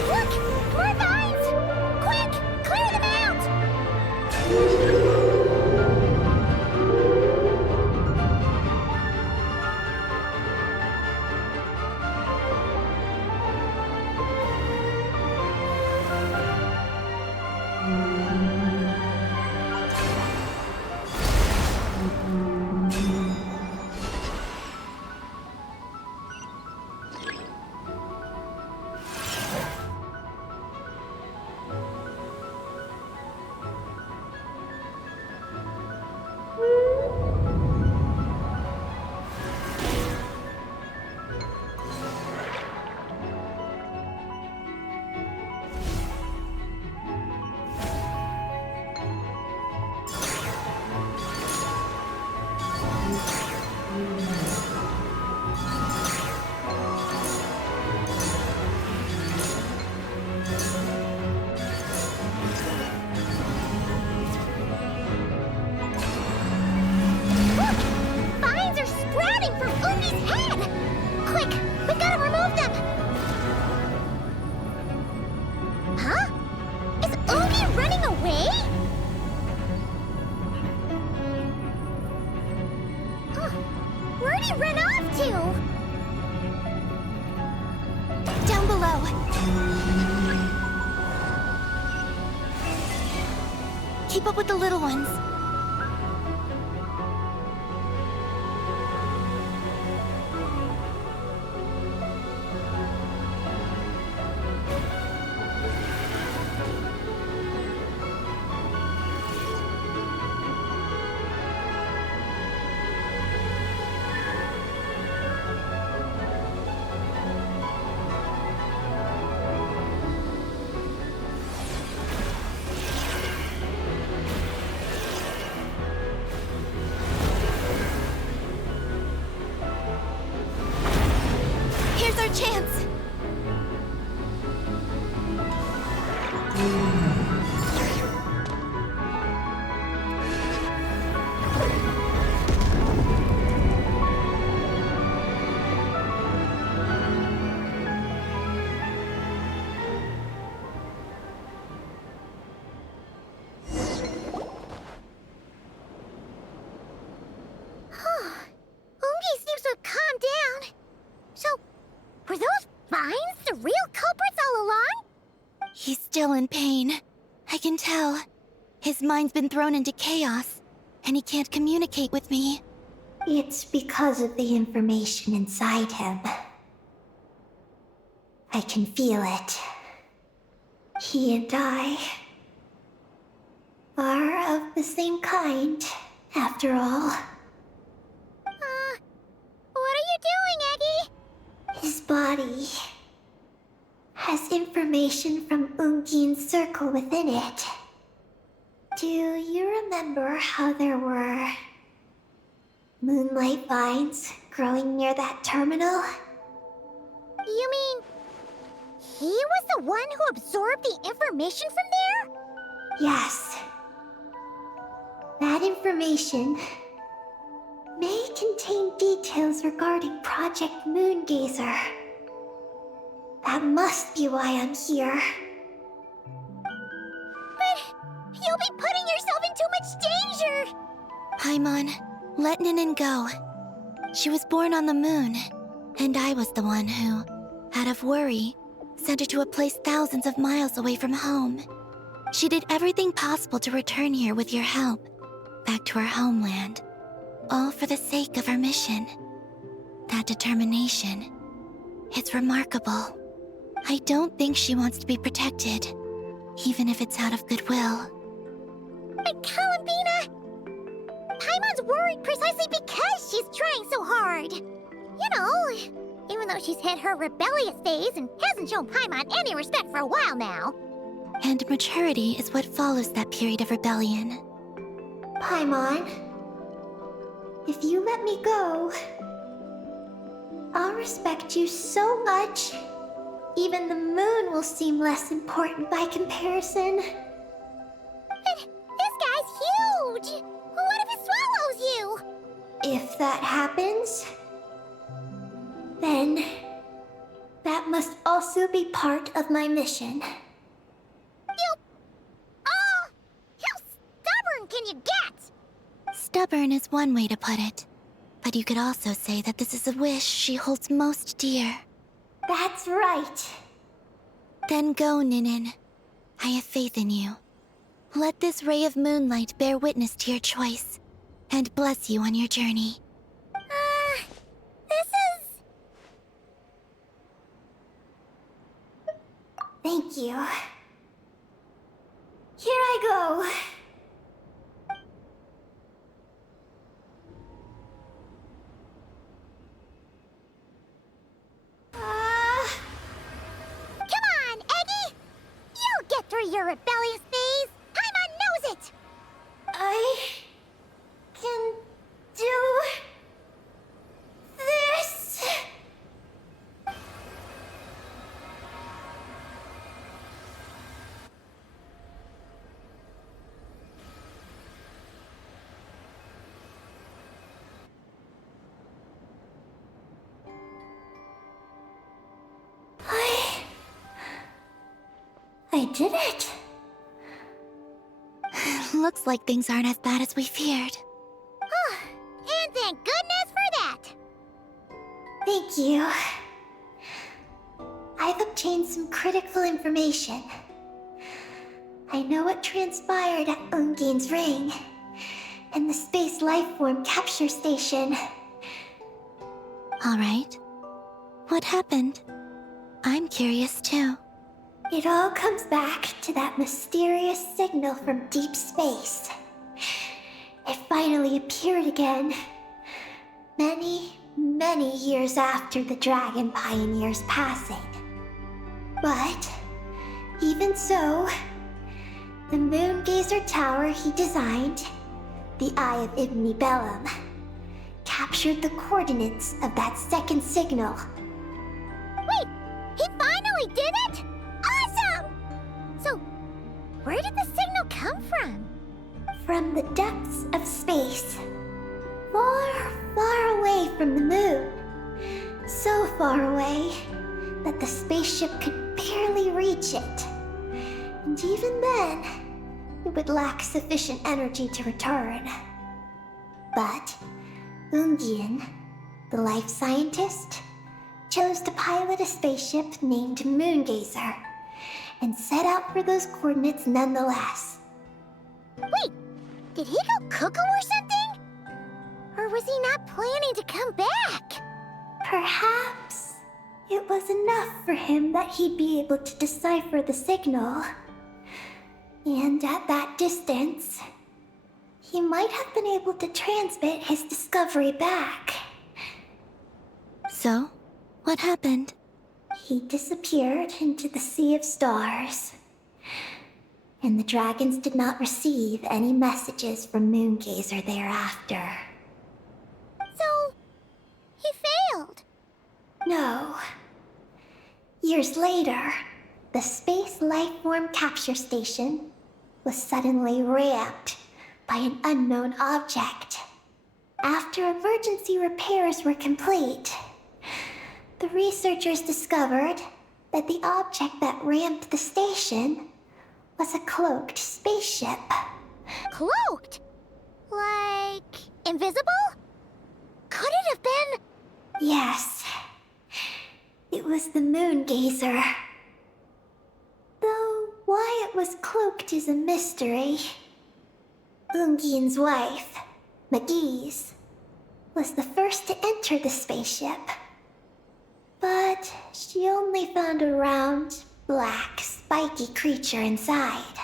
Look! More vines! Quick! Clear them out! Look! Vines are sprouting from Ungi's head! Quick! We've gotta remove them! Huh? Is Ungi running away? Huh. Where'd he run off to? Down below. Keep up with the little ones. Here's our chance. Ungi seems to have calmed down. So, were those vines the real culprits all along? He's still in pain. I can tell. His mind's been thrown into chaos, and he can't communicate with me. It's because of the information inside him. I can feel it. He and I are of the same kind, after all. What are you doing, Eggy? His body has information from Ungin's circle within it. Do you remember how there were moonlight vines growing near that terminal? You mean he was the one who absorbed the information from there? Yes. That information may contain details regarding Project Moongazer. That must be why I'm here. You'll be putting yourself in too much danger! Paimon, let Ninin go. She was born on the moon, and I was the one who, out of worry, sent her to a place thousands of miles away from home. She did everything possible to return here with your help, back to her homeland, all for the sake of her mission. That determination, it's remarkable. I don't think she wants to be protected, even if it's out of goodwill. But Columbina! Paimon's worried precisely because she's trying so hard. You know, even though she's hit her rebellious phase and hasn't shown Paimon any respect for a while now. And maturity is what follows that period of rebellion. Paimon, if you let me go, I'll respect you so much. Even the moon will seem less important by comparison. This guy's huge! What if it swallows you? If that happens, then that must also be part of my mission. How stubborn can you get? Stubborn is one way to put it, but you could also say that this is a wish she holds most dear. That's right. Then go, Ninin. I have faith in you. Let this ray of moonlight bear witness to your choice, and bless you on your journey. This is... Thank you. Here I go. Come on, Eggy! You'll get through your rebellious phase! Paimon knows it! I can do this. I did it. Looks like things aren't as bad as we feared. And thank goodness for that! Thank you. I've obtained some critical information. I know what transpired at Ungain's ring and the space lifeform capture station. All right. What happened? I'm curious too. It all comes back to that mysterious signal from deep space. It finally appeared again. Many years after the Dragon Pioneer's passing. But, even so, the Moon Gazer Tower he designed, the Eye of Ibn Bellum, captured the coordinates of that second signal. Wait! He finally did it?! Awesome! So, where did the signal come from? From the depths of space. Far away from the moon. So far away that the spaceship could barely reach it. And even then, it would lack sufficient energy to return. But Ungien, the life scientist, chose to pilot a spaceship named Moongazer and set out for those coordinates nonetheless. Wait, did he go cuckoo or something? Or was he not planning to come back? Perhaps it was enough for him that he'd be able to decipher the signal. And at that distance, he might have been able to transmit his discovery back. So, what happened? He disappeared into the sea of stars. And the dragons did not receive any messages from Moongazer thereafter. So, he failed. No. Years later, the Space Lifeform Capture Station was suddenly ramped by an unknown object. After emergency repairs were complete, the researchers discovered that the object that ramped the station was a cloaked spaceship. Cloaked? Like invisible? Could it have been? Yes. It was the Moon Gazer. Though why it was cloaked is a mystery. Ungian's wife, McGee's, was the first to enter the spaceship. But she only found a round, black, spiky creature inside.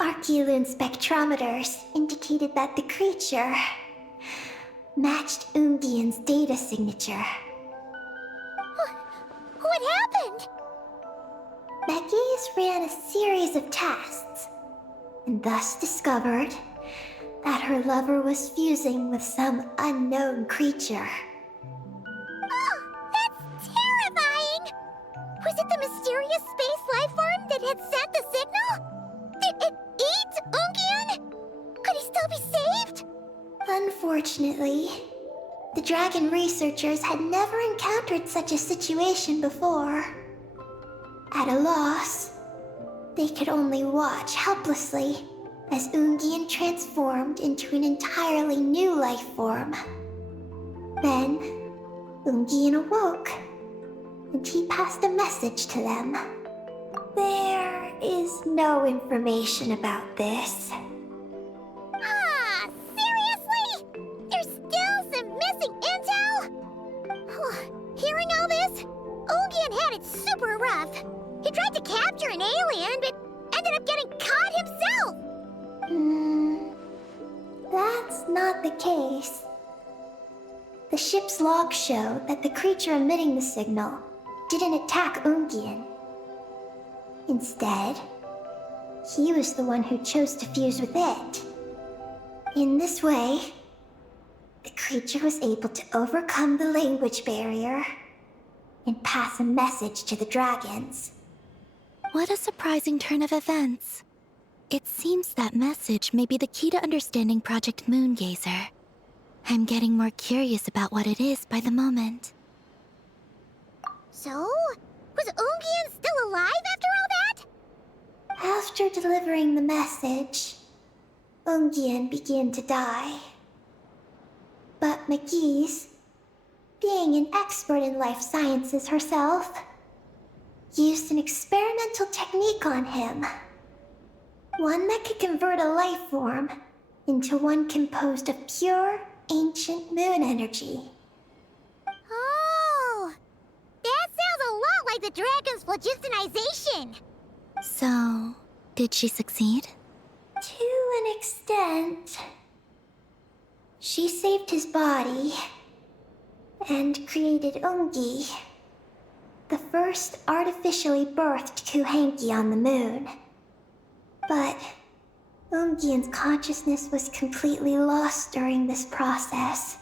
Archeoloon spectrometers indicated that the creature matched Ungian's data signature. What happened? McGee's ran a series of tests, and thus discovered that her lover was fusing with some unknown creature. Oh, that's terrifying! Was it the mysterious space life form that had sent the signal? Did it eat Ungian? Could he still be saved? Unfortunately, the dragon researchers had never encountered such a situation before. At a loss, they could only watch helplessly as Ungian transformed into an entirely new life form. Then, Ungian awoke, and he passed a message to them. There is no information about this. Ah, seriously? There's still some missing intel? Hearing all this, Ungian had it super rough. He tried to capture an alien, but ended up getting caught himself. That's not the case. The ship's logs show that the creature emitting the signal didn't attack Ungian. Instead, he was the one who chose to fuse with it. In this way, the creature was able to overcome the language barrier and pass a message to the dragons. What a surprising turn of events. It seems that message may be the key to understanding Project Moongazer. I'm getting more curious about what it is by the moment. So, was Ungian still alive after all that? After delivering the message, Ungian began to die. But McGee's, being an expert in life sciences herself, used an experimental technique on him. One that could convert a life form into one composed of pure, ancient moon energy. Oh, that sounds a lot like the dragon's phlogistonization. So, did she succeed? To an extent. She saved his body and created Ungi, the first artificially birthed Kuhanki on the moon. But Ungian's consciousness was completely lost during this process.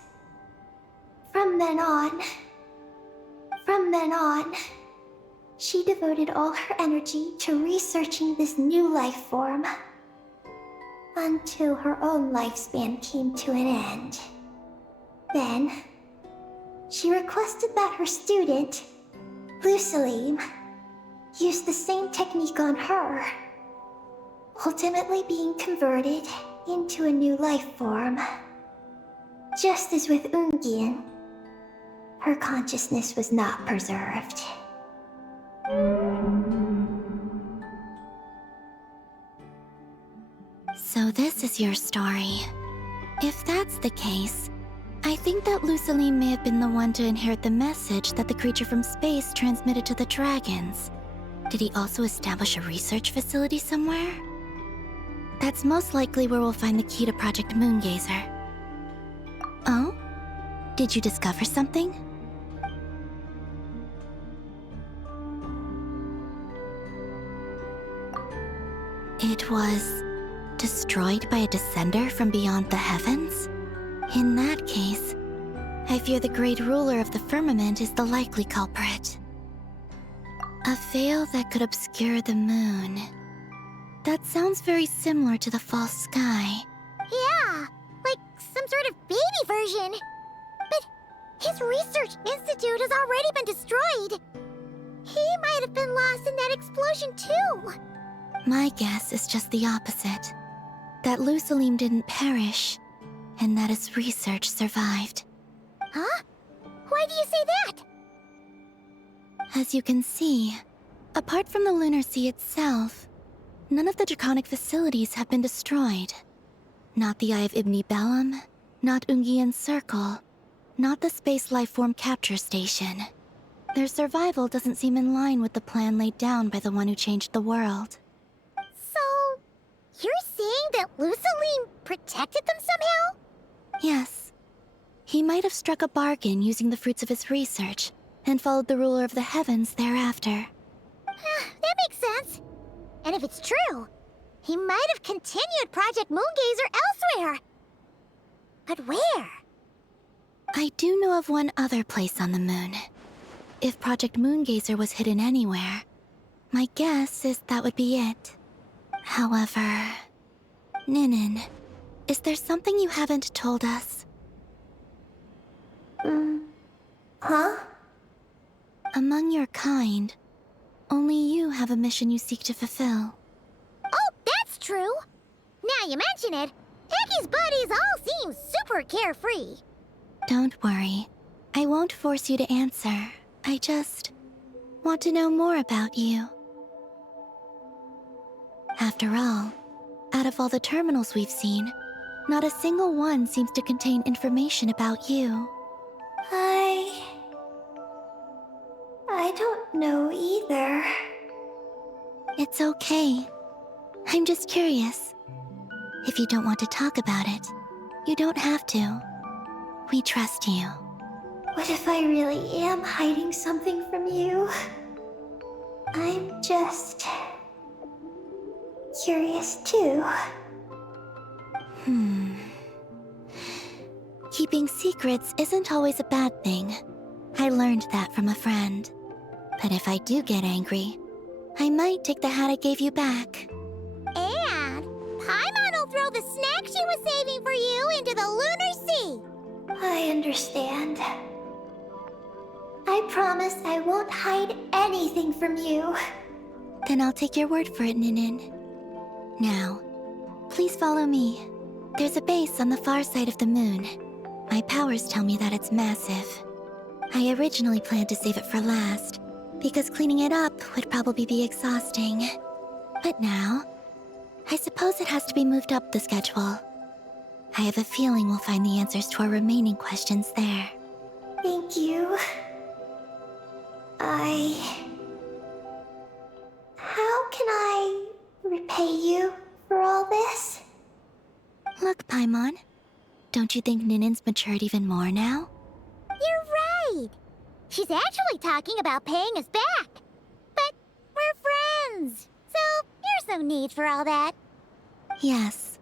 From then on, she devoted all her energy to researching this new life form, until her own lifespan came to an end. Then, she requested that her student, Lusalim, use the same technique on her, ultimately being converted into a new life form. Just as with Ungian, her consciousness was not preserved. So this is your story. If that's the case, I think that Lusaline may have been the one to inherit the message that the creature from space transmitted to the dragons. Did he also establish a research facility somewhere? That's most likely where we'll find the key to Project Moongazer. Oh? Did you discover something? It was destroyed by a descender from beyond the heavens? In that case, I fear the great ruler of the firmament is the likely culprit. A veil that could obscure the moon. That sounds very similar to the false sky. Yeah, like some sort of baby version. But his research institute has already been destroyed. He might have been lost in that explosion too. My guess is just the opposite. That Lusalim didn't perish, and that his research survived. Huh? Why do you say that? As you can see, apart from the Lunar Sea itself, none of the draconic facilities have been destroyed. Not the Eye of Ibni Bellum, not Ungian's Circle, not the Space Lifeform Capture Station. Their survival doesn't seem in line with the plan laid down by the one who changed the world. So, you're saying that Lusalim protected them somehow? Yes. He might have struck a bargain using the fruits of his research, and followed the ruler of the heavens thereafter. That makes sense. And if it's true, he might have continued Project Moongazer elsewhere. But where? I do know of one other place on the moon. If Project Moongazer was hidden anywhere, my guess is that would be it. However... Ninin, is there something you haven't told us? Huh? Among your kind, only you have a mission you seek to fulfill. Oh, that's true. Now you mention it, Heki's buddies all seem super carefree. Don't worry. I won't force you to answer. I just want to know more about you. After all, out of all the terminals we've seen, not a single one seems to contain information about you. I don't know either. It's okay. I'm just curious. If you don't want to talk about it, you don't have to. We trust you. What if I really am hiding something from you? I'm just... curious too. Keeping secrets isn't always a bad thing. I learned that from a friend. But if I do get angry, I might take the hat I gave you back. And Paimon will throw the snack she was saving for you into the Lunar Sea. I understand. I promise I won't hide anything from you. Then I'll take your word for it, Ninin. Now, please follow me. There's a base on the far side of the moon. My powers tell me that it's massive. I originally planned to save it for last, because cleaning it up would probably be exhausting. But now, I suppose it has to be moved up the schedule. I have a feeling we'll find the answers to our remaining questions there. Thank you. How can I repay you for all this? Look, Paimon. Don't you think Ninin's matured even more now? You're right. She's actually talking about paying us back. But we're friends, so there's no need for all that. Yes.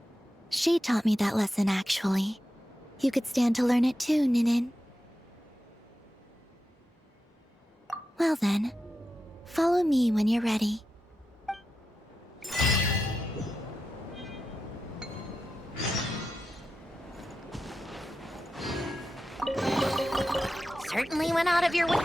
She taught me that lesson, actually. You could stand to learn it too, Ninin. Well then, follow me when you're ready. Certainly went out of your way.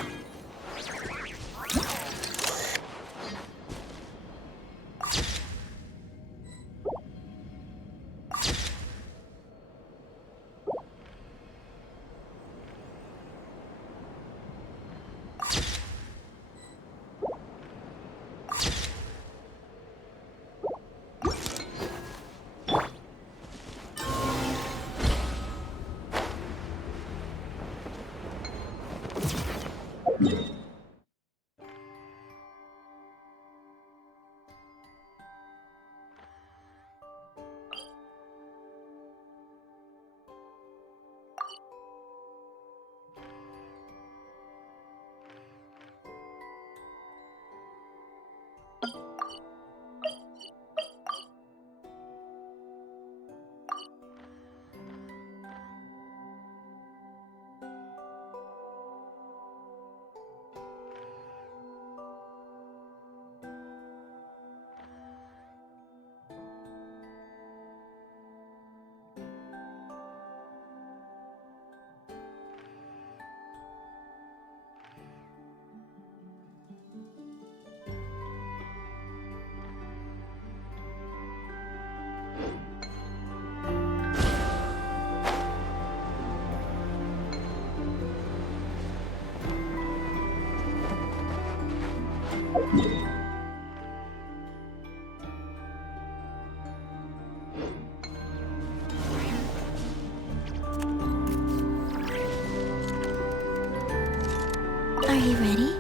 Are you ready?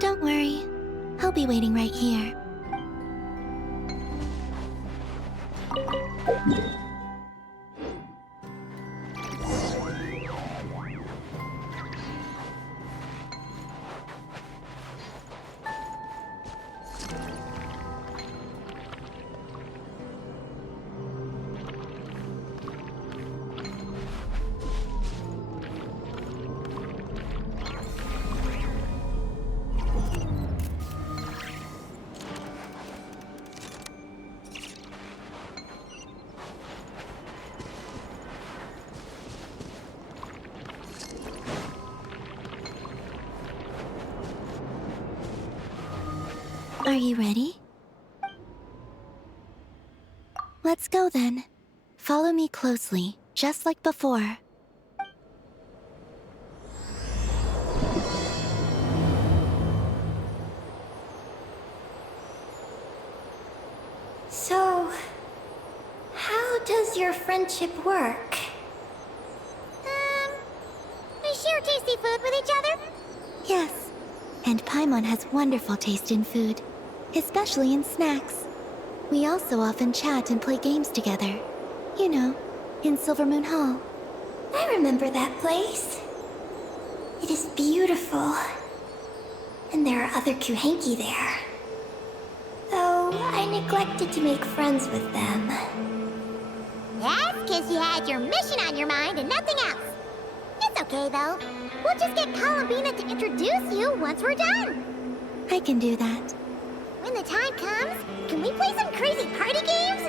Don't worry. I'll be waiting right here. Are you ready? Let's go then. Follow me closely, just like before. So, how does your friendship work? We share tasty food with each other? Yes. And Paimon has wonderful taste in food, especially in snacks. We also often chat and play games together. You know, in Silvermoon Hall. I remember that place. It is beautiful. And there are other Kuhenki there. Though I neglected to make friends with them. That's because you had your mission on your mind and nothing else. It's okay, though. We'll just get Columbina to introduce you once we're done. I can do that. When the time comes, can we play some crazy party games?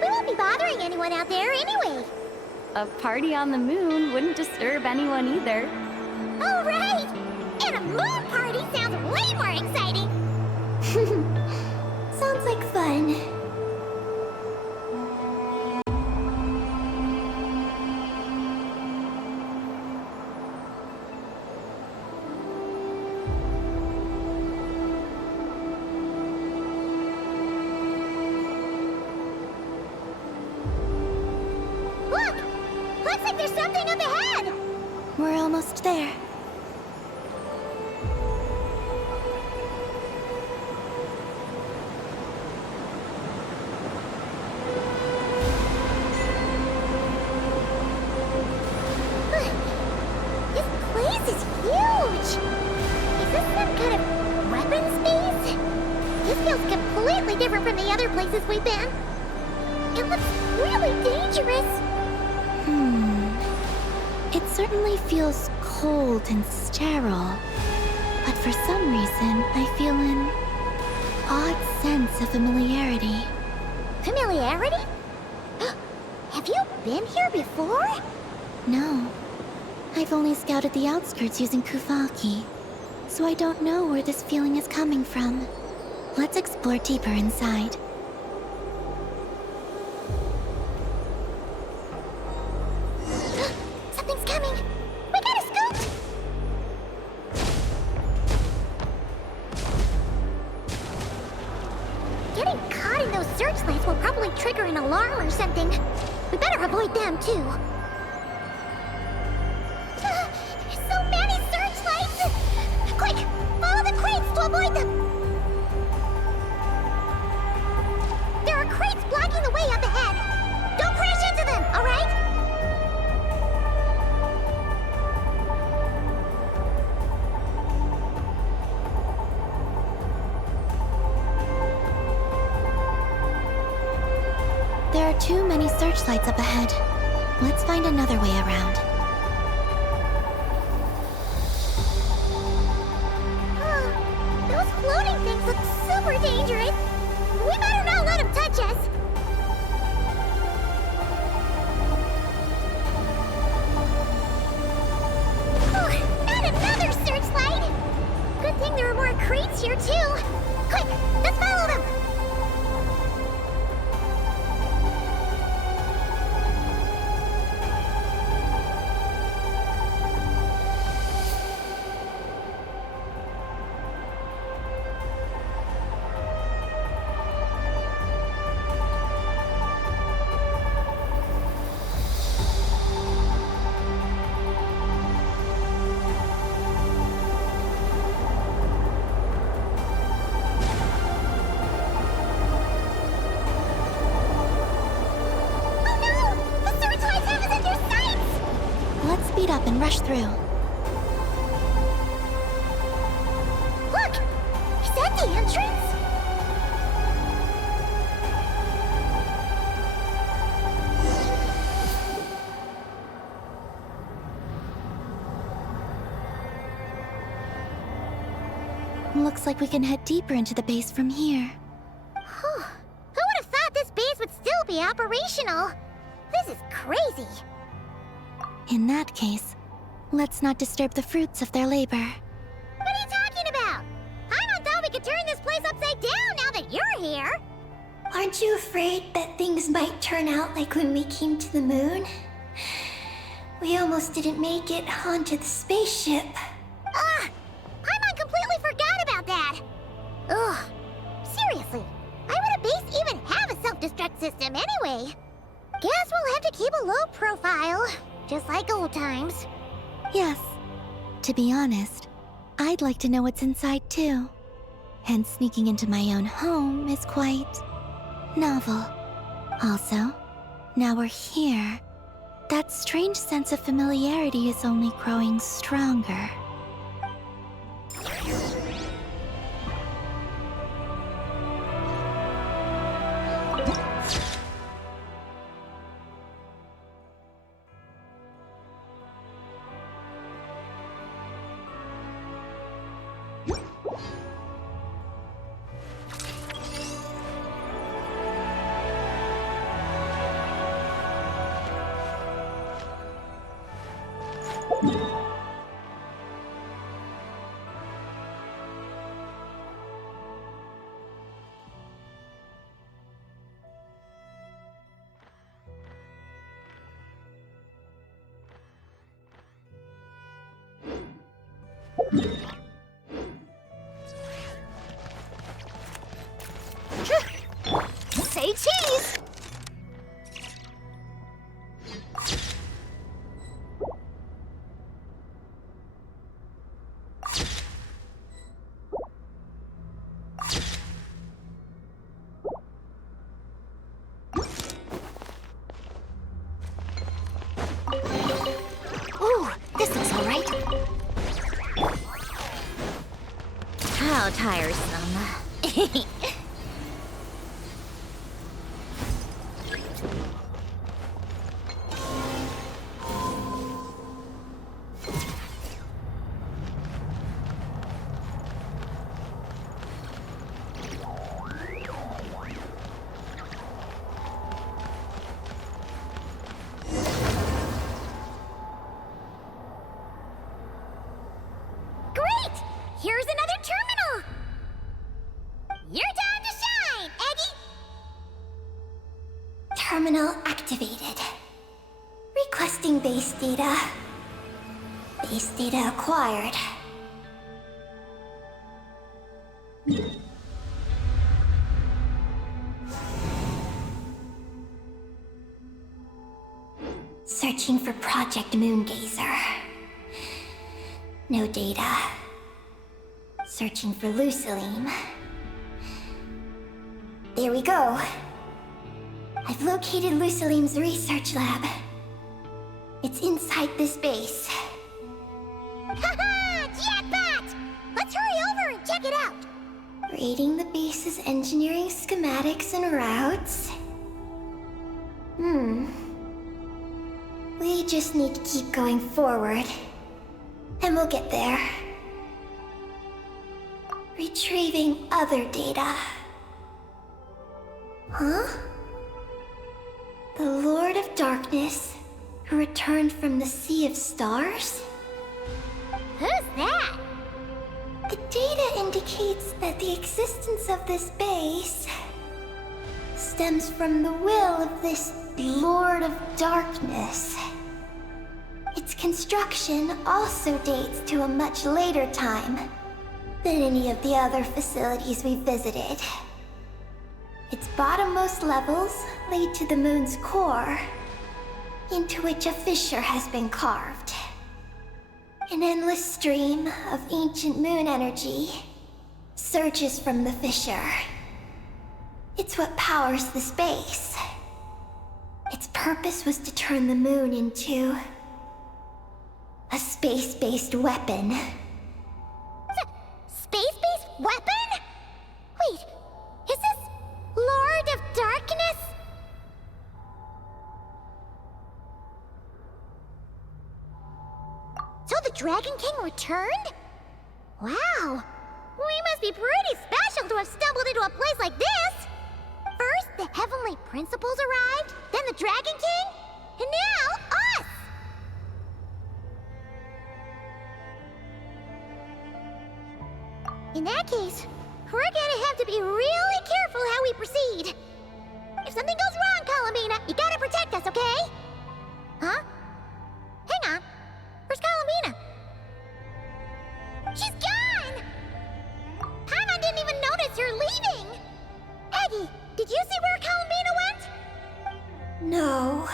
We won't be bothering anyone out there anyway. A party on the moon wouldn't disturb anyone either. Oh, right! And a moon party sounds way more exciting! Sounds like fun. Look! Looks like there's something up ahead! We're almost there. This place is huge! Is this some kind of weapons base? This feels completely different from the other places we've been. It looks really dangerous. It certainly feels cold and sterile. But for some reason, I feel an odd sense of familiarity. Familiarity? Have you been here before? No. I've only scouted the outskirts using Kufaki, so I don't know where this feeling is coming from. Let's explore deeper inside. Something's coming! We gotta scoot! Getting caught in those searchlights will probably trigger an alarm or something. We better avoid them, too. There's so many searchlights! Quick! Follow the crates to avoid them! There are crates blocking the way up ahead! Don't crash into them, alright? There are too many searchlights up ahead. Let's find another way around. Those floating things look super dangerous. We better not let them touch us. Oh, not another searchlight! Good thing there are more crates here, too. Quick, let's follow them! rush through. Look! Is that the entrance? Looks like we can head deeper into the base from here. Whew. Who would have thought this base would still be operational? This is crazy. In that case, let's not disturb the fruits of their labor. What are you talking about? Paimon thought we could turn this place upside down now that you're here. Aren't you afraid that things might turn out like when we came to the moon? We almost didn't make it onto the spaceship. Ah! Paimon completely forgot about that. Ugh. Seriously, why would a base even have a self-destruct system anyway? Guess we'll have to keep a low profile, just like old times. Yes. To be honest, I'd like to know what's inside too. And sneaking into my own home is quite novel. Also, now we're here, that strange sense of familiarity is only growing stronger. Say cheese! Ooh, this looks all right. How tiresome. Great! Here's another terminal! Your time to shine, Eggy! Terminal activated. Requesting base data. Base data acquired. Searching for Project Moongazer. No data. Searching for Luciline. There we go. I've located Luciline's research lab. It's inside this base. Haha! Jackpot! Let's hurry over and check it out! Reading the base's engineering schematics and routes. We just need to keep going forward. And we'll get there. Retrieving other data. Huh? The Lord of Darkness, who returned from the Sea of Stars? Who's that? The data indicates that the existence of this base stems from the will of this Lord of Darkness. Its construction also dates to a much later time than any of the other facilities we visited. Its bottommost levels lead to the moon's core, into which a fissure has been carved. An endless stream of ancient moon energy surges from the fissure. It's what powers the space. Its purpose was to turn the moon into A space-based weapon. Space-based weapon? Wait, is this Lord of Darkness? So the Dragon King returned? Wow, we must be pretty special to have stumbled into a place like this! First, the Heavenly Principals arrived, then the Dragon King, and now us! In that case, we're gonna have to be really careful how we proceed. If something goes wrong, Columbina, you gotta protect us, okay? Huh? Hang on. Where's Columbina? She's gone! Paimon didn't even notice you're leaving! Aggie, did you see where Columbina went? No.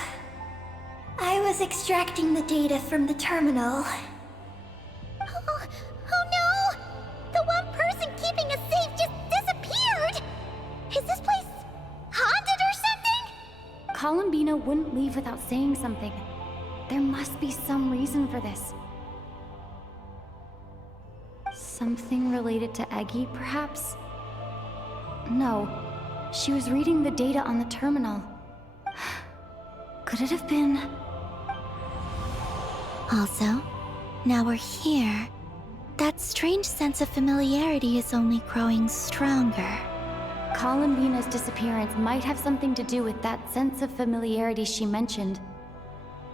I was extracting the data from the terminal. Oh no! The one person keeping us safe just disappeared! Is this place haunted or something? Columbina wouldn't leave without saying something. There must be some reason for this. Something related to Eggy, perhaps? No. She was reading the data on the terminal. Could it have been... Also, now we're here. That strange sense of familiarity is only growing stronger. Columbina's disappearance might have something to do with that sense of familiarity she mentioned.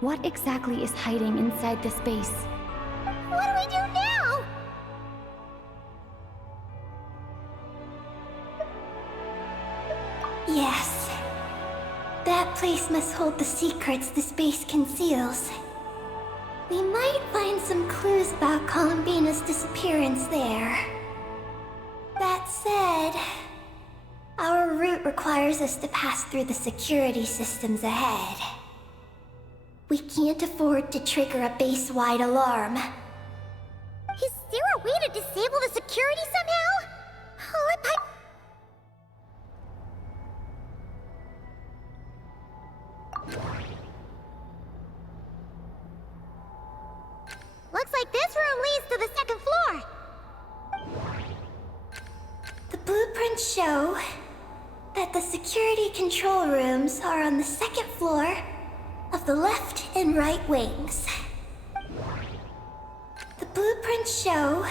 What exactly is hiding inside this base? What do we do now? Yes. That place must hold the secrets this base conceals. We might find some clues about Columbina's disappearance there. That said, our route requires us to pass through the security systems ahead. We can't afford to trigger a base-wide alarm. Is there a way to disable the security somehow? Looks like this room leads to the second floor. The blueprints show that the security control rooms are on the second floor of the left and right wings. The blueprints show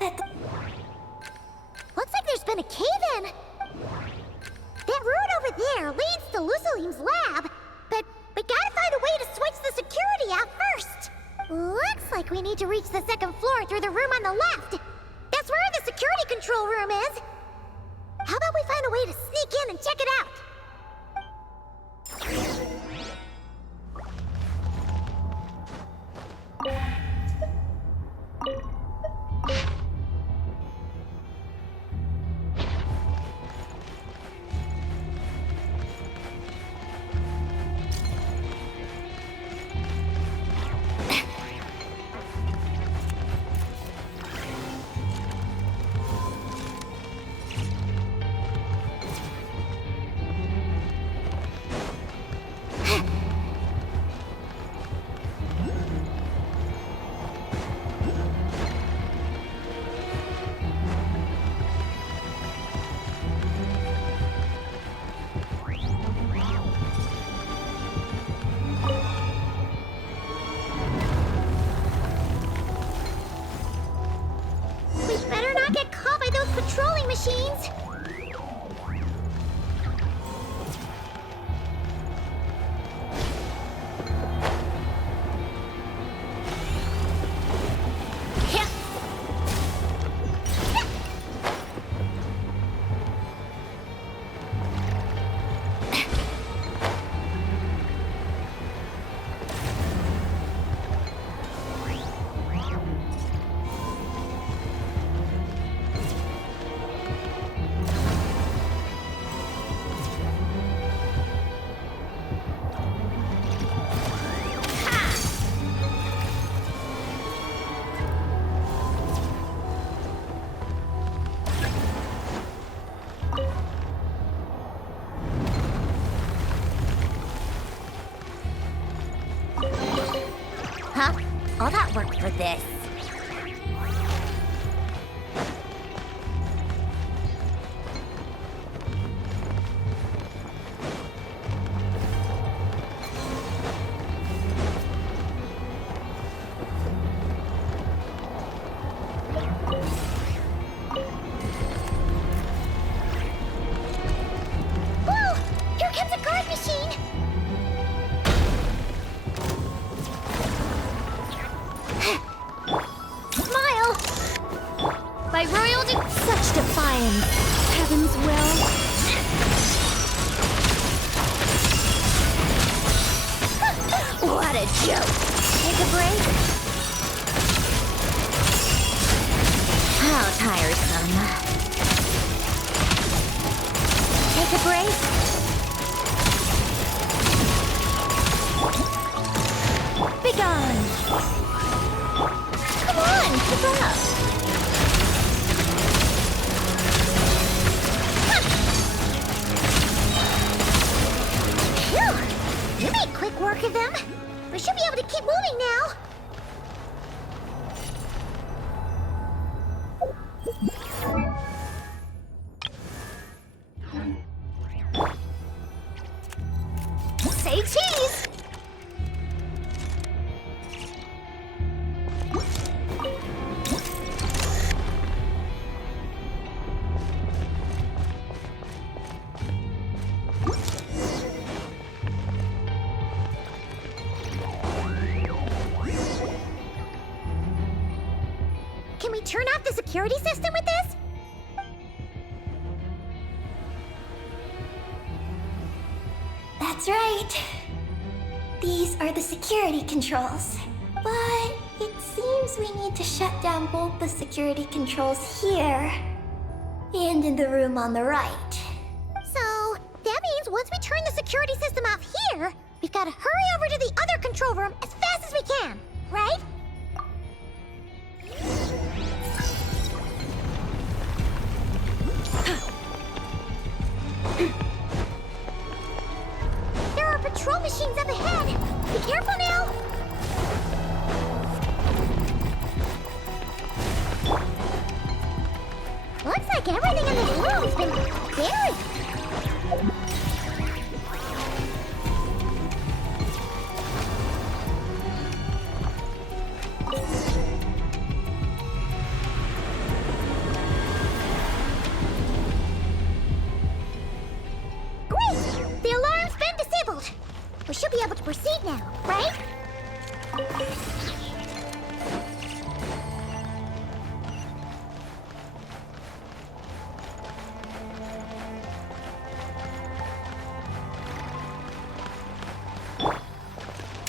that the... Looks like there's been a cave-in. That route over there leads to Lucilim's lab, but we gotta find a way to switch the security out first. Looks like we need to reach the second floor through the room on the left. That's where the security control room is. How about we find a way to sneak in and check it out? Patrolling machines! this. Whoa! Here comes a guard machine! Smile! By royal such defiance. Heaven's will. What a joke! Take a break. How tiresome. Take a break. Be gone! Come on, keep up. Phew! You made quick work of them. We should be able to keep moving now. Say cheese! Can we turn off the security system with this? That's right. These are the security controls. But it seems we need to shut down both the security controls here and in the room on the right. So, that means once we turn the security system off here, we've got to hurry over to the other control room as fast as we can, right? There are patrol machines up ahead. Be careful now. Looks like everything in this room's been buried. Great! The alarm's been disabled. We should be able to proceed now, right?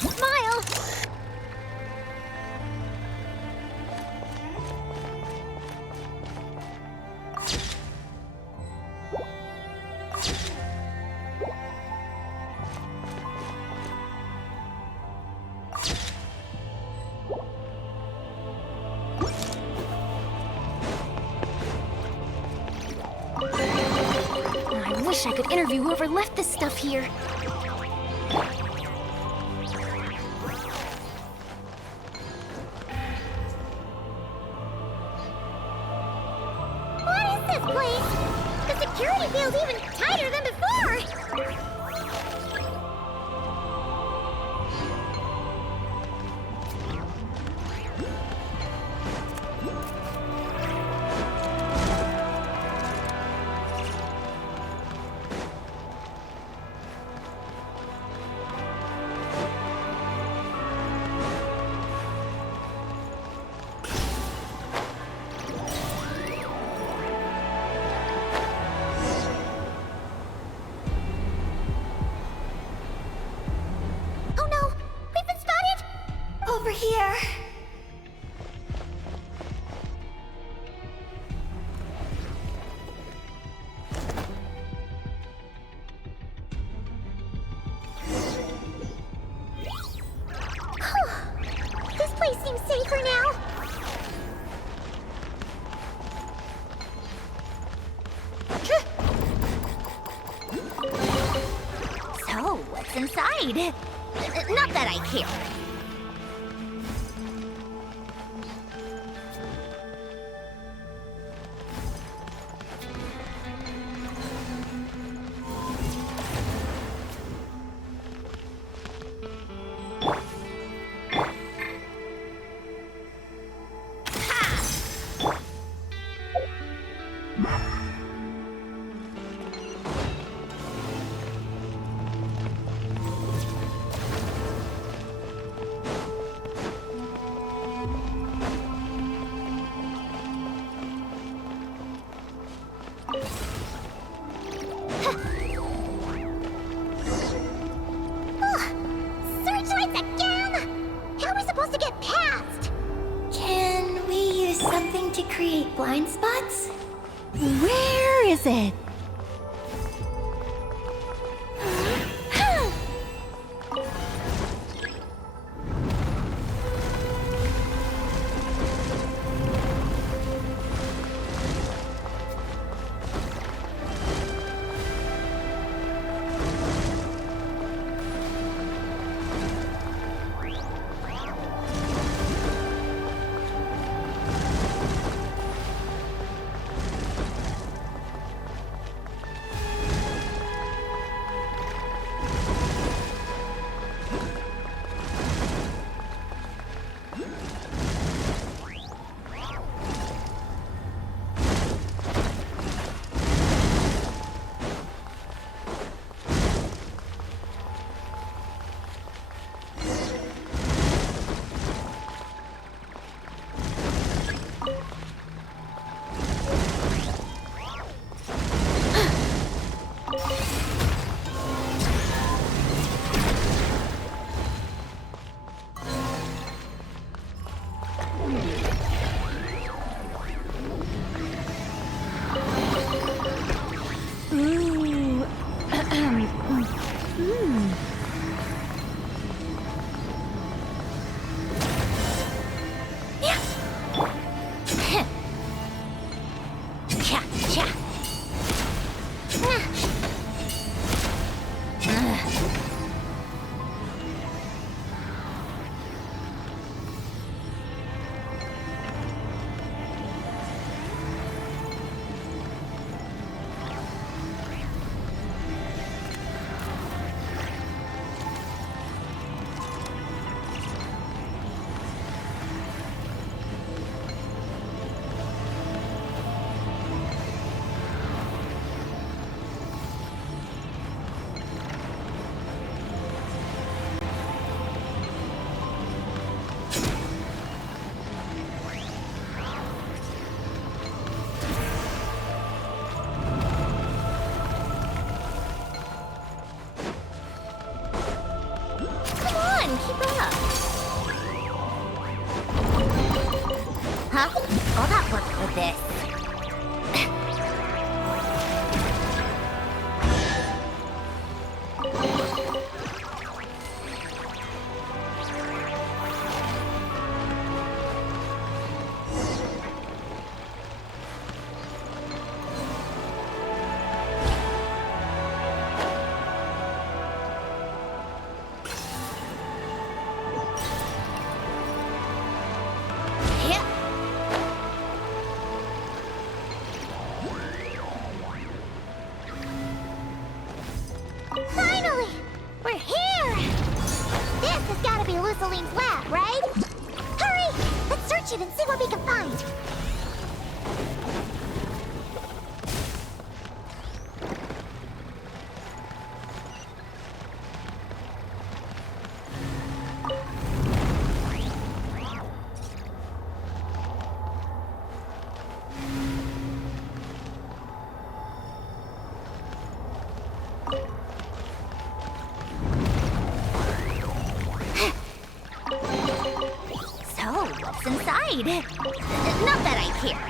Smile! I wish I could interview whoever left this stuff here. What is this place? The security feels even tighter than before! Oh no! We've been spotted! Over here. This place seems safer now. So, what's inside? Not that I care. Searchlights again? How are we supposed to get past? Can we use something to create blind spots? Where is it? Huh? All that work with this. Finally! We're here! This has got to be Luciline's lab, right? Hurry! Let's search it and see what we can find. So, what's inside? Not that I care.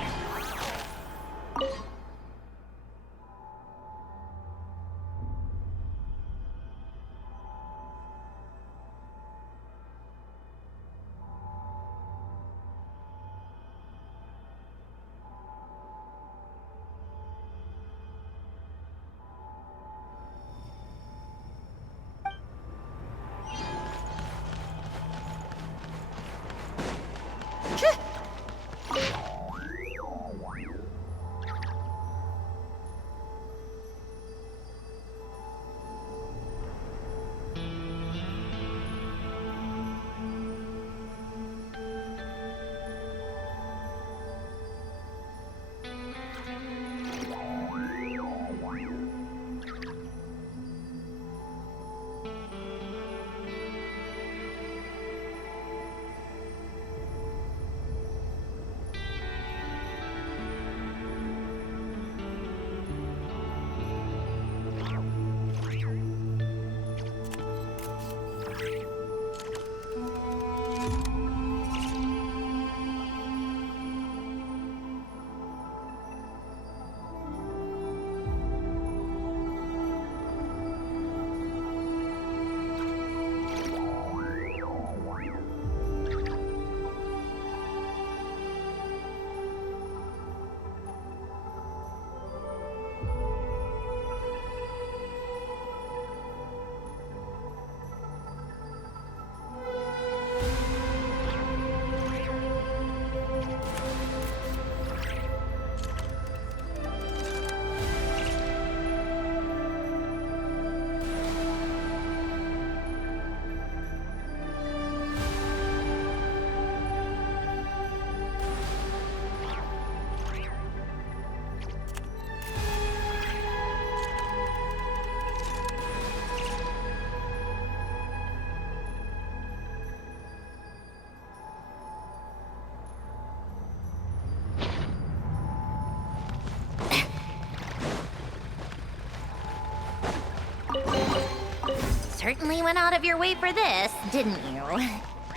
certainly went out of your way for this, didn't you?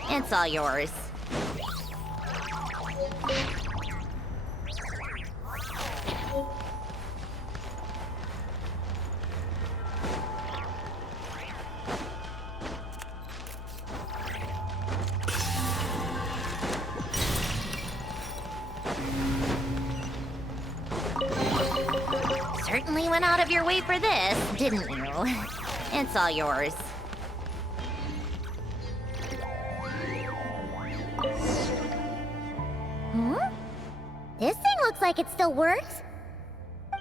It's all yours. Certainly went out of your way for this, didn't you? It's all yours. This thing looks like it still works.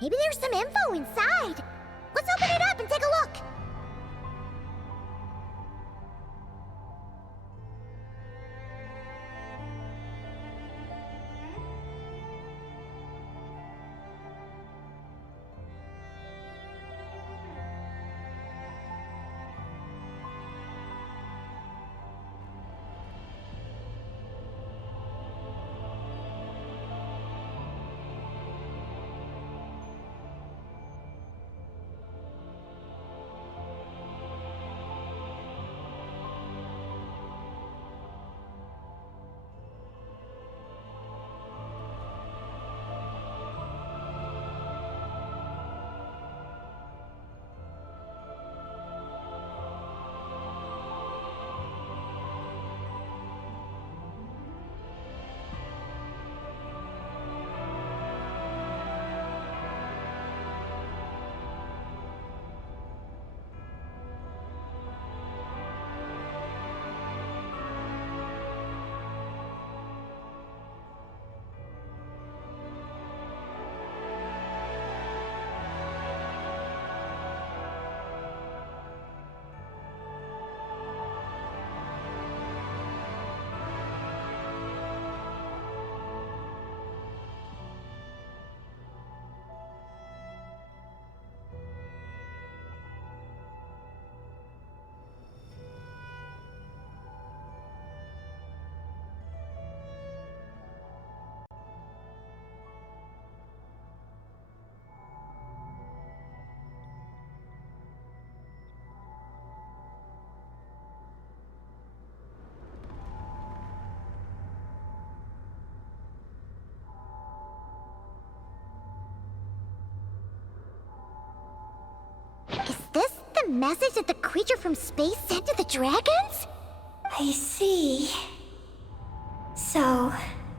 Maybe there's some info inside. Let's open it up and take a look. Is this the message that the creature from space sent to the dragons? I see. So,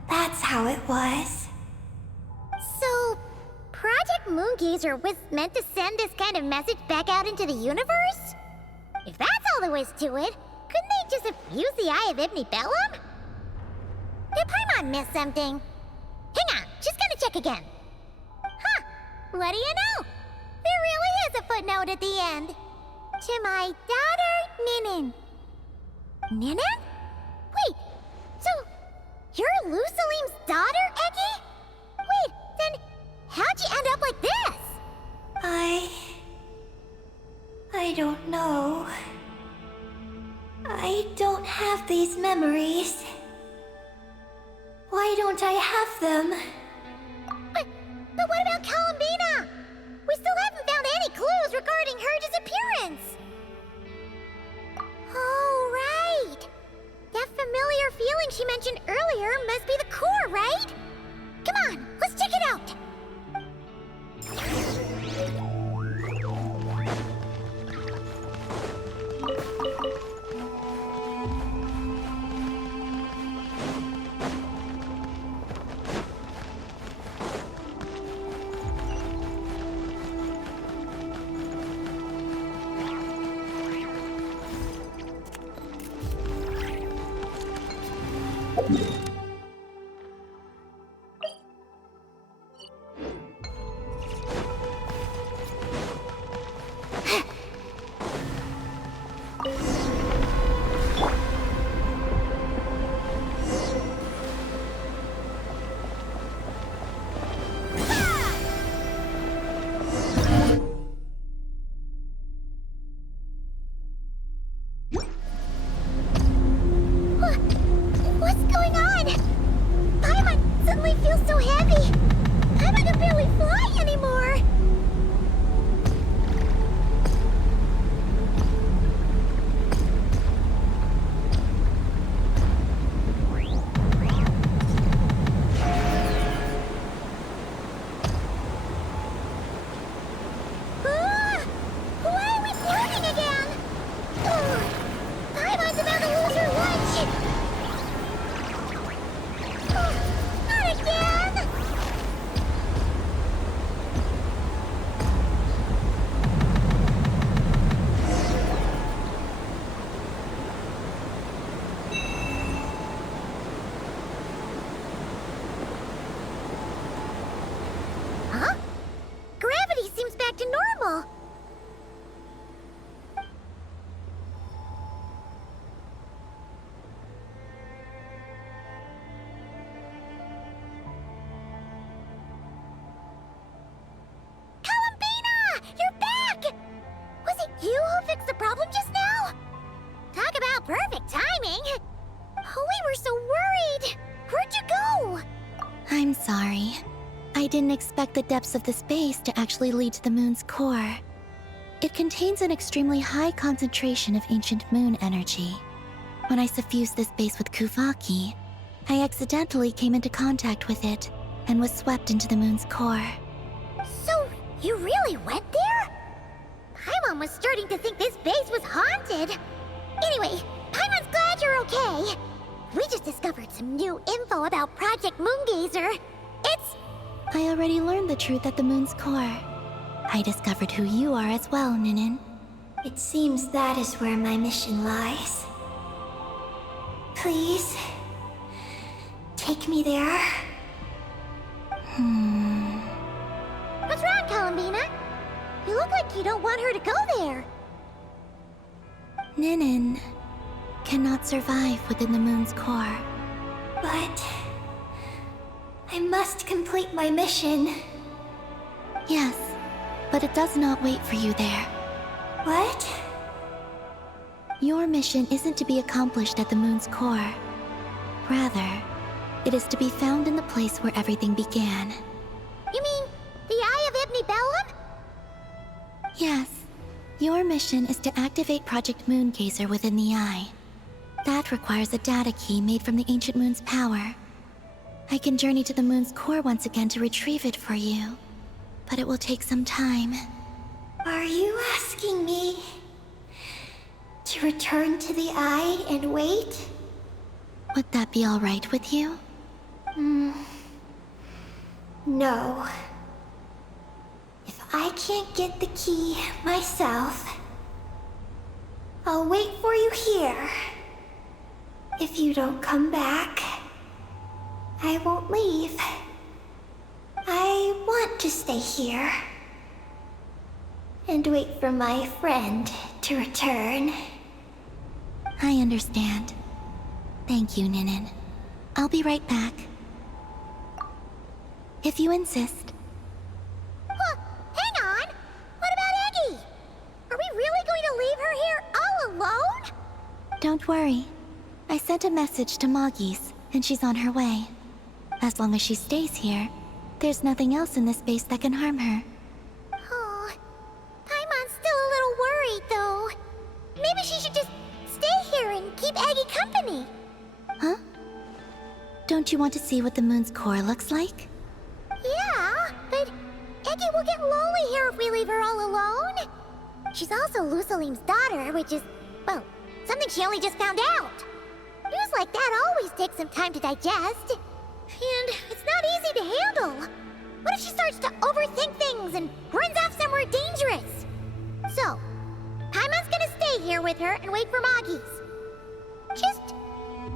that's how it was. So, Project Moongazer was meant to send this kind of message back out into the universe? If that's all there was to it, couldn't they just have used the Eye of Ibn Bellum? Did Paimon miss something? Hang on, just gonna check again. Huh, what do you know? There really is a footnote at the end. To my daughter, Ninin. Ninin? Wait, so you're Lusalim's daughter, Eggy? Wait, then how'd you end up like this? I don't know. I don't have these memories. Why don't I have them? But what about Columbina? We still haven't found any clues regarding her disappearance. Oh, right. That familiar feeling she mentioned earlier must be the core, right? Come on, let's check it out. What's going on? expect the depths of the space to actually lead to the moon's core. It contains an extremely high concentration of ancient moon energy. When I suffused this base with Kuvaki, I accidentally came into contact with it and was swept into the moon's core. So, you really went there? Paimon was starting to think this base was haunted. Anyway, Paimon's glad you're okay. We just discovered some new info about Project Moongazer. I already learned the truth at the moon's core. I discovered who you are as well, Ninin. It seems that is where my mission lies. Please, take me there. What's wrong, Columbina? You look like you don't want her to go there. Ninin cannot survive within the moon's core. But I must complete my mission. Yes, but it does not wait for you there. What? Your mission isn't to be accomplished at the moon's core. Rather, it is to be found in the place where everything began. You mean the Eye of Ibn Bellum? Yes. Your mission is to activate Project Moongazer within the Eye. That requires a data key made from the ancient moon's power. I can journey to the moon's core once again to retrieve it for you, but it will take some time. Are you asking me to return to the Eye and wait? Would that be all right with you? No. If I can't get the key myself, I'll wait for you here. If you don't come back, I won't leave. I want to stay here and wait for my friend to return. I understand. Thank you, Ninin. I'll be right back. If you insist. Hang on! What about Eggy? Are we really going to leave her here all alone? Don't worry. I sent a message to Moggy's, and she's on her way. As long as she stays here, there's nothing else in this space that can harm her. Oh, Paimon's still a little worried, though. Maybe she should just stay here and keep Eggy company. Huh? Don't you want to see what the moon's core looks like? Yeah, but Eggy will get lonely here if we leave her all alone. She's also Lusalim's daughter, which is, well, something she only just found out. News like that always takes some time to digest. And it's not easy to handle. What if she starts to overthink things and runs off somewhere dangerous? So, Paimon's gonna stay here with her and wait for Moggy's. Just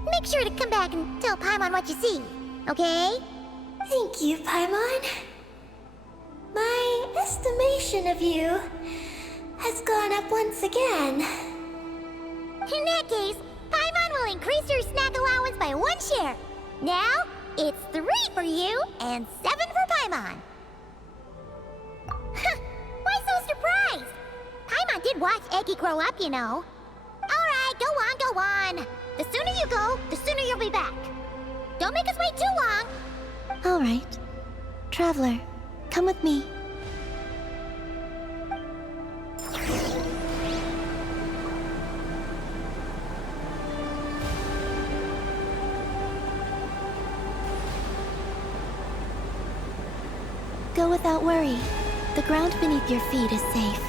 make sure to come back and tell Paimon what you see, okay? Thank you, Paimon. My estimation of you has gone up once again. In that case, Paimon will increase your snack allowance by 1 share. Now, it's 3 for you and 7 for Paimon. Why so surprised? Paimon did watch Eggy grow up, you know. Alright, go on. The sooner you go, the sooner you'll be back. Don't make us wait too long. All right. Traveler, come with me. Go without worry. The ground beneath your feet is safe.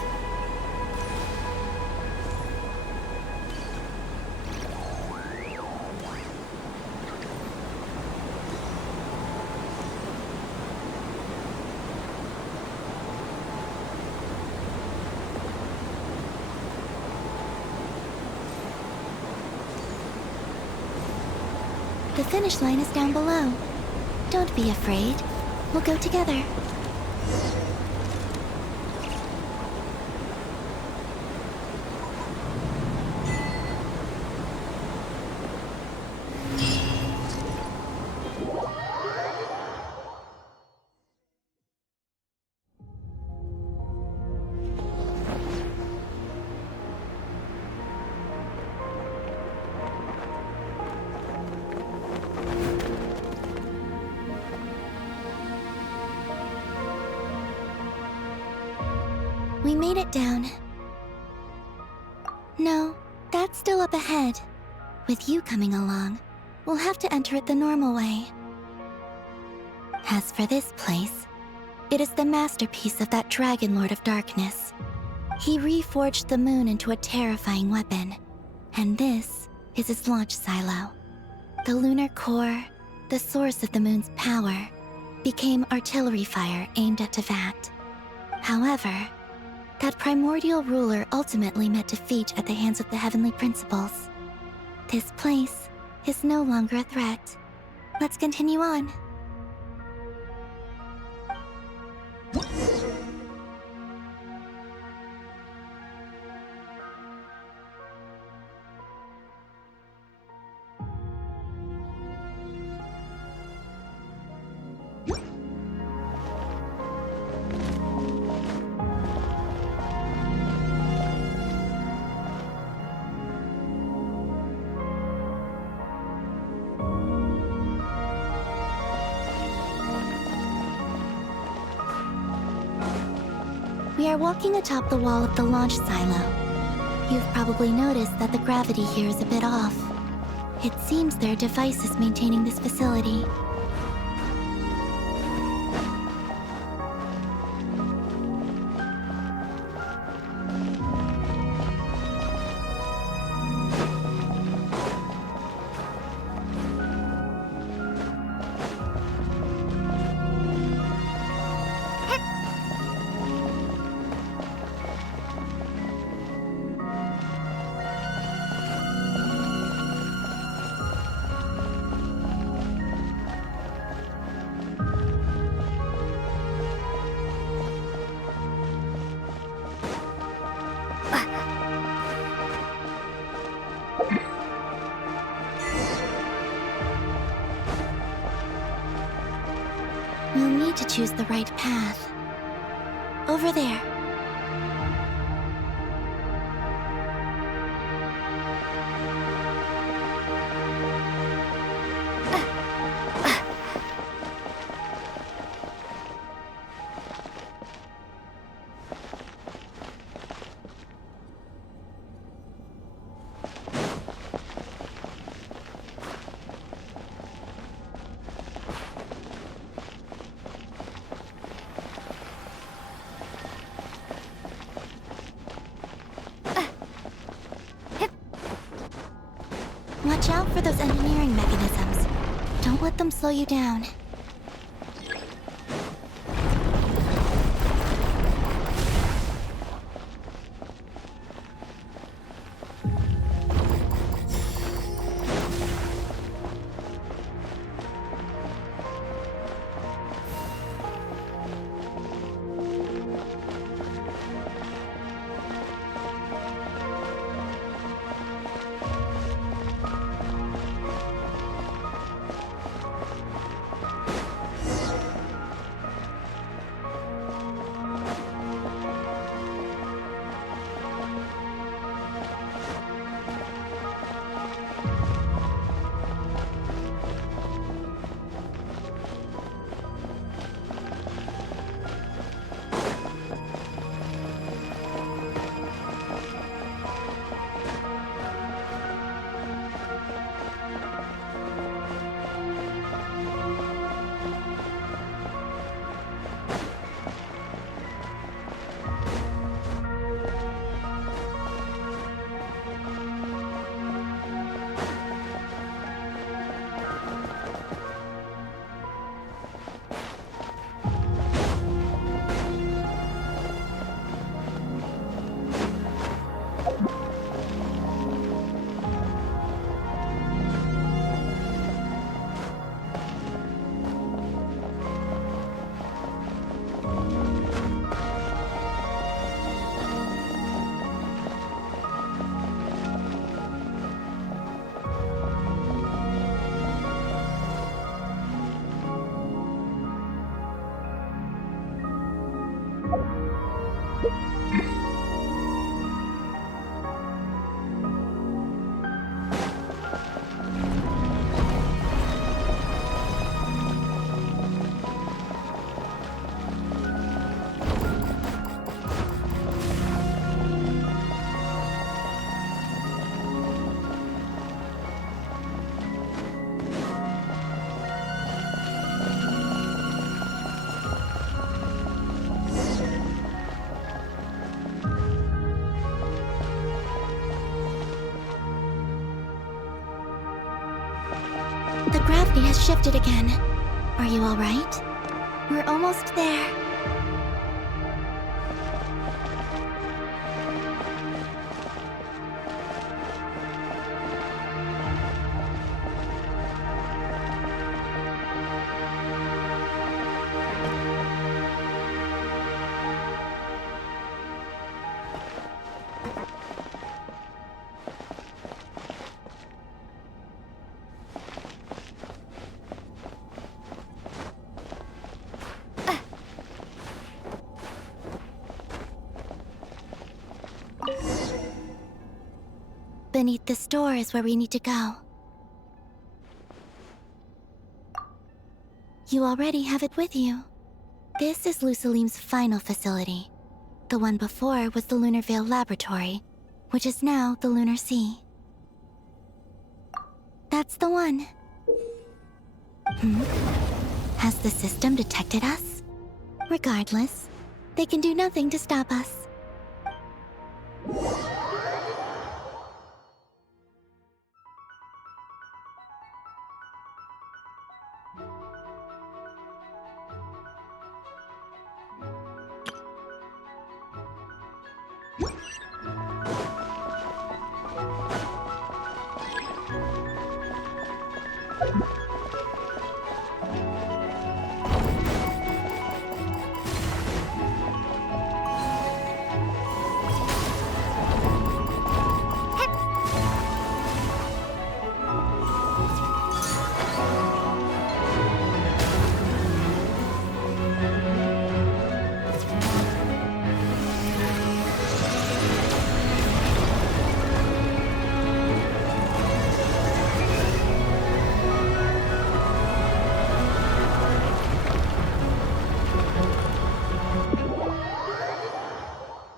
The finish line is down below. Don't be afraid. We'll go together. We made it down. No, that's still up ahead. With you coming along, we'll have to enter it the normal way. As for this place, it is the masterpiece of that Dragon Lord of Darkness. He reforged the moon into a terrifying weapon, and this is his launch silo. The lunar core, the source of the moon's power, became artillery fire aimed at Tevat. However, that primordial ruler ultimately met defeat at the hands of the heavenly principles. This place is no longer a threat. Let's continue on. We are walking atop the wall of the launch silo. You've probably noticed that the gravity here is a bit off. It seems there are devices maintaining this facility. We'll need to choose the right path. Over there. Watch out for those engineering mechanisms. Don't let them slow you down. gravity has shifted again. Are you alright? We're almost there. Beneath this door is where we need to go. You already have it with you. This is Lusalim's final facility. The one before was the Lunar Veil Laboratory, which is now the Lunar Sea. That's the one. Has the system detected us? Regardless, they can do nothing to stop us.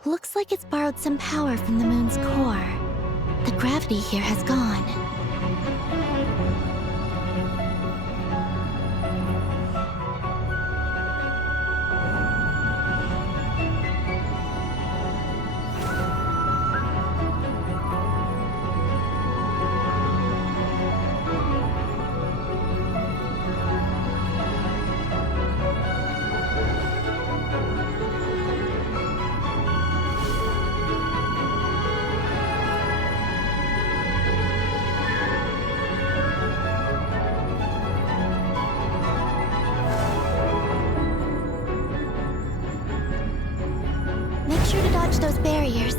Looks like it's borrowed some power from the moon's core. The gravity here has gone. Make sure to dodge those barriers.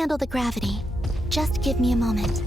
handle the gravity. Just give me a moment.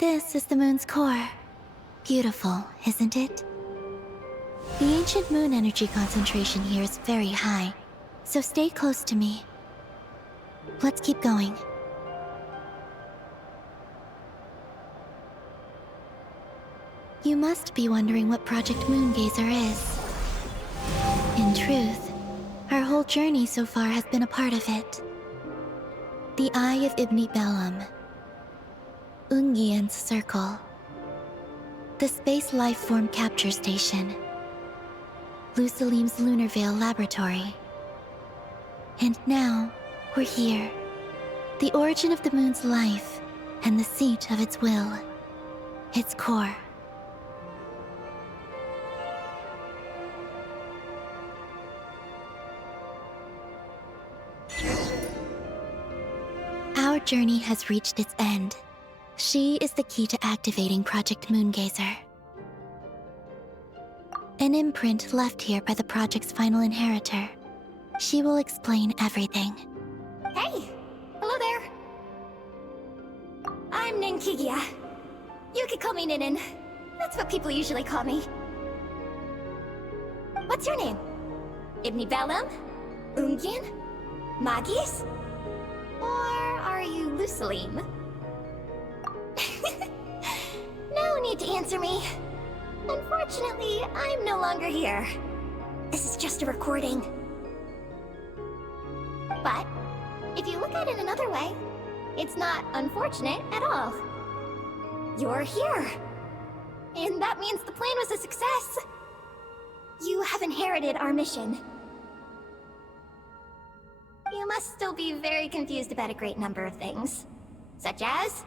This is the moon's core. Beautiful, isn't it? The ancient moon energy concentration here is very high, so stay close to me. Let's keep going. You must be wondering what Project Moongazer is. In truth, our whole journey so far has been a part of it. The Eye of Ibni Bellum, Ungian's Circle, the Space Lifeform Capture Station, Lusalim's Lunar Veil Laboratory. And now, we're here. The origin of the moon's life, and the seat of its will, its core. Our journey has reached its end. She is the key to activating Project Moongazer. An imprint left here by the project's final inheritor. She will explain everything. Hey! Hello there! I'm Ninkigia. You could call me Ninin. That's what people usually call me. What's your name? Ibni Bellum? Ungian? Magis? Or are you Lusalim? No need to answer me. Unfortunately, I'm no longer here. This is just a recording. But, if you look at it another way, it's not unfortunate at all. You're here. And that means the plan was a success. You have inherited our mission. You must still be very confused about a great number of things. Such as,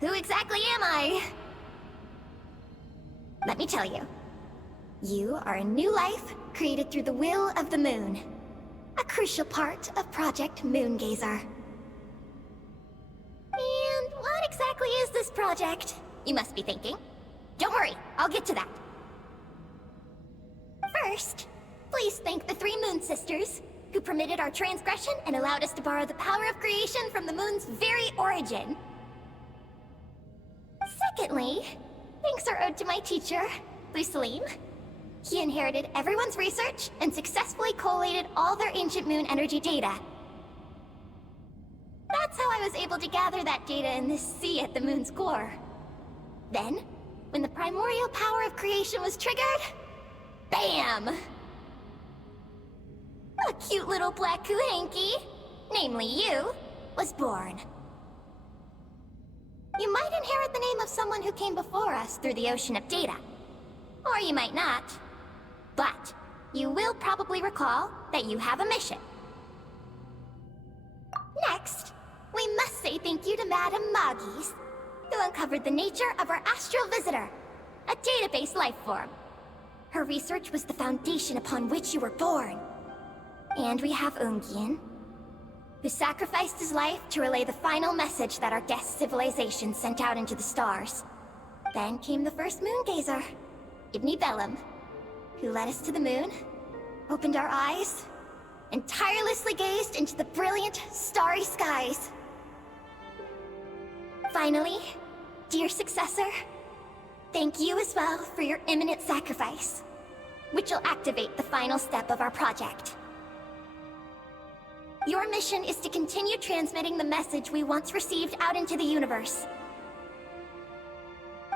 who exactly am I? Let me tell you. You are a new life created through the will of the moon. A crucial part of Project Moongazer. And what exactly is this project? You must be thinking. Don't worry, I'll get to that. First, please thank the 3 Moon Sisters, who permitted our transgression and allowed us to borrow the power of creation from the moon's very origin. Secondly, thanks are owed to my teacher, Lusalim. He inherited everyone's research and successfully collated all their ancient moon energy data. That's how I was able to gather that data in this sea at the moon's core. Then, when the primordial power of creation was triggered, BAM! A cute little black Kuhanki, namely you, was born. You might inherit the name of someone who came before us through the ocean of data. Or you might not. But, you will probably recall that you have a mission. Next, we must say thank you to Madame Magis, who uncovered the nature of our astral visitor, a database life form. Her research was the foundation upon which you were born. And we have Ungian, who sacrificed his life to relay the final message that our guest civilization sent out into the stars. Then came the first moongazer, Ibni Bellum, who led us to the moon, opened our eyes, and tirelessly gazed into the brilliant, starry skies. Finally, dear successor, thank you as well for your imminent sacrifice, which will activate the final step of our project. Your mission is to continue transmitting the message we once received out into the universe.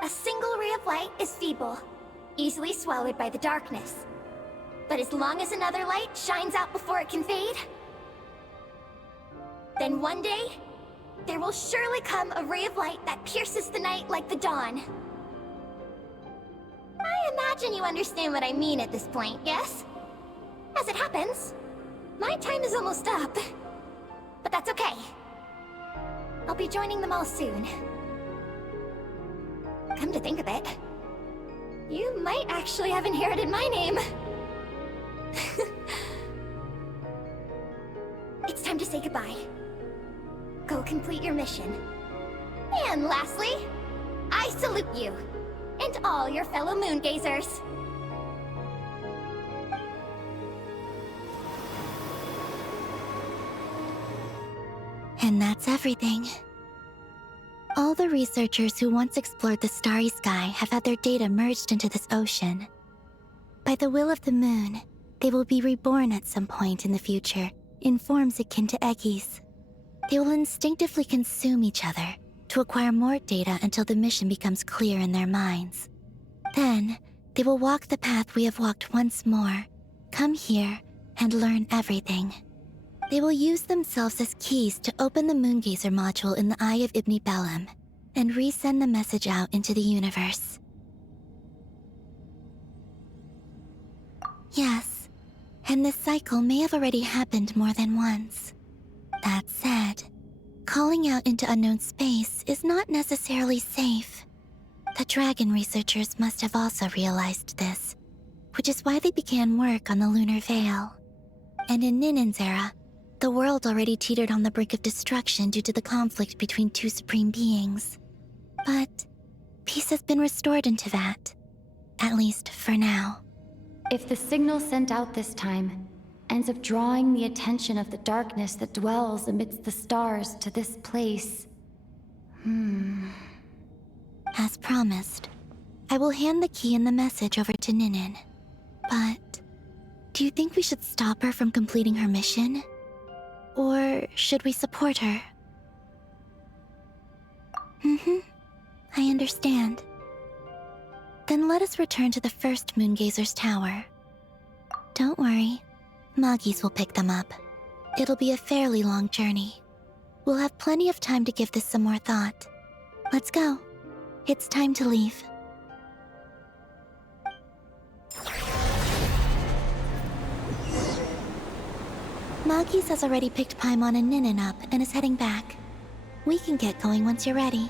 A single ray of light is feeble, easily swallowed by the darkness. But as long as another light shines out before it can fade, then one day, there will surely come a ray of light that pierces the night like the dawn. I imagine you understand what I mean at this point, yes? As it happens, my time is almost up. But that's okay. I'll be joining them all soon. Come to think of it, you might actually have inherited my name. It's time to say goodbye. Go complete your mission. And lastly, I salute you, and all your fellow moongazers. And that's everything. All the researchers who once explored the starry sky have had their data merged into this ocean. By the will of the moon, they will be reborn at some point in the future, in forms akin to eggies. They will instinctively consume each other to acquire more data until the mission becomes clear in their minds. Then, they will walk the path we have walked once more, come here, and learn everything. They will use themselves as keys to open the Moongazer module in the Eye of Ibni Bellum, and resend the message out into the universe. Yes, and this cycle may have already happened more than once. That said, calling out into unknown space is not necessarily safe. The dragon researchers must have also realized this, which is why they began work on the lunar veil. And in Ninen's era, the world already teetered on the brink of destruction due to the conflict between two supreme beings. But peace has been restored into that, at least for now. If the signal sent out this time ends up drawing the attention of the darkness that dwells amidst the stars to this place... As promised, I will hand the key and the message over to Ninen. But do you think we should stop her from completing her mission? Or should we support her? I understand. Then let us return to the first Moongazer's tower. Don't worry, Magis will pick them up. It'll be a fairly long journey. We'll have plenty of time to give this some more thought. Let's go. It's time to leave. Magis has already picked Paimon and Ninen up and is heading back. We can get going once you're ready.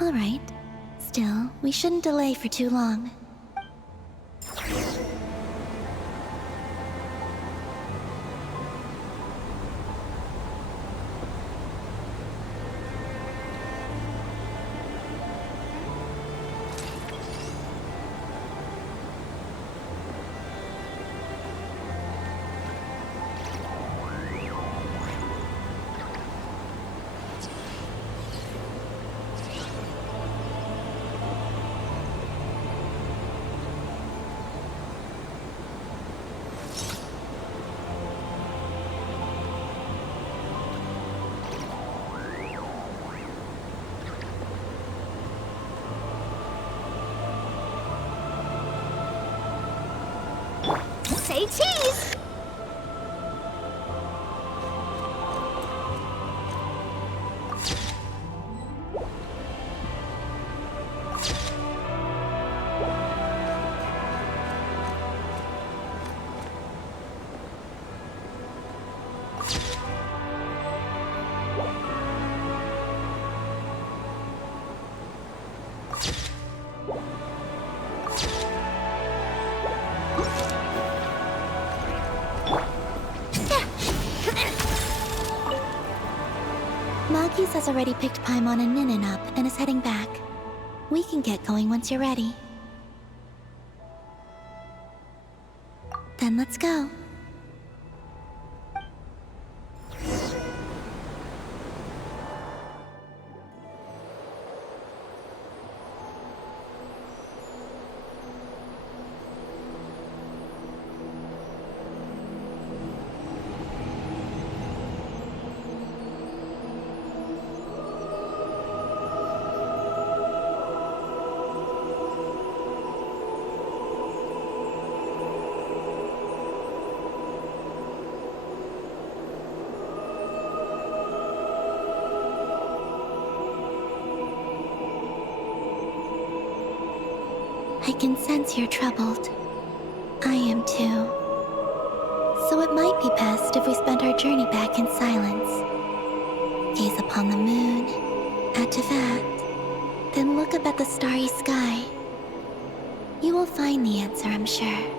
All right. Still, we shouldn't delay for too long. Say cheese! Magis has already picked Paimon and Ninin up and is heading back. We can get going once you're ready. Then let's go. I can sense you're troubled. I am too. So it might be best if we spent our journey back in silence. Gaze upon the moon, add to that, then look up at the starry sky. You will find the answer, I'm sure.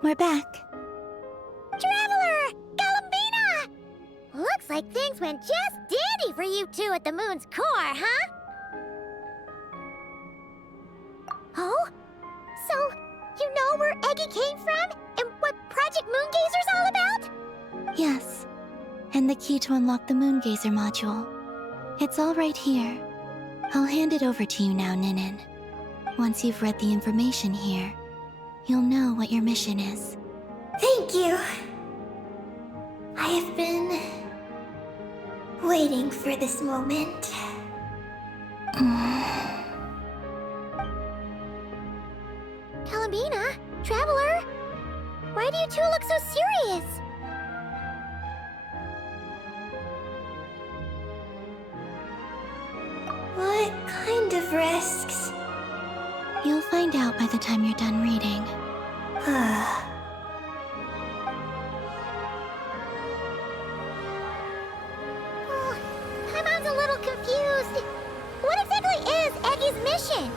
We're back. Traveler! Galambina! Looks like things went just dandy for you two at the moon's core, huh? Oh? So, you know where Eggy came from? And what Project Moongazer's all about? Yes. And the key to unlock the Moongazer module. It's all right here. I'll hand it over to you now, Ninin. Once you've read the information here, you'll know what your mission is. Thank you. I have been waiting for this moment. Galambina? Traveler? Why do you two look so serious? What kind of risks? You'll find out by the time you're done reading. Paimon's a little confused. What exactly is Eggy's mission?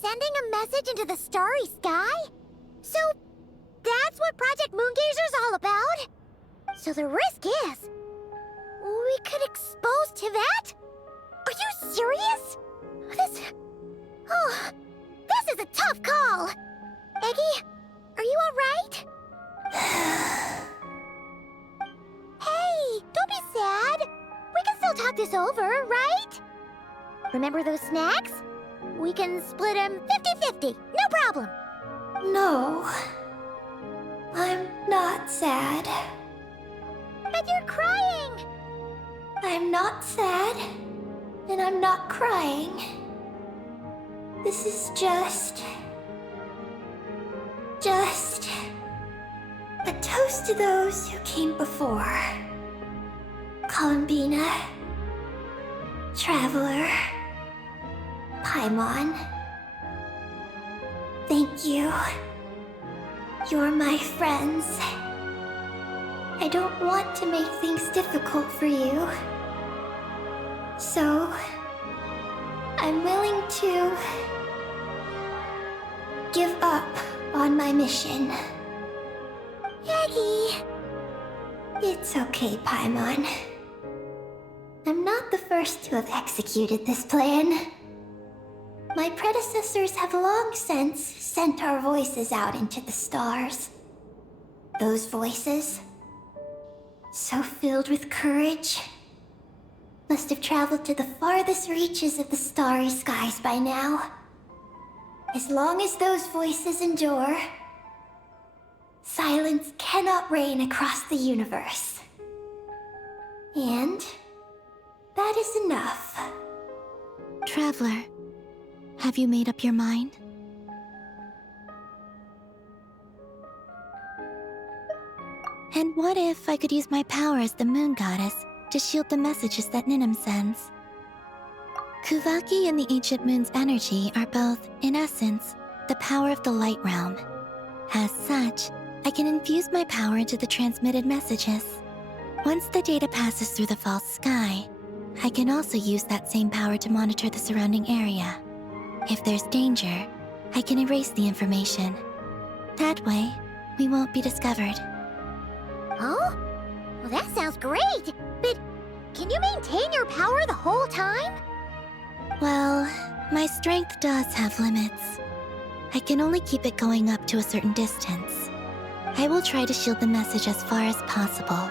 Sending a message into the starry sky? So, that's what Project Moongazer's all about? So the risk is... we could expose to that? Are you serious? This is a tough call! Eggy, are you alright? Hey, don't be sad. We can still talk this over, right? Remember those snacks? We can split them 50-50, no problem. No. I'm not sad. But you're crying! I'm not sad, and I'm not crying. This is just a toast to those who came before. Columbina, Traveler, Paimon. Thank you. You're my friends. I don't want to make things difficult for you. So, I'm willing to give up on my mission. Aggie! It's okay, Paimon. I'm not the first to have executed this plan. My predecessors have long since sent our voices out into the stars. Those voices, so filled with courage, must have traveled to the farthest reaches of the starry skies by now. As long as those voices endure, silence cannot reign across the universe. And that is enough. Traveler, have you made up your mind? And what if I could use my power as the Moon Goddess to shield the messages that Ninum sends? Kuvaki and the Ancient Moon's energy are both, in essence, the power of the Light Realm. As such, I can infuse my power into the transmitted messages. Once the data passes through the false sky, I can also use that same power to monitor the surrounding area. If there's danger, I can erase the information. That way, we won't be discovered. Oh? Well, that sounds great! But can you maintain your power the whole time? Well, my strength does have limits. I can only keep it going up to a certain distance. I will try to shield the message as far as possible.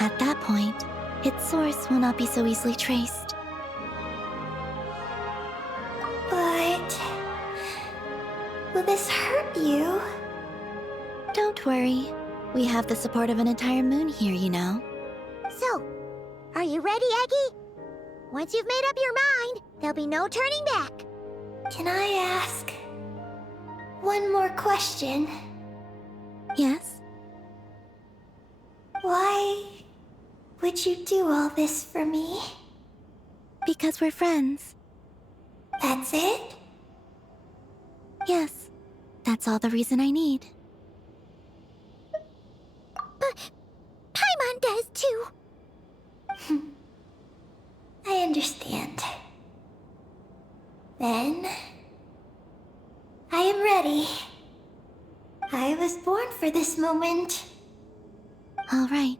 At that point, its source will not be so easily traced. But will this hurt you? Don't worry. We have the support of an entire moon here, you know. So, are you ready, Aggie? Once you've made up your mind, there'll be no turning back. Can I ask one more question? Yes? Why would you do all this for me? Because we're friends. That's it? Yes. That's all the reason I need. But Paimon does too. I understand. Then I am ready. I was born for this moment. All right.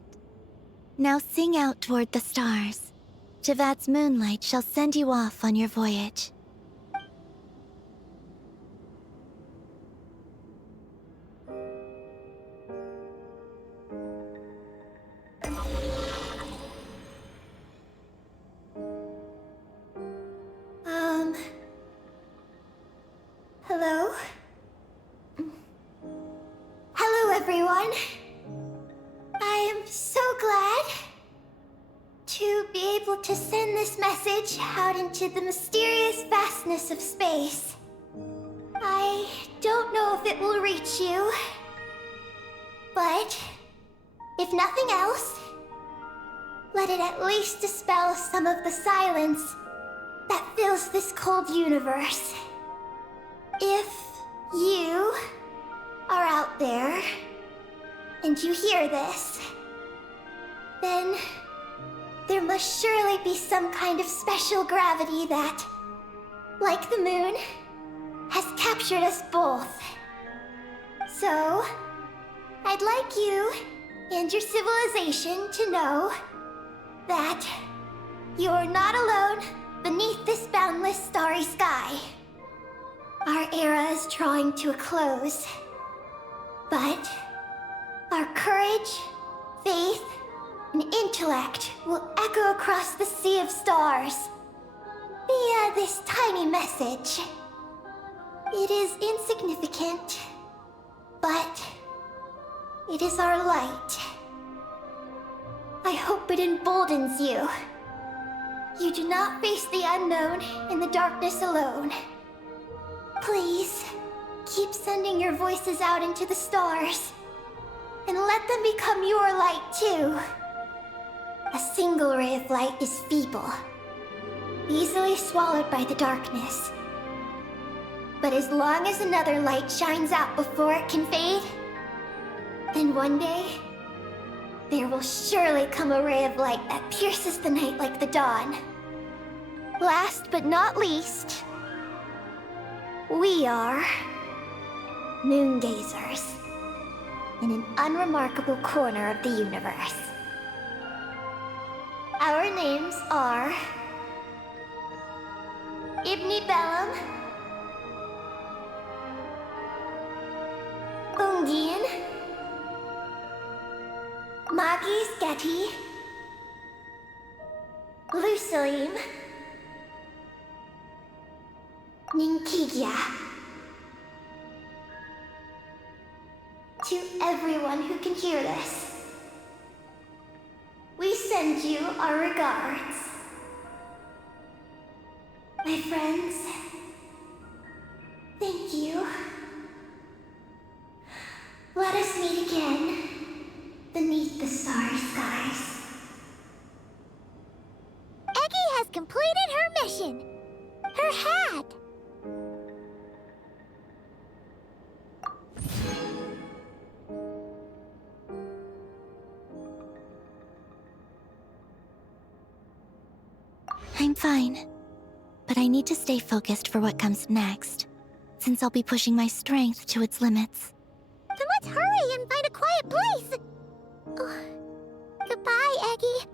Now sing out toward the stars. Javat's moonlight shall send you off on your voyage. Hello? Hello, everyone. I am so glad to be able to send this message out into the mysterious vastness of space. I don't know if it will reach you, but if nothing else, let it at least dispel some of the silence that fills this cold universe. If you are out there and you hear this, then there must surely be some kind of special gravity that, like the moon, has captured us both. So, I'd like you and your civilization to know that you're not alone beneath this boundless starry sky. Our era is drawing to a close, but our courage, faith, and intellect will echo across the sea of stars via this tiny message. It is insignificant, but it is our light. I hope it emboldens you. You do not face the unknown in the darkness alone. Please, keep sending your voices out into the stars, and let them become your light too. A single ray of light is feeble, easily swallowed by the darkness. But as long as another light shines out before it can fade, then one day, there will surely come a ray of light that pierces the night like the dawn. Last but not least, we are moon gazers in an unremarkable corner of the universe. Our names are Ibni Bellum, Ungin, Magis Getty, Lucilim, Ninkigia. To everyone who can hear this, we send you our regards. My friends, thank you. Let us meet again beneath the starry skies. Eggy has completed her mission. Her hat. I'm fine. But I need to stay focused for what comes next, since I'll be pushing my strength to its limits. Then let's hurry and find a quiet place. Oh, goodbye, Eggy.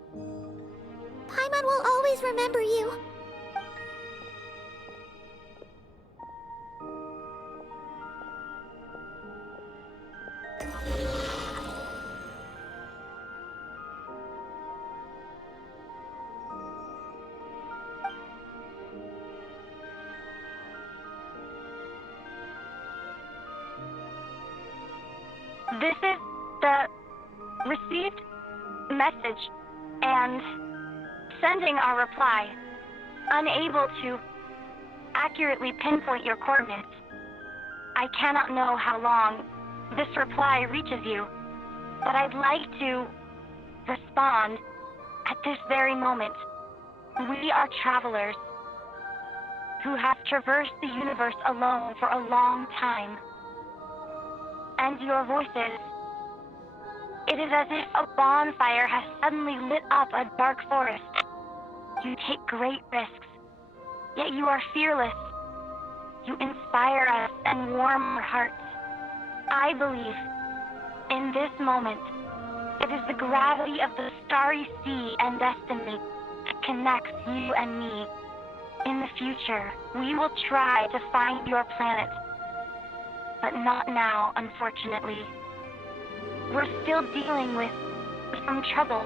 Paimon will always remember you. This is the received message and sending our reply. Unable to accurately pinpoint your coordinates. I cannot know how long this reply reaches you, but I'd like to respond at this very moment. We are travelers who have traversed the universe alone for a long time. And your voices, it is as if a bonfire has suddenly lit up a dark forest. You take great risks, yet you are fearless. You inspire us and warm our hearts. I believe, in this moment, it is the gravity of the starry sea and destiny that connects you and me. In the future, we will try to find your planet. But not now, unfortunately. We're still dealing with some trouble.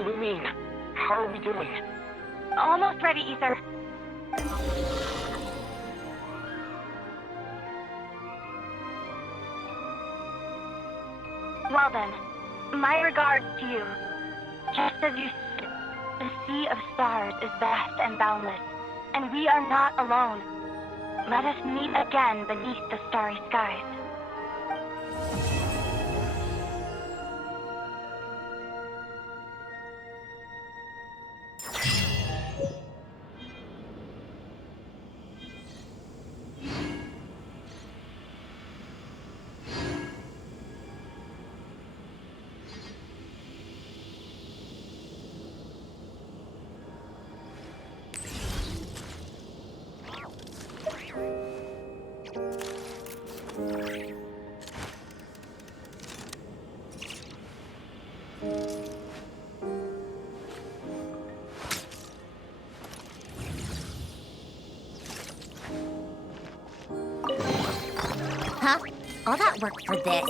Lumine, how are we doing? Almost ready, Ether. Well then, my regards to you. Just as you said, the sea of stars is vast and boundless, and we are not alone. Let us meet again beneath the starry skies. Huh? All that work for this?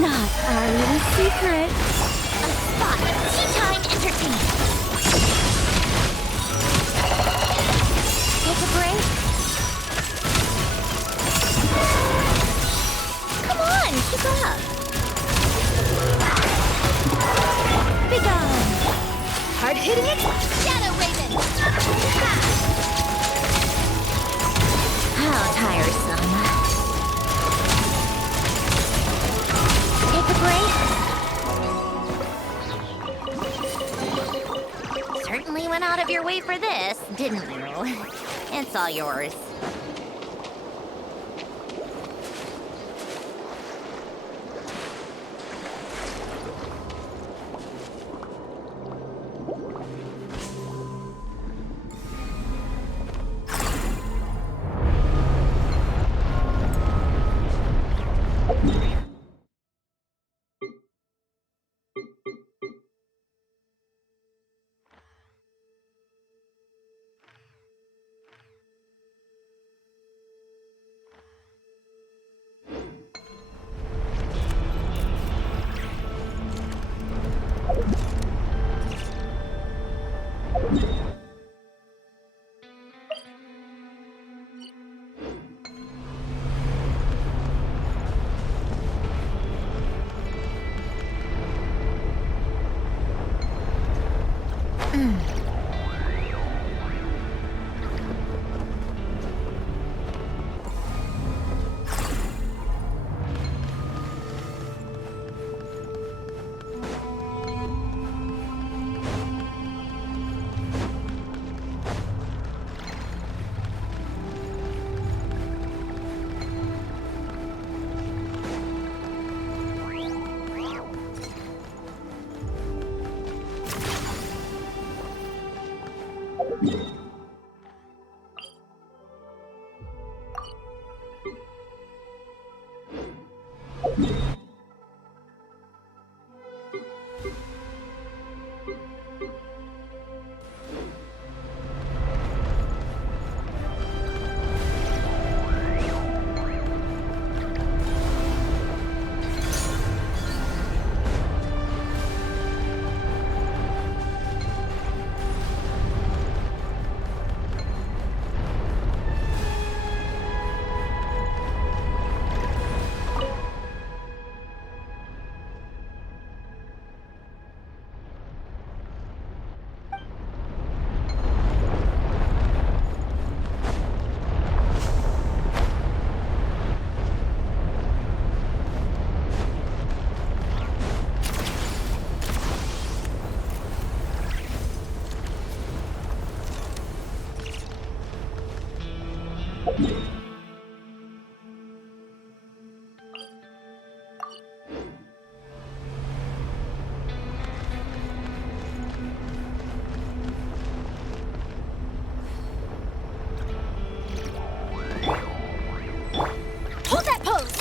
Not our little secret. A spot of tea time entertainment. Take a break. Come on, keep up. Be gone. Hard hitting it. Shadow Raven. How tiresome. Take a break. Certainly went out of your way for this, didn't you? It's all yours. Hold that pose!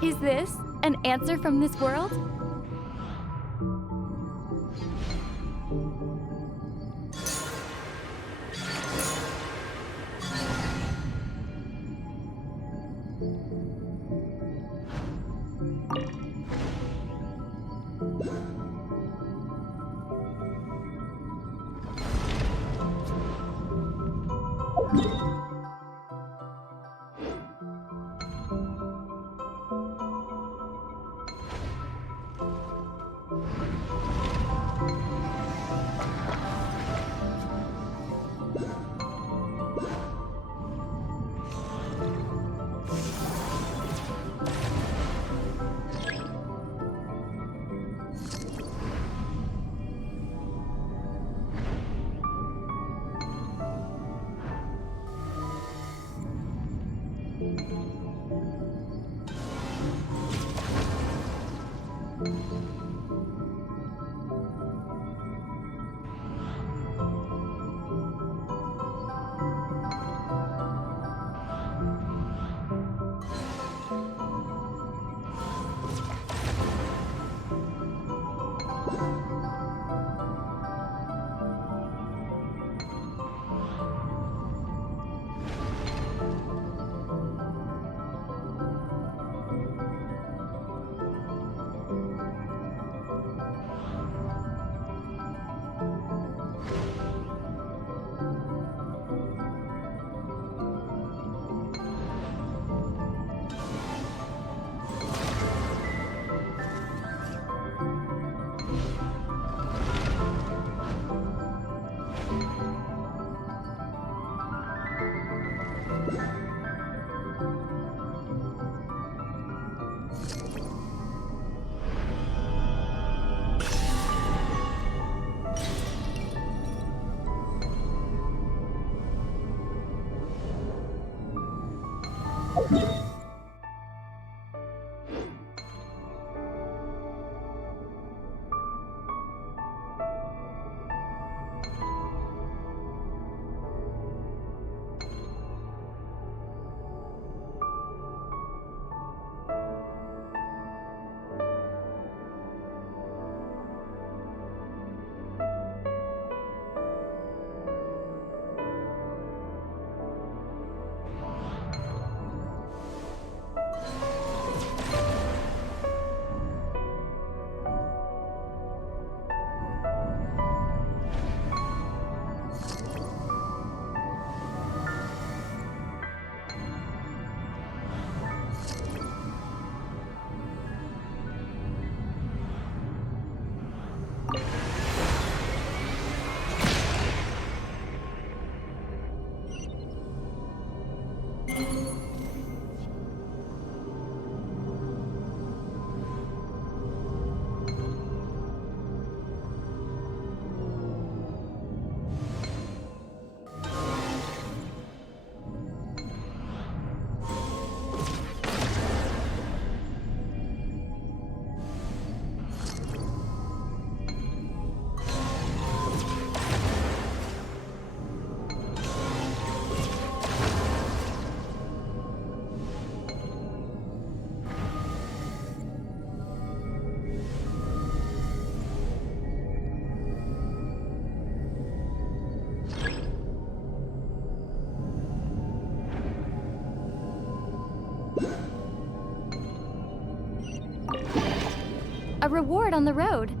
Is this an answer from this world? a reward on the road.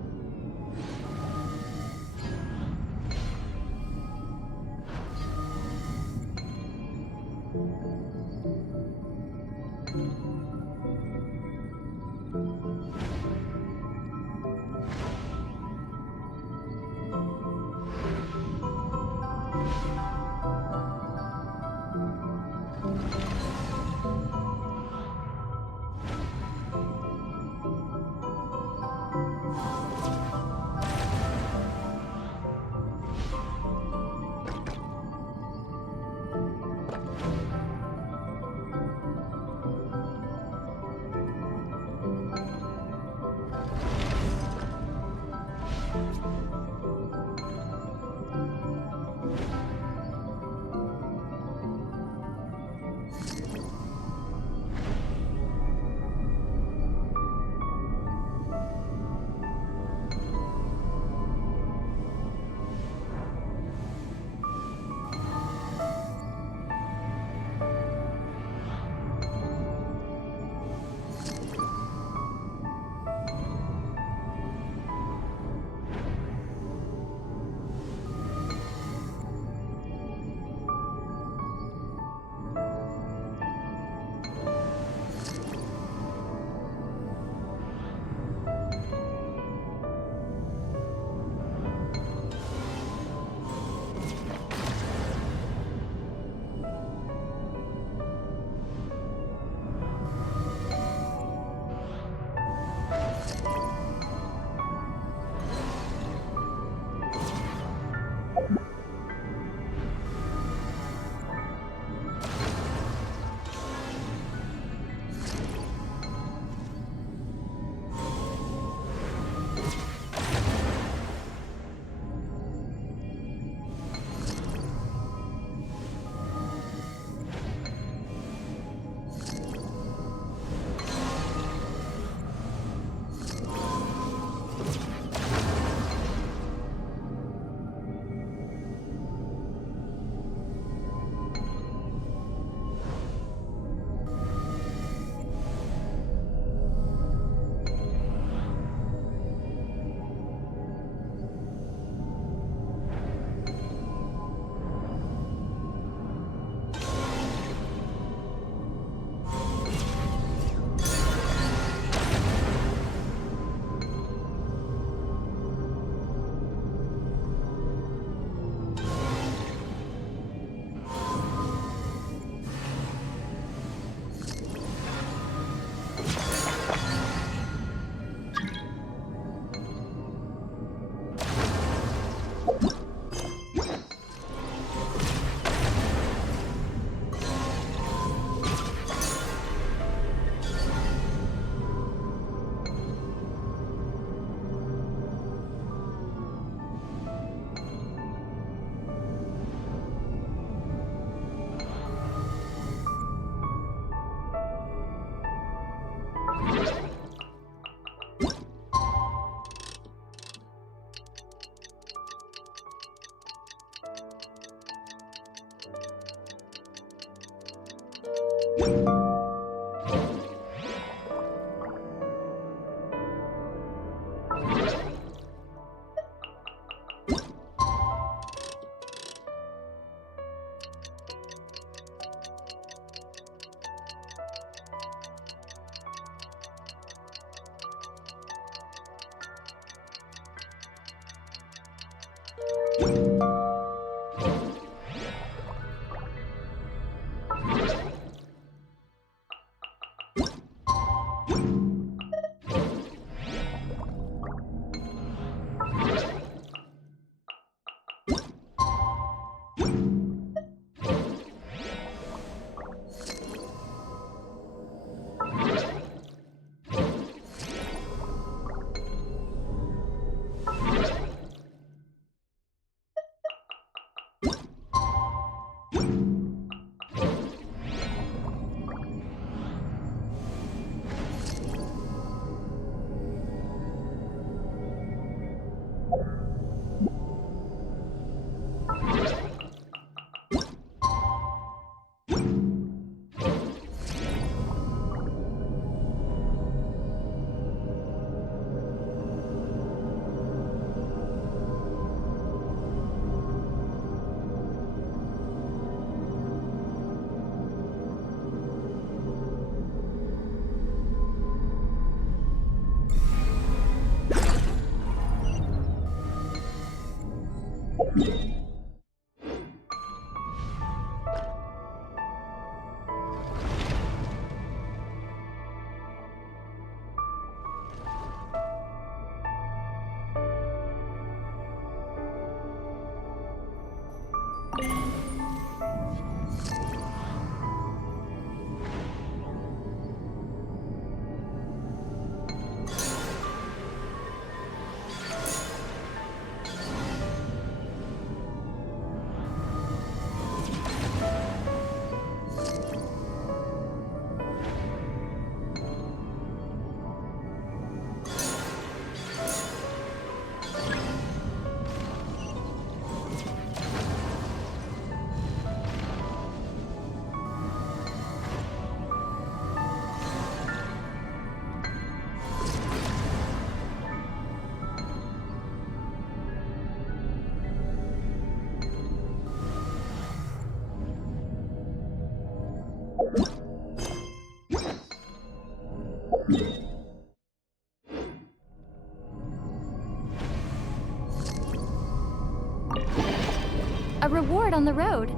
reward on the road.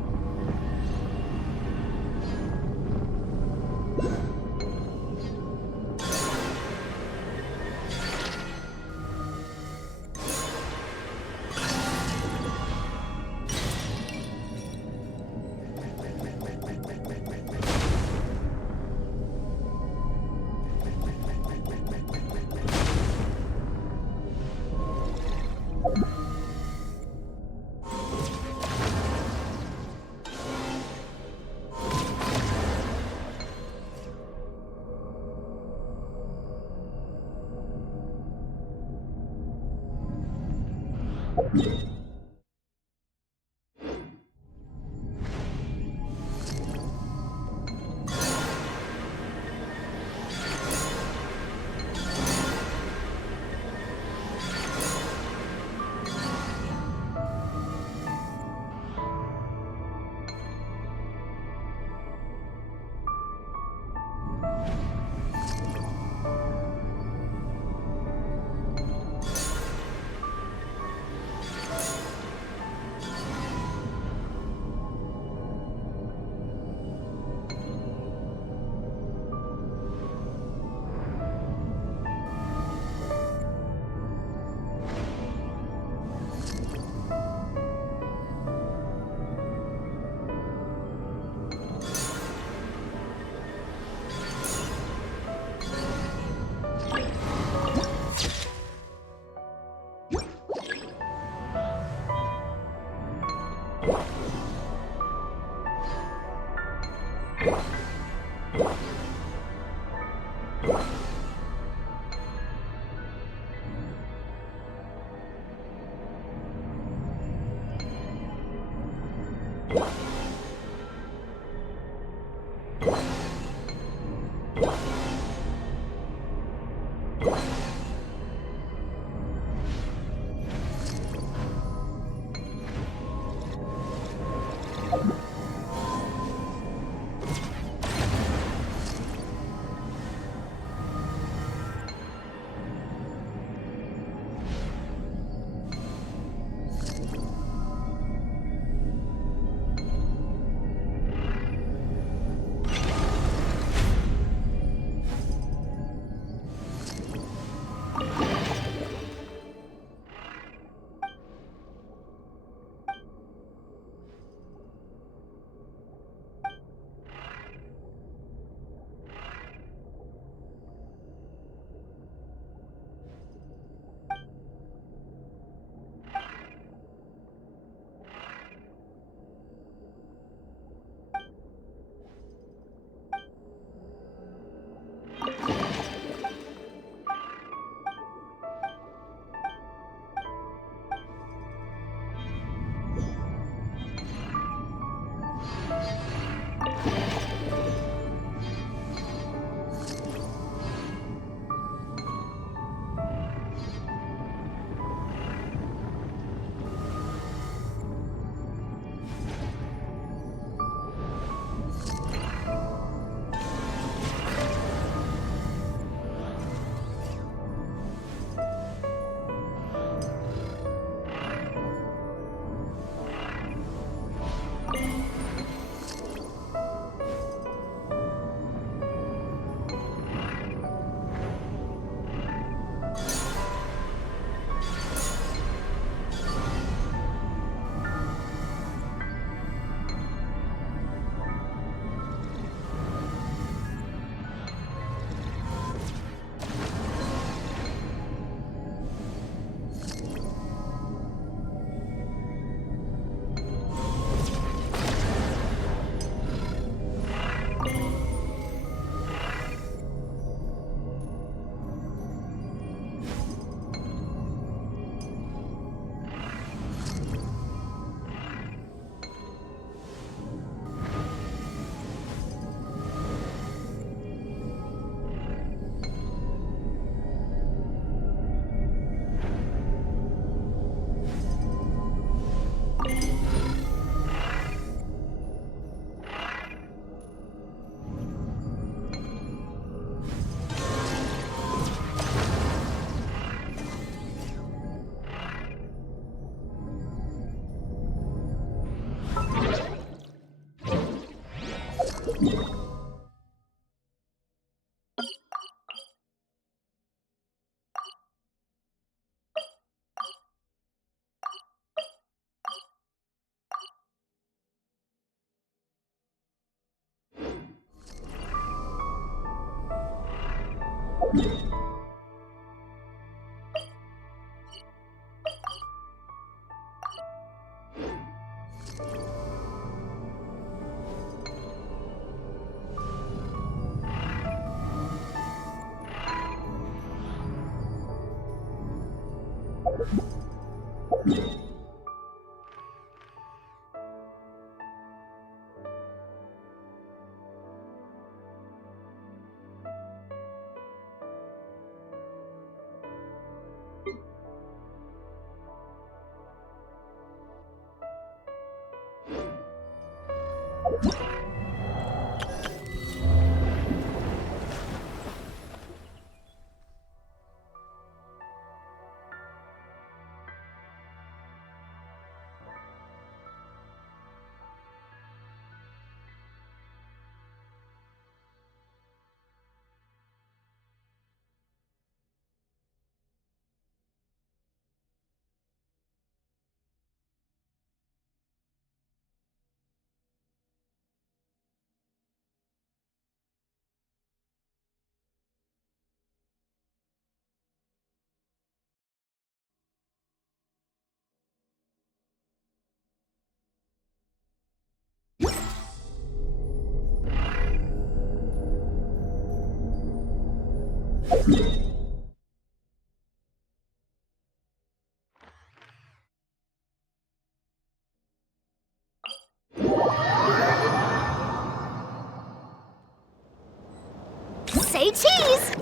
Say cheese!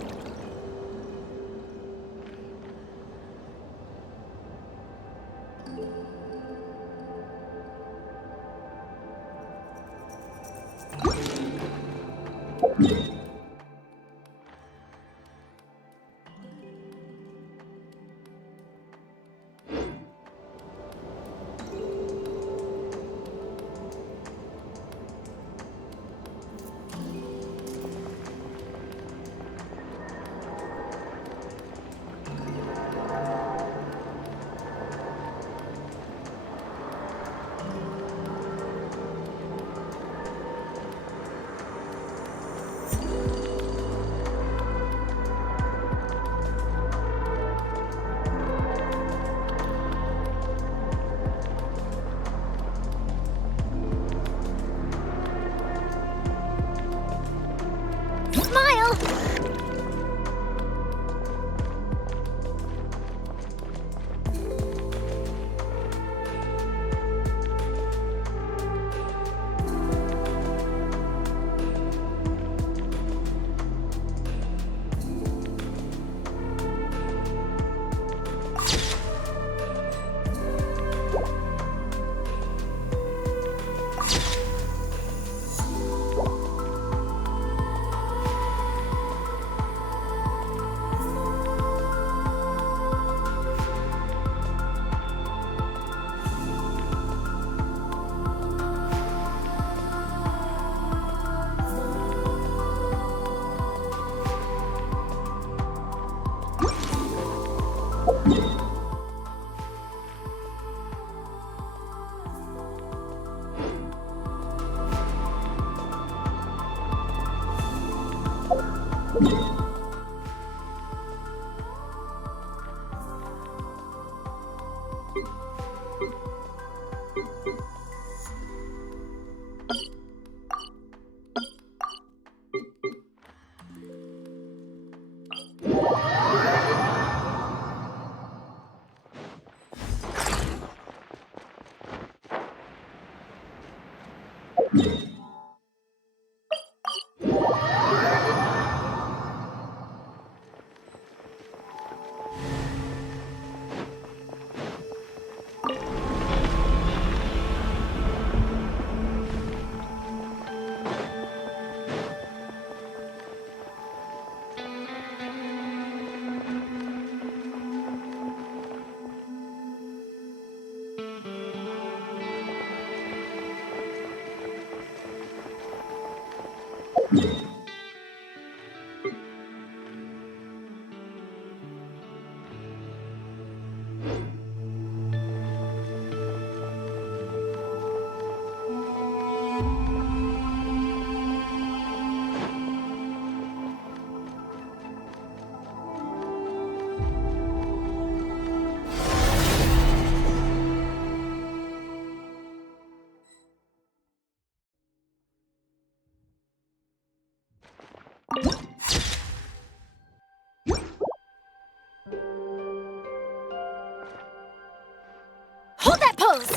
Hold that pose!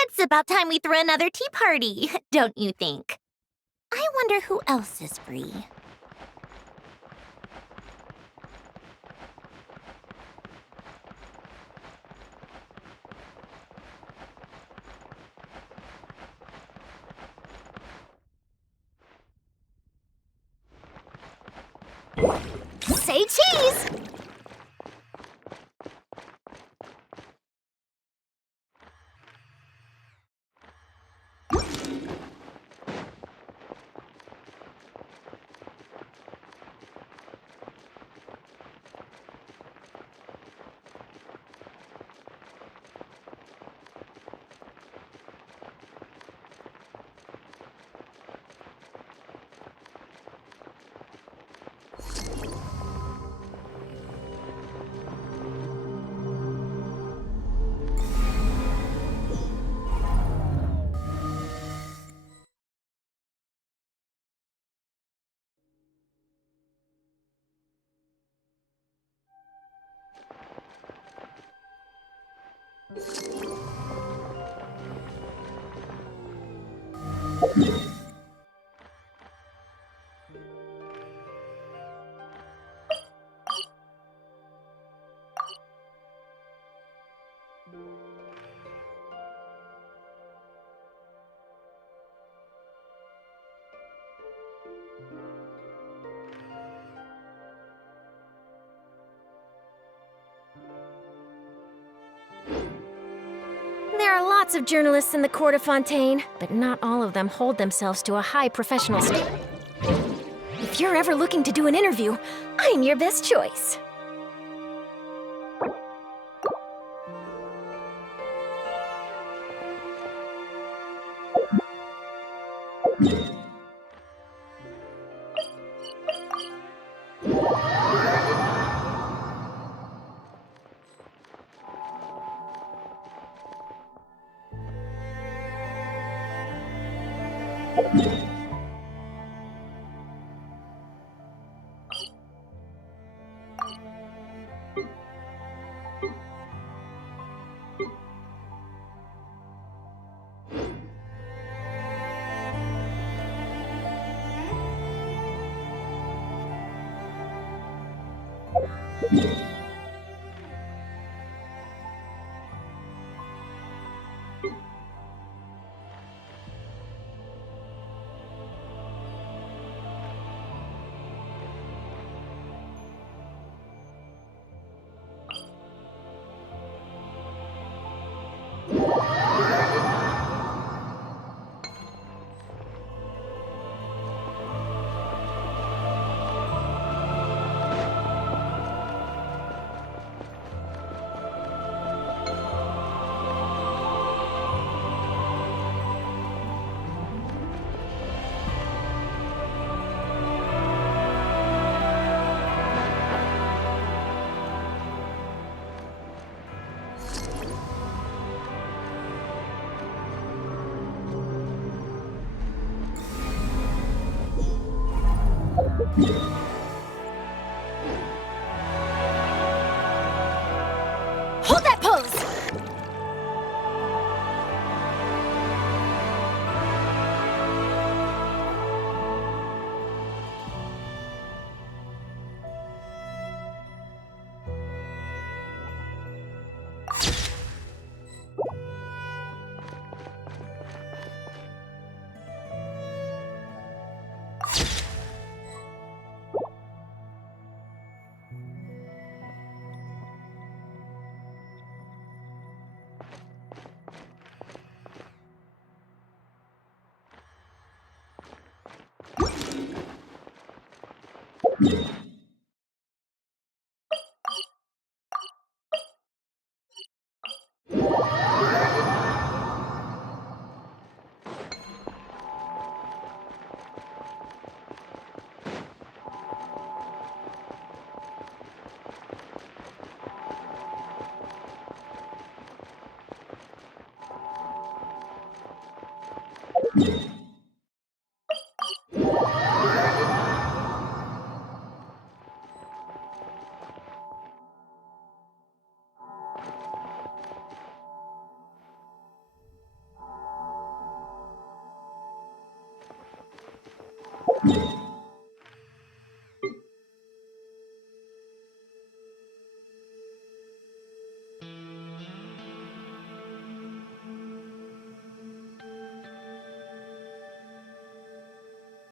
It's about time we threw another tea party, don't you think? I wonder who else is free. Say cheese! There are lots of journalists in the court of Fontaine, but not all of them hold themselves to a high professional standard. If you're ever looking to do an interview, I'm your best choice. Hold that pose! You